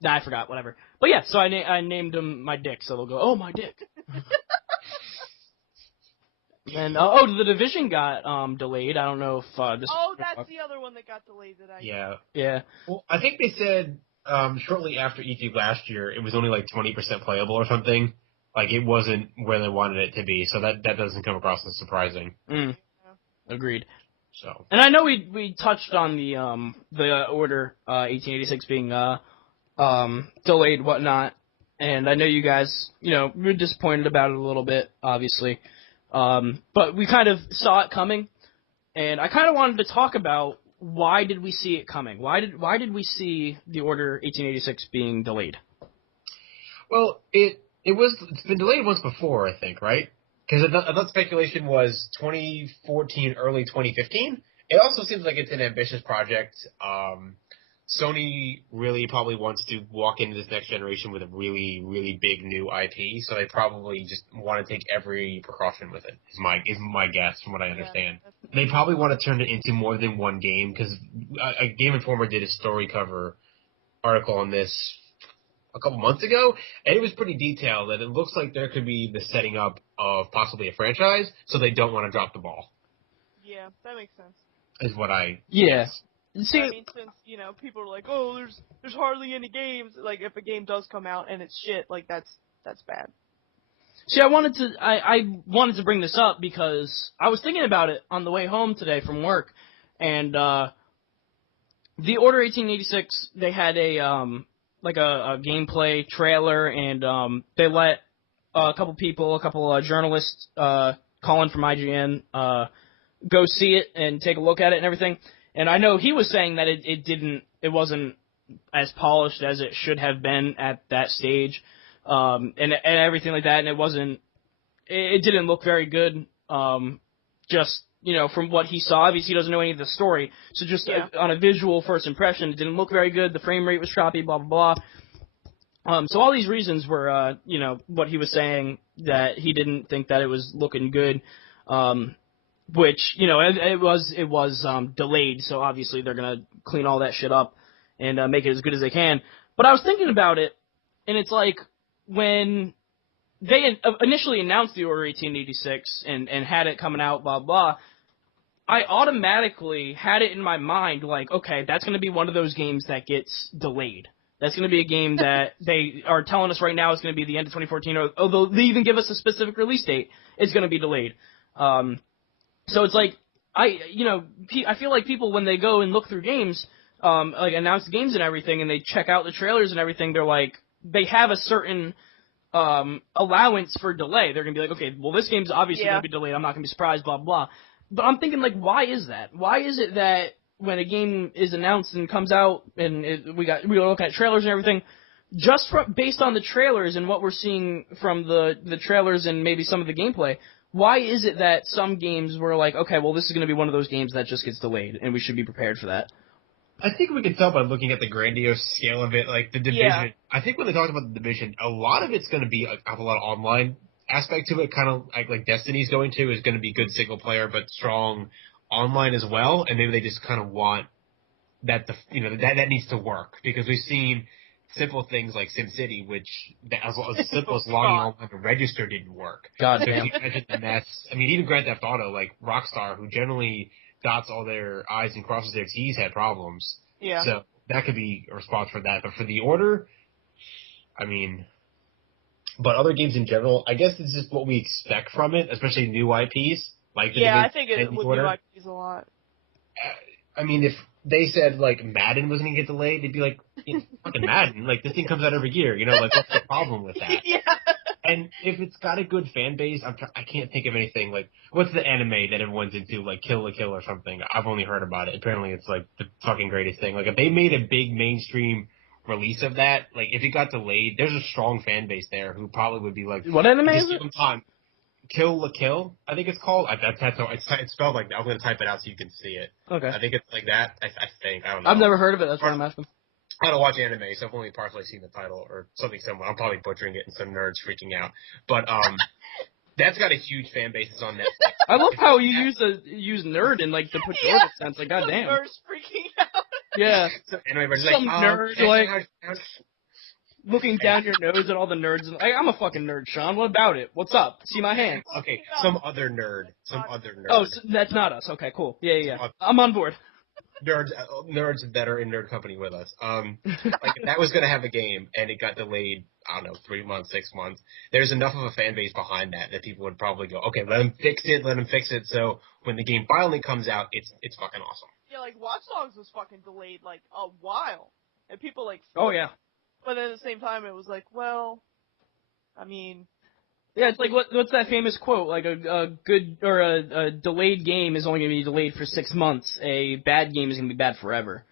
Nah, I forgot. Whatever. But yeah, so I named him My Dick, so they'll go, "Oh, my dick." And the Division got delayed. I don't know if this. Oh, that's the other one that got delayed that I. Yeah. Well, I think they said shortly after E3 last year, it was only like 20% playable or something. Like it wasn't where they wanted it to be, so that doesn't come across as surprising. Agreed. So. And I know we touched on the order 1886 being delayed, whatnot, and I know you guys, were disappointed about it a little bit, obviously. But we kind of saw it coming, and I kind of wanted to talk about why did we see it coming? Why did we see the Order 1886 being delayed? Well, it's been delayed once before, I think, right? Because I thought speculation was 2014, early 2015. It also seems like it's an ambitious project. Sony really probably wants to walk into this next generation with a really, really big new IP, so they probably just want to take every precaution with it, is my guess from what I understand. They probably want to turn it into more than one game, because a Game Informer did a story cover article on this a couple months ago, and it was pretty detailed, and it looks like there could be the setting up of possibly a franchise, so they don't want to drop the ball. Yeah, that makes sense. Is what I... Yeah. See, I mean, since, people are like, oh, there's hardly any games, like, if a game does come out and it's shit, like, that's bad. See, I wanted to bring this up because I was thinking about it on the way home today from work, and, the Order 1886, they had a gameplay trailer, and, they let a couple journalists, call in from IGN, go see it and take a look at it and everything. And I know he was saying that it wasn't as polished as it should have been at that stage. and everything like that, and it didn't look very good. Just, from what he saw, obviously he doesn't know any of the story, so just on a visual first impression, it didn't look very good. The frame rate was choppy, blah blah blah. So all these reasons were, what he was saying, that he didn't think that it was looking good, which, it was delayed, so obviously they're gonna clean all that shit up and make it as good as they can. But I was thinking about it, and it's like, when they initially announced the Order 1886 and had it coming out, blah, blah, I automatically had it in my mind, like, okay, that's going to be one of those games that gets delayed. That's going to be a game that they are telling us right now is going to be the end of 2014, although they even give us a specific release date, it's going to be delayed. So it's like, I feel like people, when they go and look through games, like announce games and everything, and they check out the trailers and everything, they're like, they have a certain allowance for delay. They're going to be like, okay, well, this game's obviously going to be delayed. I'm not going to be surprised, blah, blah. But I'm thinking, like, why is that? Why is it that when a game is announced and comes out and we were looking at trailers and everything, just based on the trailers and what we're seeing from the trailers and maybe some of the gameplay, why is it that some games were like, okay, well, this is going to be one of those games that just gets delayed, and we should be prepared for that? I think we can tell by looking at the grandiose scale of it, like the Division. Yeah. I think when they talked about the Division, a lot of it's going to be have a lot of online aspect to it, kind of like Destiny's going to, is going to be good single player but strong online as well, and maybe they just kind of want that that needs to work, because we've seen simple things like SimCity, which as simple as logging online to register didn't work. God so damn. you imagine the mess. I mean, even Grand Theft Auto, like Rockstar, who generally dots all their I's and crosses their T's, had problems. Yeah. So that could be a response for that. But for the Order, I mean, but other games in general, I guess it's just what we expect from it, especially new IPs. Like the I think it would be like these a lot. I mean, if they said, like, Madden was going to get delayed, they'd be like, fucking Madden. Like, this thing comes out every year. Like, what's the problem with that? Yeah. And if it's got a good fan base, I can't think of anything. Like, what's the anime that everyone's into? Like, Kill la Kill or something. I've only heard about it. Apparently it's, like, the fucking greatest thing. Like, if they made a big mainstream release of that, like, if it got delayed, there's a strong fan base there who probably would be like, what anime is it? Kill la Kill, I think it's called. That's how it's spelled like that. I'm going to type it out so you can see it. Okay. I think it's like that. I think. I don't know. I've never heard of it. That's why I'm asking. I don't watch anime, so I've only partially seen the title or something similar. I'm probably butchering it and some nerds freaking out. But that's got a huge fan base. It's on Netflix. I love how you use nerd in like the pejorative sense. Like, goddamn. Nerds freaking out. Yeah. So anyway, some nerd like looking down your nose at all the nerds. And, I'm a fucking nerd, Sean. What about it? What's up? See my hands. Okay, some other nerd. Oh, so that's not us. Okay, cool. Yeah. I'm on board. Nerds that are in Nerd Company with us. Like, if that was going to have a game and it got delayed, I don't know, 3 months, 6 months, there's enough of a fan base behind that people would probably go, okay, let them fix it. So when the game finally comes out, it's fucking awesome. Yeah, like Watch Dogs was fucking delayed like a while, and people like. Oh yeah. But at the same time, it was like, well, I mean. Yeah, it's like what's that famous quote? Like a good or a delayed game is only going to be delayed for 6 months. A bad game is going to be bad forever.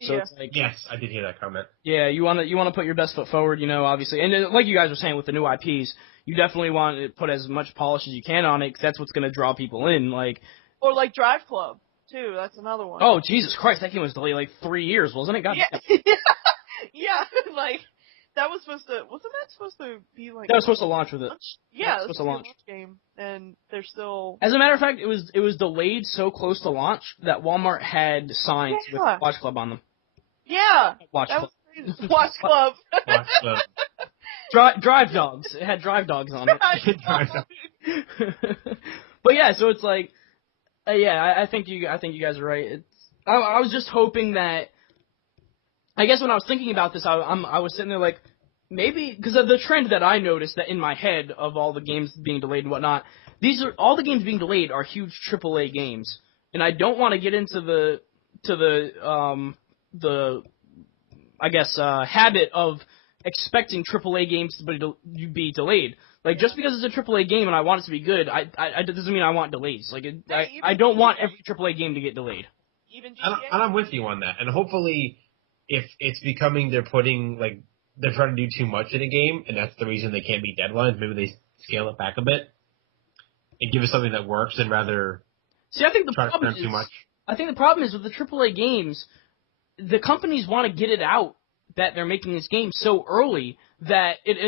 So it's like, yes, I did hear that comment. Yeah, you want to put your best foot forward, obviously, and like you guys were saying with the new IPs, you definitely want to put as much polish as you can on it, because that's what's going to draw people in. Like, or like Drive Club too. That's another one. Oh Jesus Christ, that game was delayed like 3 years, wasn't it? God. Yeah, like. Wasn't that supposed to be like? That was supposed to launch with it. Yeah, it was supposed to launch. Game, and they're still. As a matter of fact, it was delayed so close to launch that Walmart had signs with Watch Club on them. Yeah. Watch Club. Watch Club. Watch Club. Drive Dogs. It had Drive Dogs on it. But yeah, so it's like, I think you guys are right. I was just hoping that. I guess when I was thinking about this, I was sitting there like, maybe, because of the trend that I noticed that in my head of all the games being delayed and whatnot, all the games being delayed are huge AAA games, and I don't want to get into the I guess habit of expecting AAA games to be delayed. Like, just because it's a AAA game and I want it to be good, I doesn't mean I want delays. Like, I don't want every AAA game to get delayed. Even GTA? And I'm with you on that, and hopefully. If it's becoming, they're putting, like, they're trying to do too much in a game, and that's the reason they can't meet deadlines. Maybe they scale it back a bit and give us something that works, and rather I think the try to problem cram too much. I think the problem is with the AAA games, the companies want to get it out that they're making this game so early that it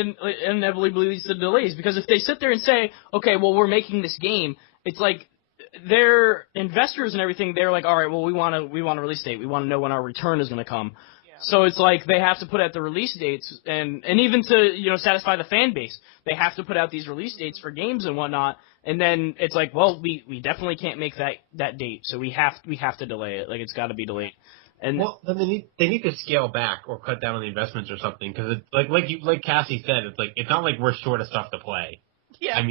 inevitably leads to delays. Because if they sit there and say, okay, well, we're making this game, it's like their investors and everything, they're like, all right, well, we want a release date. We want to know when our return is going to come. Yeah. So it's like they have to put out the release dates, and even to satisfy the fan base, they have to put out these release dates for games and whatnot. And then it's like, well, we definitely can't make that date, so we have to delay it. Like, it's got to be delayed. And Well, then they need to scale back or cut down on the investments or something, because like Cassie said, it's not like we're short of stuff to play. Yeah. I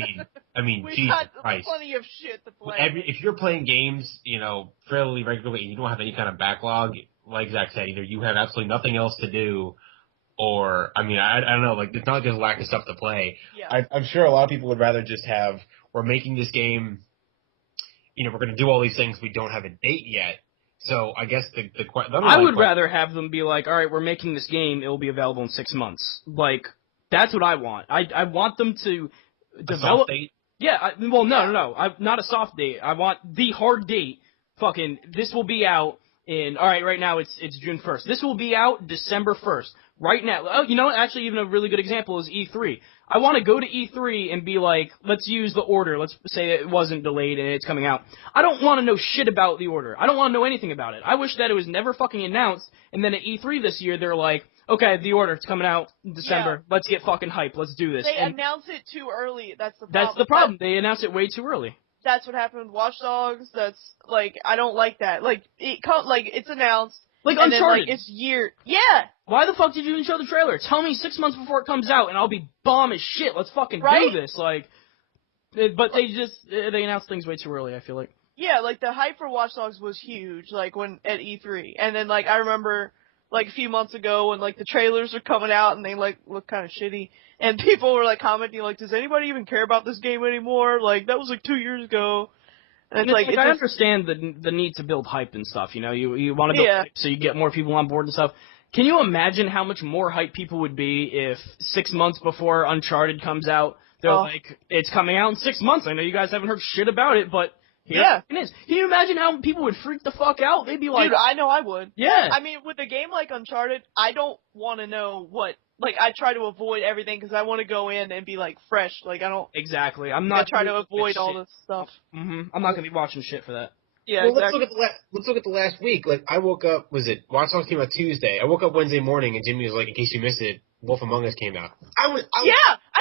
mean, We've Jesus got Christ. plenty of shit to play. If you're playing games, fairly regularly, and you don't have any kind of backlog, like Zach said, either you have absolutely nothing else to do, or I don't know, like, it's not just lack of stuff to play. Yeah. I'm sure a lot of people would rather just have, we're making this game, we're going to do all these things, we don't have a date yet. So I guess I would rather have them be like, all right, we're making this game, it will be available in 6 months. Like, that's what I want. I want them to develop. Soft date? Yeah, no. Not a soft date. I want the hard date. Fucking, this will be out in, all right, right now it's June 1st. This will be out December 1st. Right now. Oh, actually, even a really good example is E3. I want to go to E3 and be like, let's use the order. Let's say it wasn't delayed and it's coming out. I don't want to know shit about the order. I don't want to know anything about it. I wish that it was never fucking announced, and then at E3 this year, they're like, okay, the order, it's coming out in December. Yeah. Let's get fucking hype. Let's do this. They announce it too early. That's the problem. That's the problem. They announce it way too early. That's what happened with Watch Dogs. That's, like, I don't like that. Like, it's announced. Like and Uncharted. Then, like, it's Yeah! Why the fuck did you even show the trailer? Tell me 6 months before it comes out, and I'll be bomb as shit. Let's fucking do this. Like, but they announce things way too early, I feel like. Yeah, like, the hype for Watch Dogs was huge, like, at E3. And then, like, I remember, like, a few months ago when, like, the trailers are coming out and they, like, look kind of shitty. And people were, like, commenting, like, does anybody even care about this game anymore? Like, that was, like, 2 years ago. And it's like, I understand the need to build hype and stuff, you want to build hype so you get more people on board and stuff. Can you imagine how much more hype people would be if 6 months before Uncharted comes out, they're like, it's coming out in 6 months. I know you guys haven't heard shit about it, but here it is. Can you imagine how people would freak the fuck out? They'd be like, dude, I know I would. Yeah. I mean, with a game like Uncharted, I don't want to know I try to avoid everything because I want to go in and be, like, fresh. Like, I don't... Exactly. I'm not... I try to avoid all this stuff. Mm-hmm. I'm not going to be watching shit for that. Yeah, well, exactly. Let's look at the last week. Like, I woke up, Watch Dogs came out Tuesday. I woke up Wednesday morning and Jimmy was like, in case you missed it, Wolf Among Us came out. I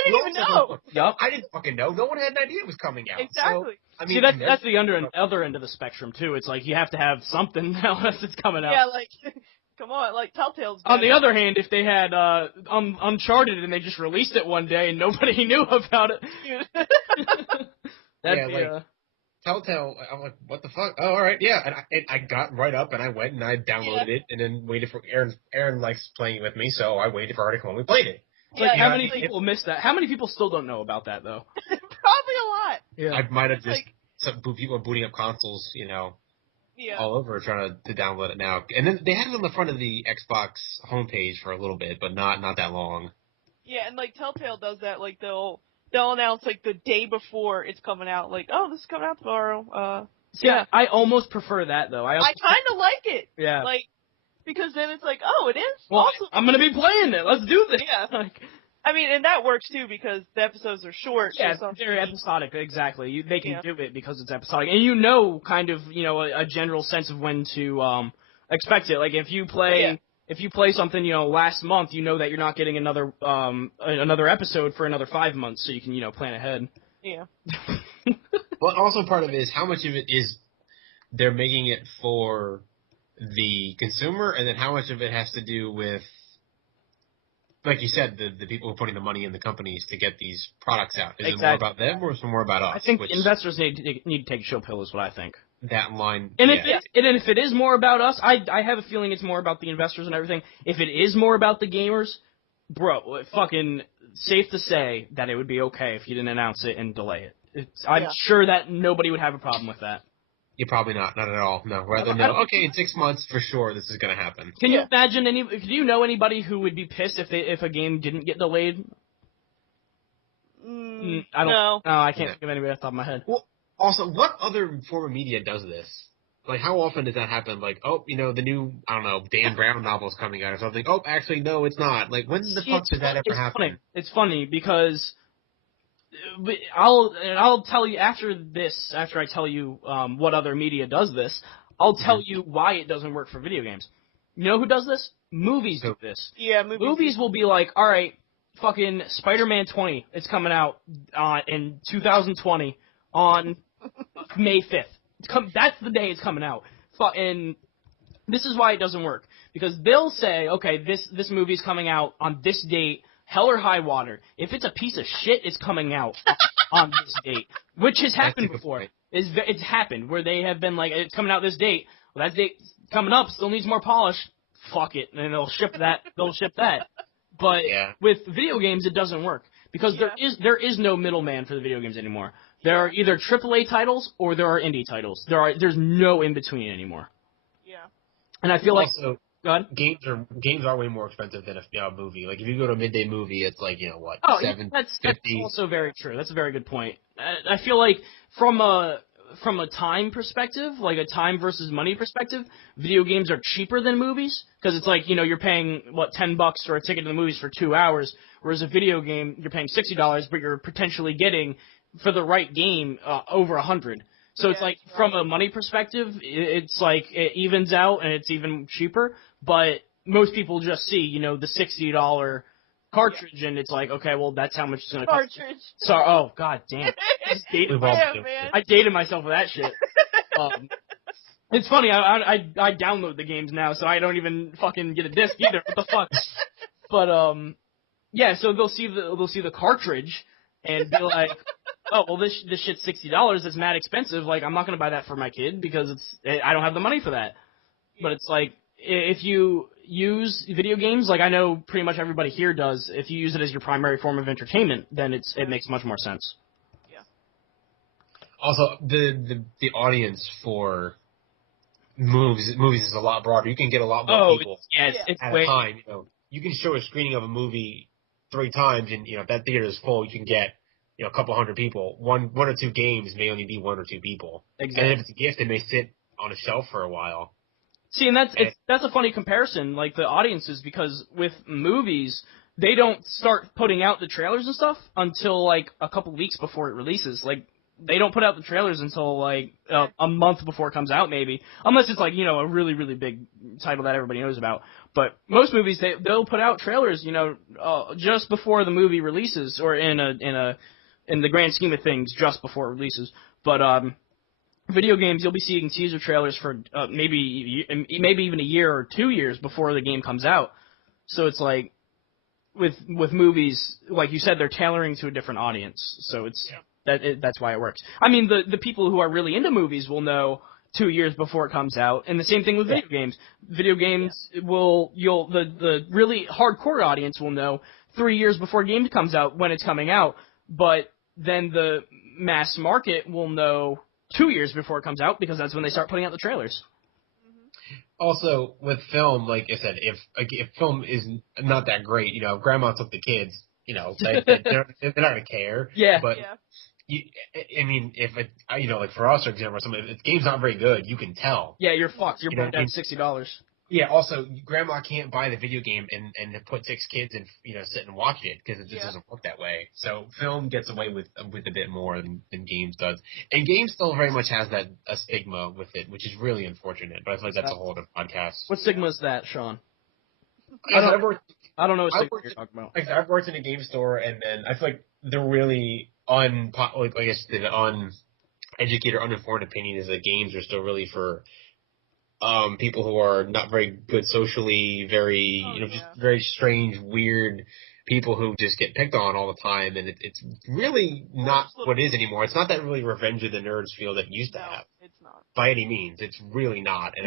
didn't even know. Yup. I didn't fucking know. No one had an idea it was coming out. Exactly. So, see, that's the other end of the spectrum, too. It's like, you have to have something else that's coming out. Yeah, like... Come on, like, Telltale's on the other hand, if they had Uncharted and they just released it one day and nobody knew about it, that'd be Telltale, I'm like, what the fuck? Oh, all right, yeah. And I got right up and I went and I downloaded it and then waited for Aaron likes playing with me, so I waited for her to come home and we played it. Like, how many people missed that? How many people still don't know about that, though? Probably a lot. Yeah. I might have just some people are booting up consoles, all over trying to download it now. And then they had it on the front of the Xbox homepage for a little bit, but not that long. Yeah, and like Telltale does that, like they'll announce like the day before it's coming out, like, oh, this is coming out tomorrow. Yeah, I almost prefer that though. I kind of like it. Yeah. Like, because then it's like, oh, it is? Well, awesome. I'm gonna be playing it. Let's do this. Yeah. I mean, and that works too because the episodes are short. Yeah, so it's very episodic, exactly. They can do it because it's episodic. And kind of, a general sense of when to expect it. Like, if you play something, last month, you know that you're not getting another episode for another 5 months, so you can, plan ahead. Yeah. Well, also part of it is how much of it is they're making it for the consumer, and then how much of it has to do with, like you said, the people who are putting the money in the companies to get these products out. Is it more about them or is it more about us? I think investors need to take a chill pill is what I think. That line. And if it is more about us, I have a feeling it's more about the investors and everything. If it is more about the gamers, bro, fucking safe to say that it would be okay if you didn't announce it and delay it. I'm sure that nobody would have a problem with that. Yeah, probably not at all. No, rather no. Okay, in 6 months for sure this is gonna happen. Can you imagine do you know anybody who would be pissed if a game didn't get delayed? I don't. No. No, I can't think of anybody off the top of my head. Well, also, what other form of media does this? Like, how often does that happen? Like, oh, the new, I don't know, Dan Brown novel's coming out or something. Oh, actually, no, it's not. Like, when the fuck does that ever happen? It's funny because I'll tell you after I tell you what other media does this, I'll tell you why it doesn't work for video games. You know who does this? Movies do this. Yeah, movies will be like, all right, fucking Spider-Man 20, it's coming out in 2020 on May 5th. That's the day it's coming out. And this is why it doesn't work. Because they'll say, okay, this movie's coming out on this date, hell or high water. If it's a piece of shit, it's coming out on this date. Which has happened before. It's happened where they have been like, it's coming out this date. Well, that date's coming up, still needs more polish. Fuck it. And they'll ship that. But with video games, it doesn't work. Because there is no middleman for the video games anymore. There are either AAA titles or there are indie titles. There's no in between anymore. Yeah. And I feel like also, games are way more expensive than a movie. Like if you go to a midday movie, it's like what? Oh, $7.50. That's also very true. That's a very good point. I feel like from a time perspective, like a time versus money perspective, video games are cheaper than movies because it's like you're paying $10 for a ticket to the movies for 2 hours, whereas a video game you're paying $60, but you're potentially getting for the right game over 100. So it's like from a money perspective, it's like it evens out and it's even cheaper. But most people just see the $60 cartridge and it's like, okay, well that's how much it's gonna cost. Cartridge. So god damn. I dated myself with that shit. It's funny. I download the games now, so I don't even fucking get a disc either. What the fuck? But so they'll see the cartridge and be like, oh well, this shit's $60. It's mad expensive. Like I'm not gonna buy that for my kid because I don't have the money for that. But it's like if you use video games, like I know pretty much everybody here does, if you use it as your primary form of entertainment, then it makes much more sense. Yeah. Also, the audience for movies is a lot broader. You can get a lot more people it's at a time. You can show a screening of a movie 3 times, and if that theater is full, you can get a couple hundred people. One or two games may only be 1 or 2 people. Exactly. And if it's a gift, it may sit on a shelf for a while. See, and that's a funny comparison, like the audiences, because with movies, they don't start putting out the trailers and stuff until like a couple weeks before it releases. Like they don't put out the trailers until like a month before it comes out, maybe, unless it's like a really really big title that everybody knows about. But most movies they'll put out trailers, just before the movie releases, or in the grand scheme of things, just before it releases. But video games, you'll be seeing teaser trailers for maybe even a year or 2 years before the game comes out. So it's like with movies, like you said, they're tailoring to a different audience. So that's why it works. I mean, the people who are really into movies will know 2 years before it comes out, and the same thing with video games. Video games the really hardcore audience will know 3 years before a game comes out when it's coming out, but then the mass market will know 2 years before it comes out because that's when they start putting out the trailers. Also, with film, like I said, if film is not that great, if grandma took the kids, they're not gonna care. Yeah. But I mean, if it, like for us, for example, if the game's not very good, you can tell. Yeah, you're fucked. You're putting down $60. Yeah. Also, grandma can't buy the video game and put 6 kids and sit and watch it because it just doesn't work that way. So film gets away with a bit more than games does, and games still very much has a stigma with it, which is really unfortunate. But I feel like that's a whole other podcast. What stigma is that, Sean? I don't know what stigma you're talking about. I've worked in a game store, and then I feel like the really the uneducated or uninformed opinion is that games are still really for people who are not very good socially, just very strange, weird people who just get picked on all the time, and it's really not what it is anymore. It's not that really Revenge of the Nerds feel that it used to have. It's not. By any means. It's really not. And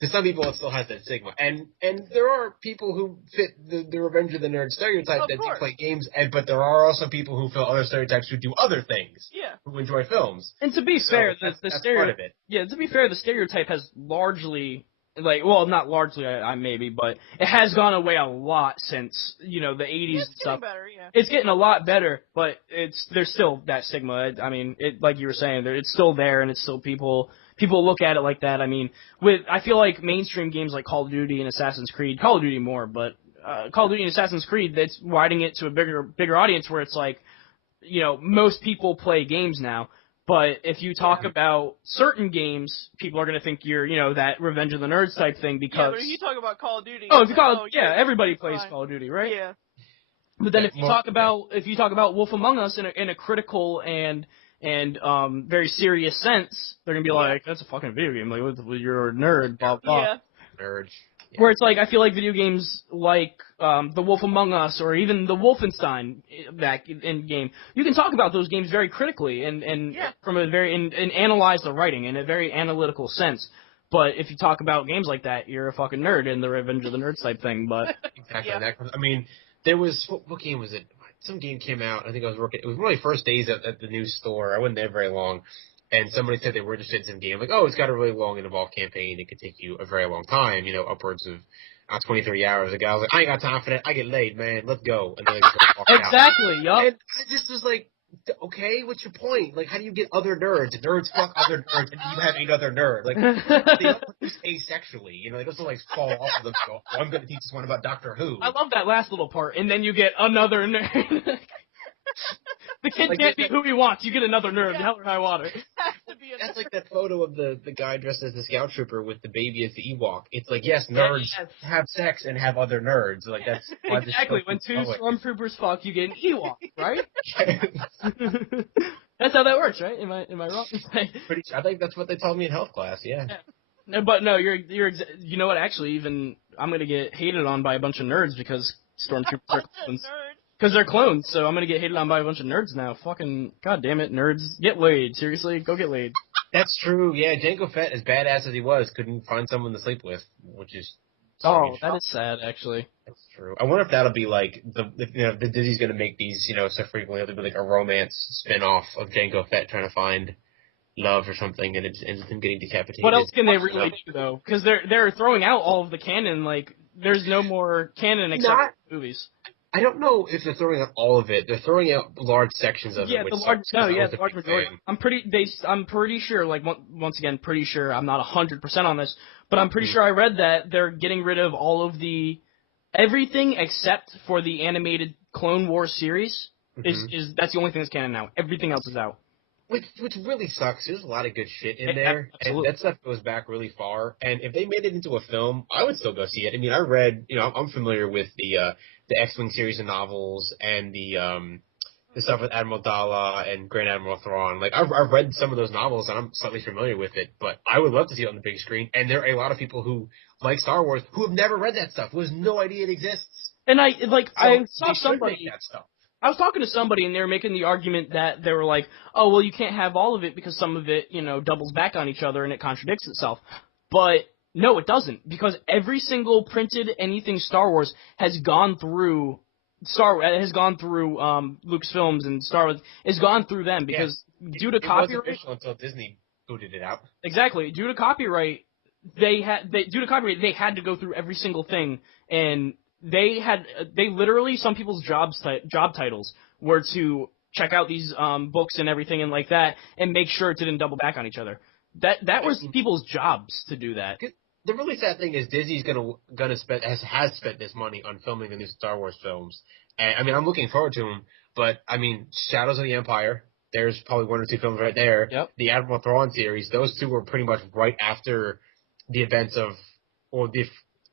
to some people it still has that stigma. And there are people who fit the Revenge of the Nerd stereotype that do play games, but there are also people who fill other stereotypes who do other things. Yeah. Who enjoy films. And to be fair, that's part of it. Yeah, to be fair, the stereotype has largely, like, well, not largely, maybe, but it has gone away a lot since, you know, the 80s and stuff. It's getting better, yeah. It's getting a lot better, but there's still that stigma. I mean, like you were saying, it's still there, and it's still people look at it like that. I mean, I feel like mainstream games like Call of Duty and Assassin's Creed, Call of Duty more, but Call of Duty and Assassin's Creed, that's widening it to a bigger audience where it's like, you know, most people play games now. But if you talk about certain games, people are going to think you're, you know, that Revenge of the Nerds type thing because... Yeah, but if you talk about Call of Duty... everybody plays Call of Duty, right? Yeah. But then if you talk about Wolf Among Us in a critical and very serious sense, they're going to be like, that's a fucking video game. Like, you're a nerd, blah, blah. Yeah. Nerd. Yeah. Where it's like, I feel like video games like The Wolf Among Us or even the Wolfenstein back in game, you can talk about those games very critically and from a very and analyze the writing in a very analytical sense. But if you talk about games like that, you're a fucking nerd in the Revenge of the Nerds type thing. But exactly. Yeah. I mean, there was what game was it? Some game came out. I think I was working. It was one of my first days at the new store. I wasn't there very long. And somebody said they were interested in some game. Like, oh, it's got a really long and involved campaign. It could take you a very long time, you know, upwards of 20, 30 hours. The guy was like, I ain't got time for that. I get laid, man. Let's go. And then they just walked exactly, yup. And I just was like, okay, what's your point? Like, how do you get other nerds? Nerds fuck other nerds, and you have another nerd. Like, they don't just asexually. You know, they don't just, like, fall off of them and go, oh, I'm going to teach this one about Doctor Who. I love that last little part. And then you get another nerd. The kid can't be who he wants. You get another nerd. Hell or high water. That's like that photo of the guy dressed as the scout trooper with the baby as the Ewok. It's like, yes, nerds have sex and have other nerds. Like that's exactly. When two stormtroopers fuck, you get an Ewok, right? That's how that works, right? Am I wrong? Pretty sure. I think that's what they told me in health class. Yeah. No, but no, you're you know what? Actually, even I'm gonna get hated on by a bunch of nerds because stormtroopers are clones. Because they're clones, so I'm gonna get hated on by a bunch of nerds now. Fucking goddamn it, nerds, get laid. Seriously, go get laid. That's true. Yeah, Jango Fett, as badass as he was, couldn't find someone to sleep with, which is. Oh, that is sad, actually. That's true. I wonder if that'll be like the Disney's gonna make these, you know, so frequently it'll be like a romance spin-off of Jango Fett trying to find love or something, and it ends him getting decapitated. What else can they really do though? Because they're throwing out all of the canon. Like, there's no more canon except for movies. I don't know if they're throwing out all of it. They're throwing out large sections of it. Yeah, the large majority. I'm pretty sure. Like once again, pretty sure. I'm not 100% on this, but I'm pretty sure I read that they're getting rid of all of everything except for the animated Clone Wars series. Is that's the only thing that's canon now. Everything else is out. Which really sucks. There's a lot of good shit in there, and that stuff goes back really far. And if they made it into a film, I would still go see it. I mean, I read, you know, I'm familiar with the X-Wing series of novels and the stuff with Admiral Dala and Grand Admiral Thrawn. Like, I've read some of those novels, and I'm slightly familiar with it. But I would love to see it on the big screen. And there are a lot of people who like Star Wars who have never read that stuff, who has no idea it exists. And I saw somebody. That stuff. I was talking to somebody, and they were making the argument that they were like, oh, well, you can't have all of it because some of it, you know, doubles back on each other and it contradicts itself. But no, it doesn't, because every single printed anything Star Wars has gone through Lucasfilms and Star Wars has gone through them because due to copyright. It wasn't official until Disney booted it out. Exactly, due to copyright, they had to go through every single thing, and they literally, some people's job titles were to check out these books and everything and like that and make sure it didn't double back on each other. That was people's jobs to do that. The really sad thing is Disney's gonna spend has spent this money on filming the new Star Wars films, and I mean I'm looking forward to them. But I mean, Shadows of the Empire, there's probably one or two films right there. Yep. The Admiral Thrawn series, those two were pretty much right after the events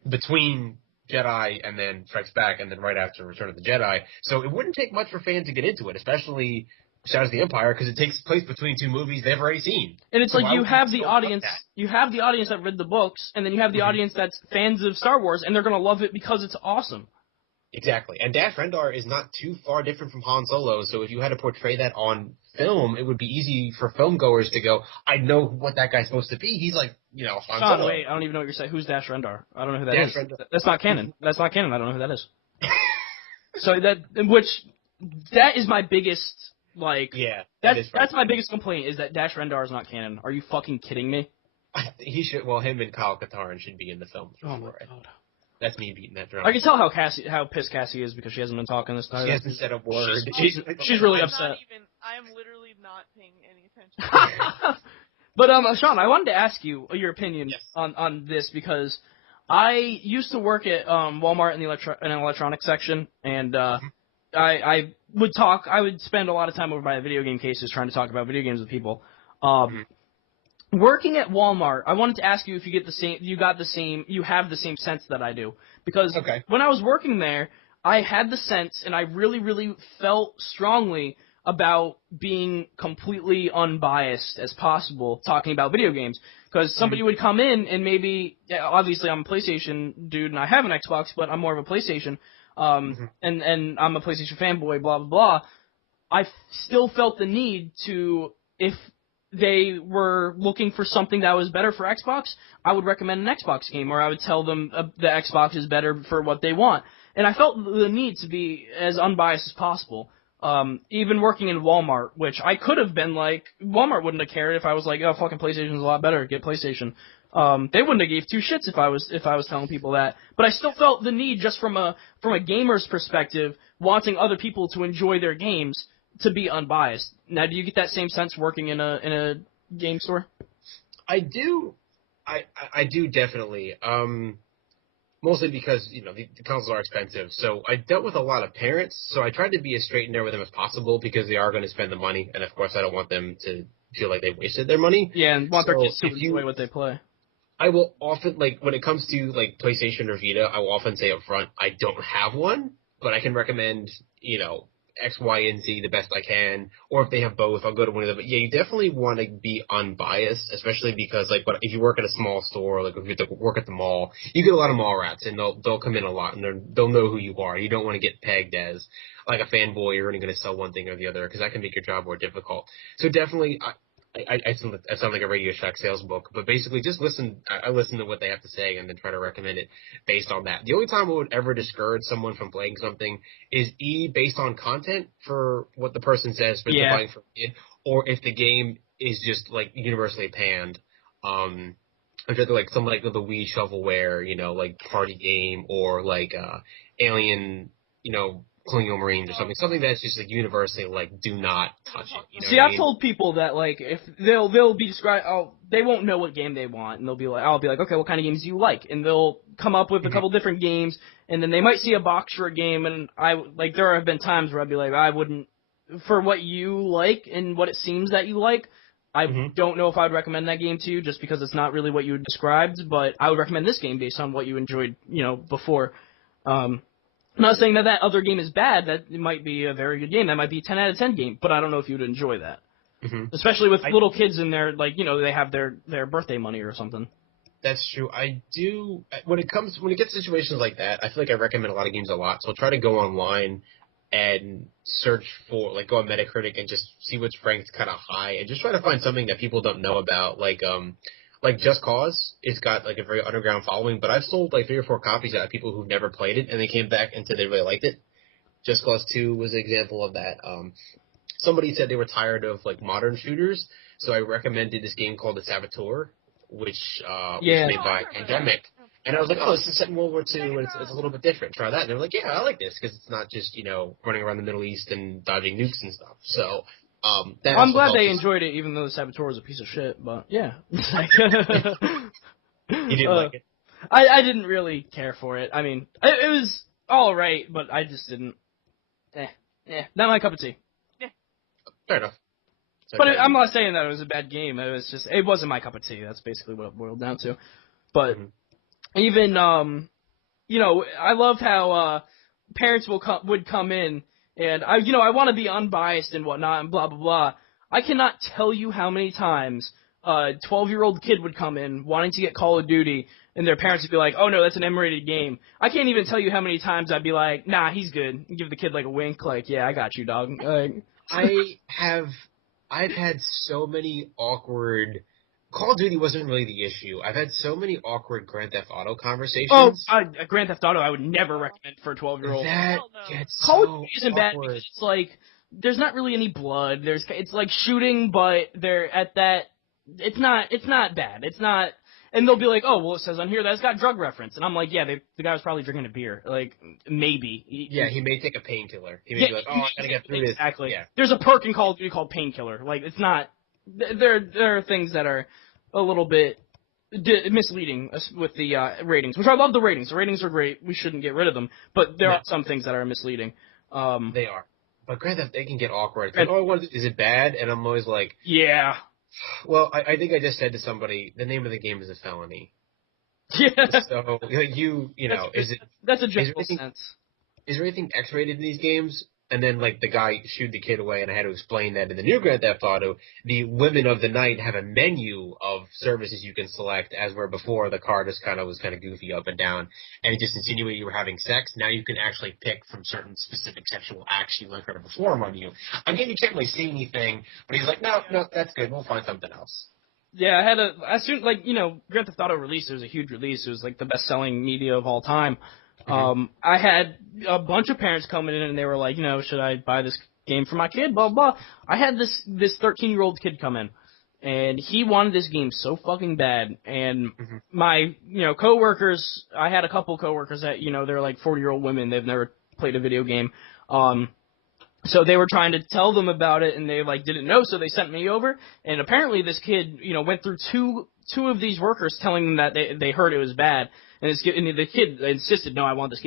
between Jedi and then Strikes Back, and then right after Return of the Jedi. So it wouldn't take much for fans to get into it, especially Shadows of the Empire, because it takes place between two movies they've already seen. And it's like you have the audience that read the books, and then you have the audience that's fans of Star Wars, and they're going to love it because it's awesome. Exactly. And Dash Rendar is not too far different from Han Solo, so if you had to portray that on film, it would be easy for film goers to go, I know what that guy's supposed to be. He's like, Han Sean, Solo. wait, I don't even know what you're saying. Who's Dash Rendar? I don't know who that Dash is. Rendar. That's not canon. That's not canon. I don't know who that is. So that is my biggest, Yeah. that's my biggest complaint is that Dash Rendar is not canon. Are you fucking kidding me? He should, him and Kyle Katarn should be in the film. Oh my god. That's me beating that drum. I can tell how pissed Cassie is because she hasn't been talking this time. She hasn't said a word. She's really upset. I am literally not paying any attention. But Sean, I wanted to ask you your opinion Yes. on this because I used to work at Walmart in the electronics section, and I would spend a lot of time over by video game cases trying to talk about video games with people. Working at Walmart, I wanted to ask you if you have the same sense that I do. Because when I was working there, I had the sense, and I really, really felt strongly about being completely unbiased as possible talking about video games. Because somebody would come in and maybe, obviously I'm a PlayStation dude and I have an Xbox, but I'm more of a PlayStation, and I'm a PlayStation fanboy, blah, blah, blah. I still felt the need to, if they were looking for something that was better for Xbox, I would recommend an Xbox game, or I would tell them the Xbox is better for what they want. And I felt the need to be as unbiased as possible. Even working in Walmart, which I could have been like, Walmart wouldn't have cared if I was like, oh, fucking PlayStation's a lot better, get PlayStation. They wouldn't have gave two shits if I was telling people that. But I still felt the need, just from a gamer's perspective, wanting other people to enjoy their games, to be unbiased. Now, do you get that same sense working in a game store? I do. I do definitely. Mostly because, the consoles are expensive. So I dealt with a lot of parents, so I tried to be as straight and narrow with them as possible because they are going to spend the money, and of course I don't want them to feel like they wasted their money. Yeah, and want their kids to enjoy what they play. I will often, when it comes to, PlayStation or Vita, I will often say up front, I don't have one, but I can recommend, X, Y, and Z the best I can, or if they have both, I'll go to one of them. But yeah, you definitely want to be unbiased, especially because if you work at a small store, if you have to work at the mall, you get a lot of mall rats, and they'll come in a lot, and they'll know who you are. You don't want to get pegged as like a fanboy. You're only going to sell one thing or the other, because that can make your job more difficult. So definitely, I sound like a Radio Shack sales book, but basically just listen. I listen to what they have to say and then try to recommend it based on that. The only time I would ever discourage someone from playing something is based on content for what the person says, for buying for it, or if the game is just universally panned. I'm sure something like the Wii shovelware, party game, or Alien, Colonial Marines or something that's just universally do not touch it. See, I've told people that if they'll be described, they won't know what game they want, and I'll be like, okay, what kind of games do you like? And they'll come up with a couple different games, and then they might see a box for a game, and there have been times where I'd be like, I wouldn't, for what you like and what it seems that you like, I don't know if I'd recommend that game to you just because it's not really what you described, but I would recommend this game based on what you enjoyed, before. I'm not saying that other game is bad. That it might be a very good game. That might be a 10 out of 10 game, but I don't know if you would enjoy that. Especially with little kids in there, they have their birthday money or something. That's true. I do. When it gets to situations like that, I feel like I recommend a lot of games a lot. So I'll try to go online and search for, go on Metacritic and just see what's ranked kind of high, and just try to find something that people don't know about, Just Cause. It's got a very underground following, but I've sold 3 or 4 copies out of people who've never played it, and they came back and said they really liked it. Just Cause 2 was an example of that. Somebody said they were tired of modern shooters, so I recommended this game called The Saboteur, which was made by Pandemic. And I was like, oh, this is set in World War II, and it's a little bit different. Try that. And they were like, yeah, I like this, because it's not just, running around the Middle East and dodging nukes and stuff. So, I'm glad they enjoyed it, even though The Saboteur was a piece of shit, but yeah. You didn't like it? I didn't really care for it. I mean, it was alright, but I just didn't. Not my cup of tea. Yeah. Fair enough. But I'm not saying that it was a bad game. It wasn't my cup of tea. That's basically what it boiled down to. But even, I love how parents would come in, and I want to be unbiased and whatnot, and blah blah blah. I cannot tell you how many times a 12-year-old kid would come in wanting to get Call of Duty, and their parents would be like, "Oh no, that's an M-rated game." I can't even tell you how many times I'd be like, "Nah, he's good." And give the kid a wink, yeah, I got you, dog. I have I've had so many awkward. Call of Duty wasn't really the issue. I've had so many awkward Grand Theft Auto Oh, conversations. Grand Theft Auto, I would never recommend for a 12-year-old. That Hell no. gets Call of so Duty isn't bad awkward. because it's like there's not really any blood. It's like shooting, but they're at that. It's not bad. It's not. And they'll be like, oh, well, it says on here that it's got drug reference, and I'm like, yeah, the guy was probably drinking a beer, like maybe. Yeah, he may take a painkiller. He may be like, oh, I gotta get through this. Exactly. Yeah. There's a perk in Call of Duty called Painkiller. Like it's not. There are things that are a little bit misleading with the ratings, which I love the ratings. The ratings are great. We shouldn't get rid of them, but there are some things that are misleading. They are. But Grand Theft, they can get awkward. Like, oh, is it bad? And I'm always like, yeah. well, I think I just said to somebody, the name of the game is a felony. Yeah. So, like, you know, that's a general sense. Is there anything X-rated in these games? And then, like, the guy shooed the kid away, and I had to explain that in the new Grand Theft Auto, the women of the night have a menu of services you can select, as where before the car just was kind of goofy up and down, and it just insinuated you were having sex. Now you can actually pick from certain specific sexual acts you learned how to perform on you. Again, you can't really see anything, but he's like, no, that's good. We'll find something else. Yeah, as soon, like, Grand Theft Auto release, it was a huge release. It was, like, the best-selling media of all time. I had a bunch of parents coming in, and they were like, should I buy this game for my kid? Blah, blah. I had this 13-year-old kid come in, and he wanted this game so fucking bad. And my, coworkers, I had a couple coworkers that, they're like 40-year-old women. They've never played a video game. So they were trying to tell them about it, and they, like, didn't know, so they sent me over. And apparently this kid, went through two of these workers telling them that they heard it was bad. And the kid insisted, no, I want this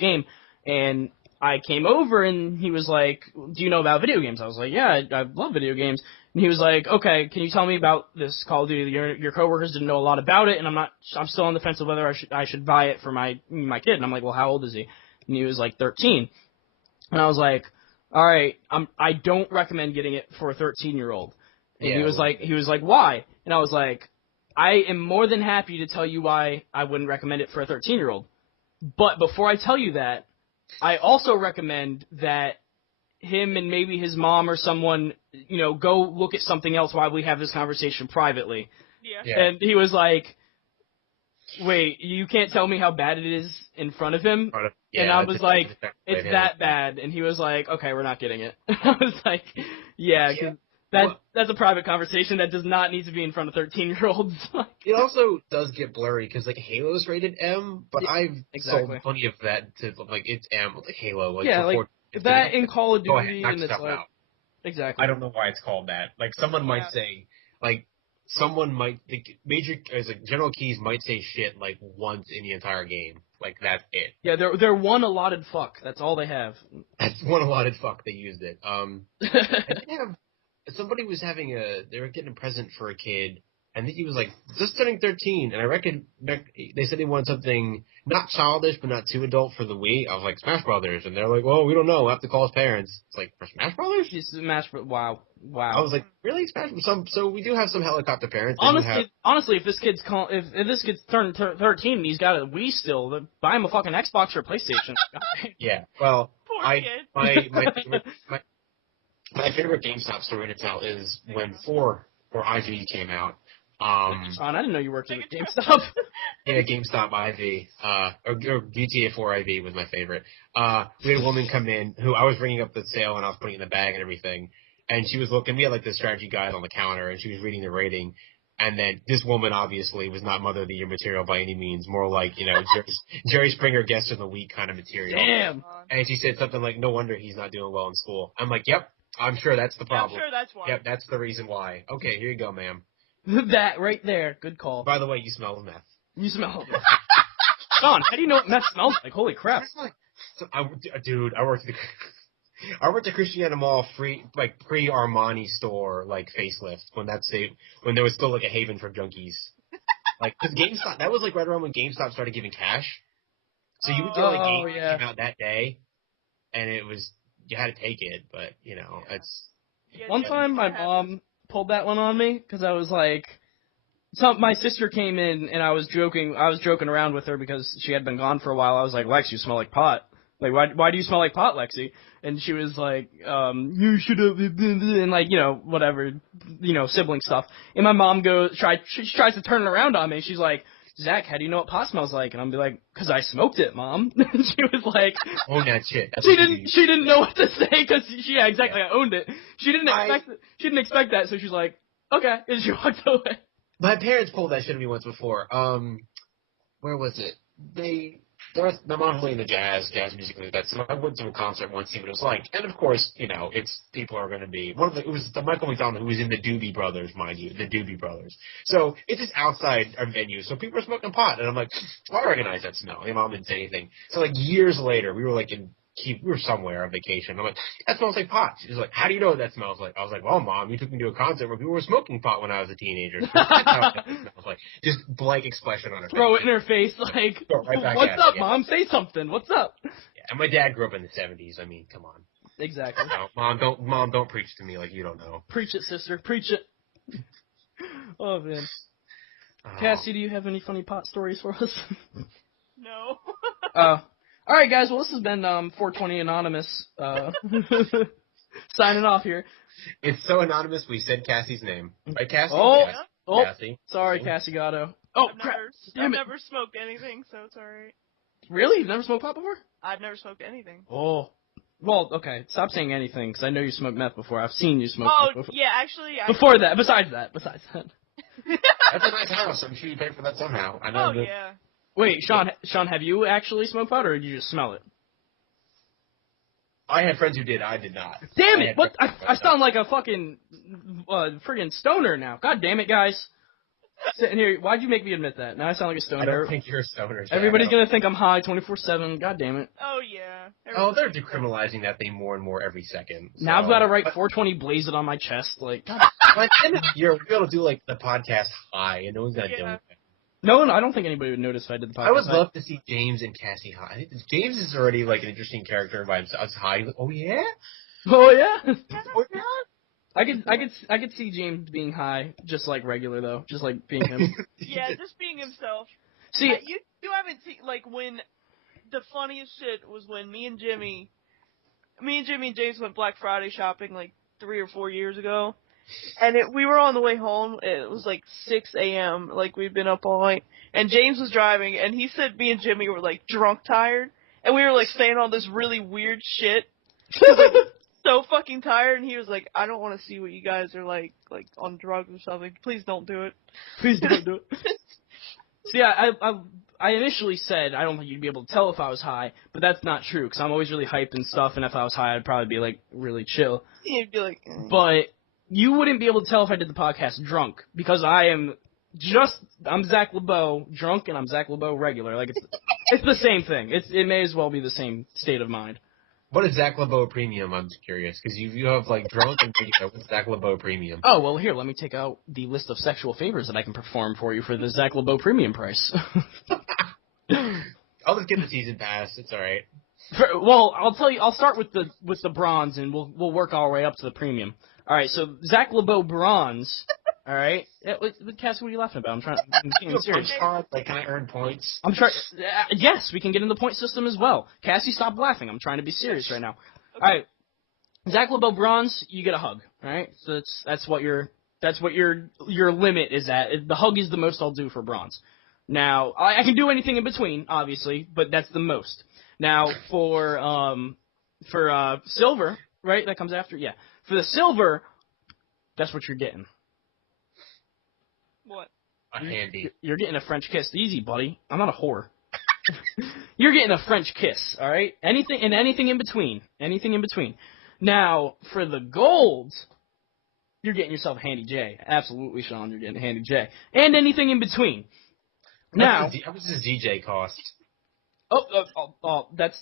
game. And I came over, and he was like, do you know about video games? I was like, yeah, I love video games. And he was like, okay, can you tell me about this Call of Duty? Your coworkers didn't know a lot about it, and I'm still on the fence of whether I should buy it for my kid. And I'm like, well, how old is he? And he was like 13. And I was like, all right, I don't recommend getting it for a 13-year-old. And he was like, why? And I was like, I am more than happy to tell you why I wouldn't recommend it for a 13-year-old. But before I tell you that, I also recommend that him and maybe his mom or someone, go look at something else while we have this conversation privately. Yeah. And he was like, wait, you can't tell me how bad it is in front of him? Yeah, and I was like, it's that bad. And he was like, okay, we're not getting it. I was like, yeah, because that's a private conversation that does not need to be in front of 13-year-olds. It also does get blurry because, like, Halo's rated M, but I've sold plenty of that to, like, it's M, like Halo. Like, yeah, like, that in Call of Duty, and it's like, out. Exactly. I don't know why it's called that. Like, someone might say, like, General Keys might say shit, like, once in the entire game. Like, that's it. Yeah, they're one allotted fuck. That's all they have. That's one allotted fuck. They used it. Somebody was they were getting a present for a kid. I think he was like just turning 13, and I reckon they said they wanted something not childish but not too adult for the Wii. I was like, Smash Brothers, and they're like, well, we don't know. We'll have to call his parents. It's like, for Smash Brothers? Wow. I was like, really, Smash? So we do have some helicopter parents. Honestly, if this kid's turned 13 and he's got a Wii still, then buy him a fucking Xbox or a PlayStation. Yeah, well, Poor kid. My favorite GameStop story to tell is when 4 or IV came out. Sean, I didn't know you worked at GameStop. Yeah, GameStop IV, or GTA 4 IV was my favorite. We had a woman come in who I was ringing up the sale and I was putting it in the bag and everything, and she was looking. We had like the strategy guide on the counter, and she was reading the rating. And then this woman obviously was not Mother of the Year material by any means, more like, Jerry Springer Guest of the Week kind of material. Damn. And she said something like, no wonder he's not doing well in school. I'm like, yep, I'm sure that's the problem. I'm sure that's why. Yep, that's the reason why. Okay, here you go, ma'am. That right there. Good call. By the way, you smell the meth. You smell it. Sean, how do you know what meth smells like? Holy crap. Dude, I worked at the Christiana Mall pre-Armani store, like, facelift, when there was still, like, a haven for junkies. Like, cause GameStop, that was, like, right around when GameStop started giving cash. So you would get, like, game came out that day, and you had to take it, but, it's... One time my mom pulled that one on me, because I was like... my sister came in, and I was joking around with her because she had been gone for a while. I was like, Lex, you smell like pot. Like, why do you smell like pot, Lexi? And she was like, you should have, and like, whatever, sibling stuff. And my mom she tries to turn it around on me. She's like, Zach, how do you know what pot smells like? And I'm be like, 'cause I smoked it, Mom. And she was like, own that shit. That's she didn't know what to say, 'cause yeah, exactly, I owned it. She didn't expect that, so she's like, okay, and she walked away. My parents pulled that shit on me once before. Where was it? My mom's playing the jazz music like that. So I went to a concert once, see what it was like. And of course, it's people are going to be it was the Michael McDonald who was in the Doobie Brothers, mind you, the Doobie Brothers. So it's just outside our venue, so people are smoking pot, and I'm like, well, I recognize that smell. My mom didn't say anything. So like years later, we were like we were somewhere on vacation. I'm like, that smells like pot. She's like, how do you know what that smells like? I was like, well, Mom, you took me to a concert where people were smoking pot when I was a teenager. So that's how it smells like. Just blank expression on her face. Throw it in her face, like, right what's up, Mom? Say something. What's up? Yeah, and my dad grew up in the 70s. I mean, come on. Exactly. No, Mom, don't preach to me like you don't know. Preach it, sister. Preach it. Oh, man. Cassie, do you have any funny pot stories for us? No. All right, guys. Well, this has been 420 Anonymous signing off here. It's so anonymous. We said Cassie's name, right, Cassie? Oh, Cassie. Sorry, Cassie Gatto. Oh, crap! I've never smoked anything, so it's all right. Really? You've never smoked pot before? I've never smoked anything. Oh. Well, okay. Stop saying anything, because I know you smoked meth before. I've seen you smoke meth before. Yeah, actually. Before that. Besides that. That's a nice house. I'm sure you paid for that somehow. I know. Oh yeah. Wait, Sean, have you actually smoked pot, or did you just smell it? I had friends who did. I did not. Damn it! What? I sound like a fucking friggin' stoner now. God damn it, guys. Sitting here, why'd you make me admit that? Now I sound like a stoner. I don't think you're a stoner. Everybody's gonna think I'm high 24/7. God damn it. Oh yeah. They're decriminalizing that thing more and more every second. So. Now I've got to write 420 blaze it on my chest. Like, God. By the end of the year, we're gonna do like the podcast high, and no one's gonna do it. No, I don't think anybody would notice if I did the podcast. I would love to see James and Cassie high. I think James is already like an interesting character by himself. High. Oh yeah. Oh yeah. Oh yeah. I could see James being high, just like regular though, just like being him. Yeah, just being himself. See, you haven't seen like when the funniest shit was when me and Jimmy and James went Black Friday shopping like 3 or 4 years ago, and we were on the way home. It was like 6 a.m. Like we'd been up all night, and James was driving, and he said me and Jimmy were like drunk tired, and we were like saying all this really weird shit. Like, so fucking tired, and he was like, I don't want to see what you guys are like on drugs or something. Please don't do it. Please don't do it. See, I initially said I don't think you'd be able to tell if I was high, but that's not true, because I'm always really hyped and stuff, and if I was high, I'd probably be like really chill. You'd be like, But you wouldn't be able to tell if I did the podcast drunk, because I'm Zach LeBeau drunk, and I'm Zach LeBeau regular. Like, it's the same thing. It may as well be the same state of mind. What is Zach LeBeau Premium? I'm just curious, because you have like drunk and regular. What's Zach LeBeau Premium? Oh, well, here, let me take out the list of sexual favors that I can perform for you for the Zach LeBeau Premium price. I'll just get the season pass. It's all right. Well, I'll tell you. I'll start with the bronze, and we'll work our way up to the premium. All right, so Zach LeBeau bronze. All right, Cassie, what are you laughing about? I'm being serious. Like, can I earn points? I'm trying. Yes, we can get in the point system as well. Cassie, stop laughing. I'm trying to be serious right now. Okay. All right, Zach LeBeau bronze, you get a hug. All right, so that's what your limit is at. The hug is the most I'll do for bronze. Now I can do anything in between, obviously, but that's the most. Now for silver, right? That comes after. Yeah, for the silver, that's what you're getting. What? A handy. You're getting a French kiss. Easy, buddy. I'm not a whore. You're getting a French kiss, all right? Anything in between. Anything in between. Now, for the gold, you're getting yourself a Handy J. Absolutely, Sean, you're getting a Handy J. And anything in between. Now, how much does DJ cost? Oh, that's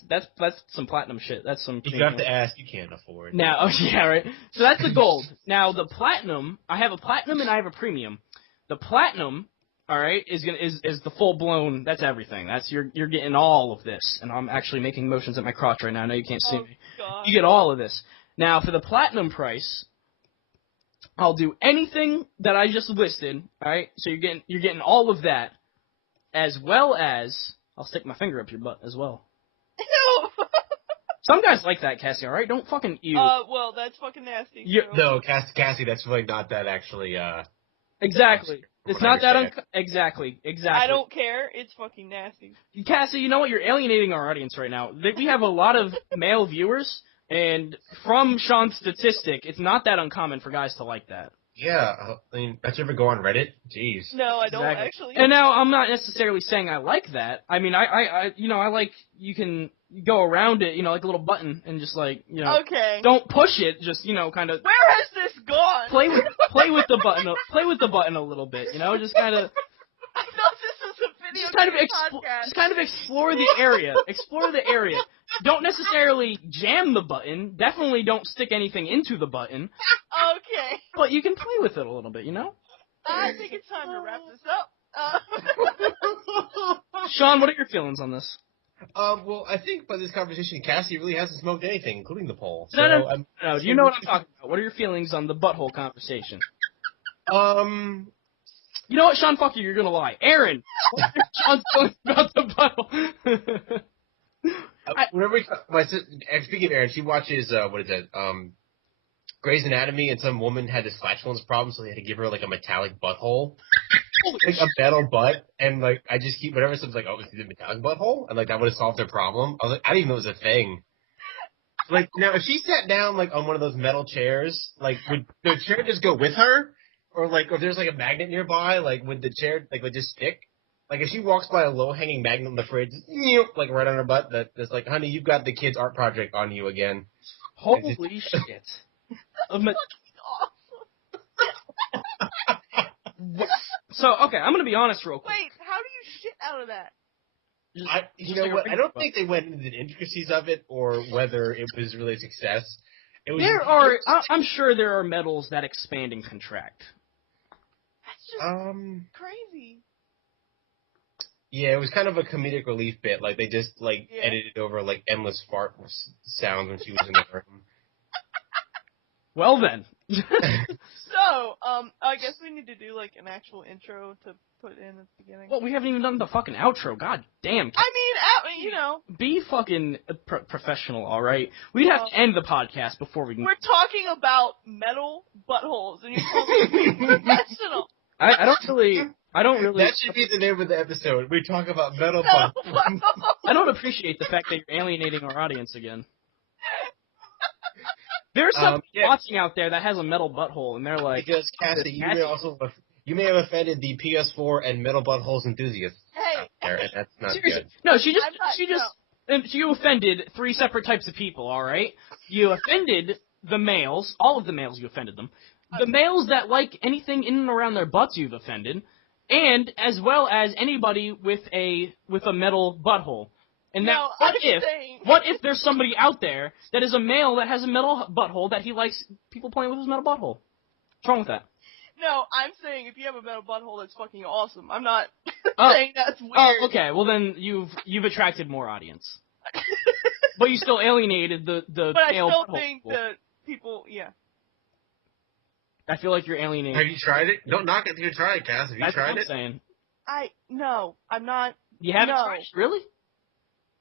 some platinum shit. That's some. You have to ask. You can't afford. Now, yeah, right. So that's the gold. Now the platinum. I have a platinum and I have a premium. The platinum, all right, is the full blown. That's everything. That's you're getting all of this. And I'm actually making motions at my crotch right now. I know you can't see me. God. You get all of this. Now for the platinum price, I'll do anything that I just listed. All right. So you're getting all of that, as well as I'll stick my finger up your butt as well. Ew. Some guys like that, Cassie. All right, don't fucking ew. Well, that's fucking nasty. No, Cassie, that's really not that actually. Exactly. It's not that exactly. I don't care. It's fucking nasty. Cassie, you know what? You're alienating our audience right now. We have a lot of male viewers, and from Sean's statistic, it's not that uncommon for guys to like that. Yeah, I mean, don't you ever go on Reddit? Jeez. No, I don't actually. And now I'm not necessarily saying I like that. I mean, I like you can go around it, like a little button, and just like, Okay. don't push it. Just kind of. Where has this gone? Play with the button. Play with the button a little bit. Just kind of. I thought this was a video podcast. Just kind of explore the area. Explore the area. Don't necessarily jam the button. Definitely don't stick anything into the button. Okay. But you can play with it a little bit, I think it's time to wrap this up. Sean, what are your feelings on this? Well, I think by this conversation, Cassie really hasn't smoked anything, including the poll. No. You know what I'm talking about. What are your feelings on the butthole conversation? You know what, Sean? Fuck you. You're gonna lie. Aaron, what are Sean's feelings about the butthole? Speaking of Aaron, she watches Grey's Anatomy, and some woman had this flatulence problem, so they had to give her like a metallic butthole, like a metal butt, and like I just keep whenever someone's like, "Oh, is it a metallic butthole?" and like that would have solved their problem. I was like, I didn't even know it was a thing. Like now, if she sat down like on one of those metal chairs, like would the chair just go with her, or like if there's like a magnet nearby, like would the chair would just stick? Like, if she walks by a low-hanging magnet in the fridge, like, right on her butt, that's like, honey, you've got the kid's art project on you again. Holy shit. So, okay, I'm gonna be honest real quick. Wait, how do you shit out of that? You know what, I don't think they went into the intricacies of it, or whether it was really a success. I'm sure there are metals that expand and contract. That's just crazy. Yeah, it was kind of a comedic relief bit. Like, they just, edited over, endless fart sounds when she was in the room. Well, then. So, I guess we need to do, an actual intro to put in at the beginning. Well, we haven't even done the fucking outro. God damn. I mean, Be fucking professional, alright? We'd have to end the podcast before we can... We're talking about metal buttholes, and you're calling me professional. I don't really... That should be the name of the episode. We talk about metal buttholes. I don't appreciate the fact that you're alienating our audience again. There's somebody watching out there that has a metal butthole, and they're like... Because, Cassie, you may have offended the PS4 and metal buttholes enthusiasts out there, and that's not good. No, you offended 3 separate types of people, alright? You offended the males, all of the males you offended them. The males that like anything in and around their butts you've offended. And as well as anybody with a metal butthole. And now, what if there's somebody out there that is a male that has a metal butthole that he likes people playing with his metal butthole? What's wrong with that? No, I'm saying if you have a metal butthole, that's fucking awesome. I'm not saying that's weird. Oh, okay. Well, then you've attracted more audience. But you still alienated the but male I still butthole think that people, yeah. I feel like you're alienating. Have you tried it? Don't knock it till you try it, Cass. Have you tried it? Saying. No, I'm not. You haven't tried it? Really?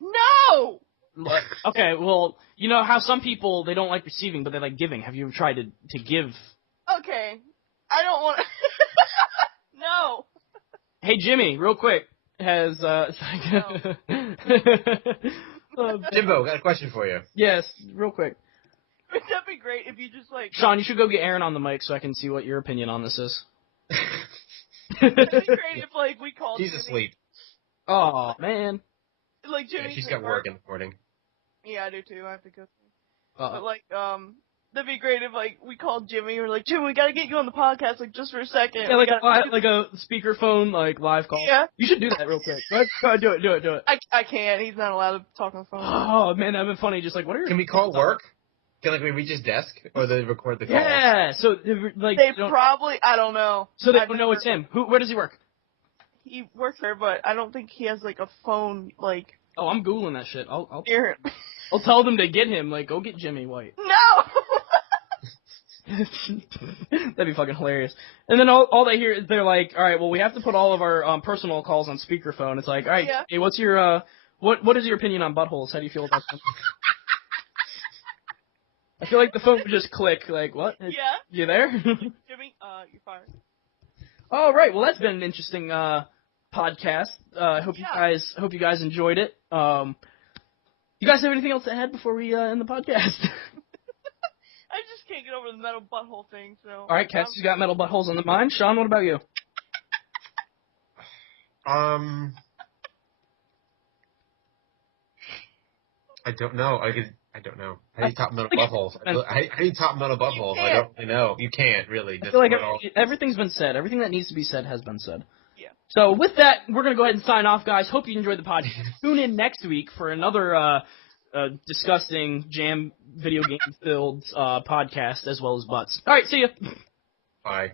No! Okay, well, you know how some people, they don't like receiving, but they like giving. Have you ever tried to give? Okay. I don't want to... No! Hey, Jimmy, real quick, has, Jimbo, got a question for you. Yes, real quick. Wouldn't that be great if you just, Sean, you should go get Aaron on the mic so I can see what your opinion on this is. It'd be great if, we called She's Jimmy. asleep. Oh, man. Jimmy. Yeah, she's got work in the morning. Yeah, I do too. I have to go. Uh-oh. But that'd be great if we called Jimmy or Jimmy, we gotta get you on the podcast just for a second. Yeah, like a speakerphone live call. Yeah. You should do that real quick. Go ahead, do it. I can't. He's not allowed to talk on the phone. Oh man, that'd been funny. Just what are your... Can we call work? Can we reach his desk or they record the call? Yeah. So they probably, I don't know. So they don't know it's him. Where does he work? He works there, but I don't think he has a phone Oh, I'm googling that shit. I'll near him. I'll tell them to get him. Go get Jimmy White. No. That'd be fucking hilarious. And then all they hear is they're like, all right, well, we have to put all of our personal calls on speakerphone. It's like, all right, Hey, what's your what is your opinion on buttholes? How do you feel about them? I feel like the phone would just click, like, what? Yeah. You there? Jimmy, you're fired. All right, well, that's been an interesting podcast. Hope you guys enjoyed it. You guys have anything else to add before we end the podcast? I just can't get over the metal butthole thing, so... All right, Cass, you got metal buttholes on the mind. Sean, what about you? I don't know. I don't know. How do you top metal buttholes? How do you top metal buttholes? I don't really know. You can't really. I feel like everything's been said. Everything that needs to be said has been said. Yeah. So with that, we're going to go ahead and sign off, guys. Hope you enjoyed the podcast. Tune in next week for another disgusting jam video game filled podcast as well as butts. All right, see ya. Bye.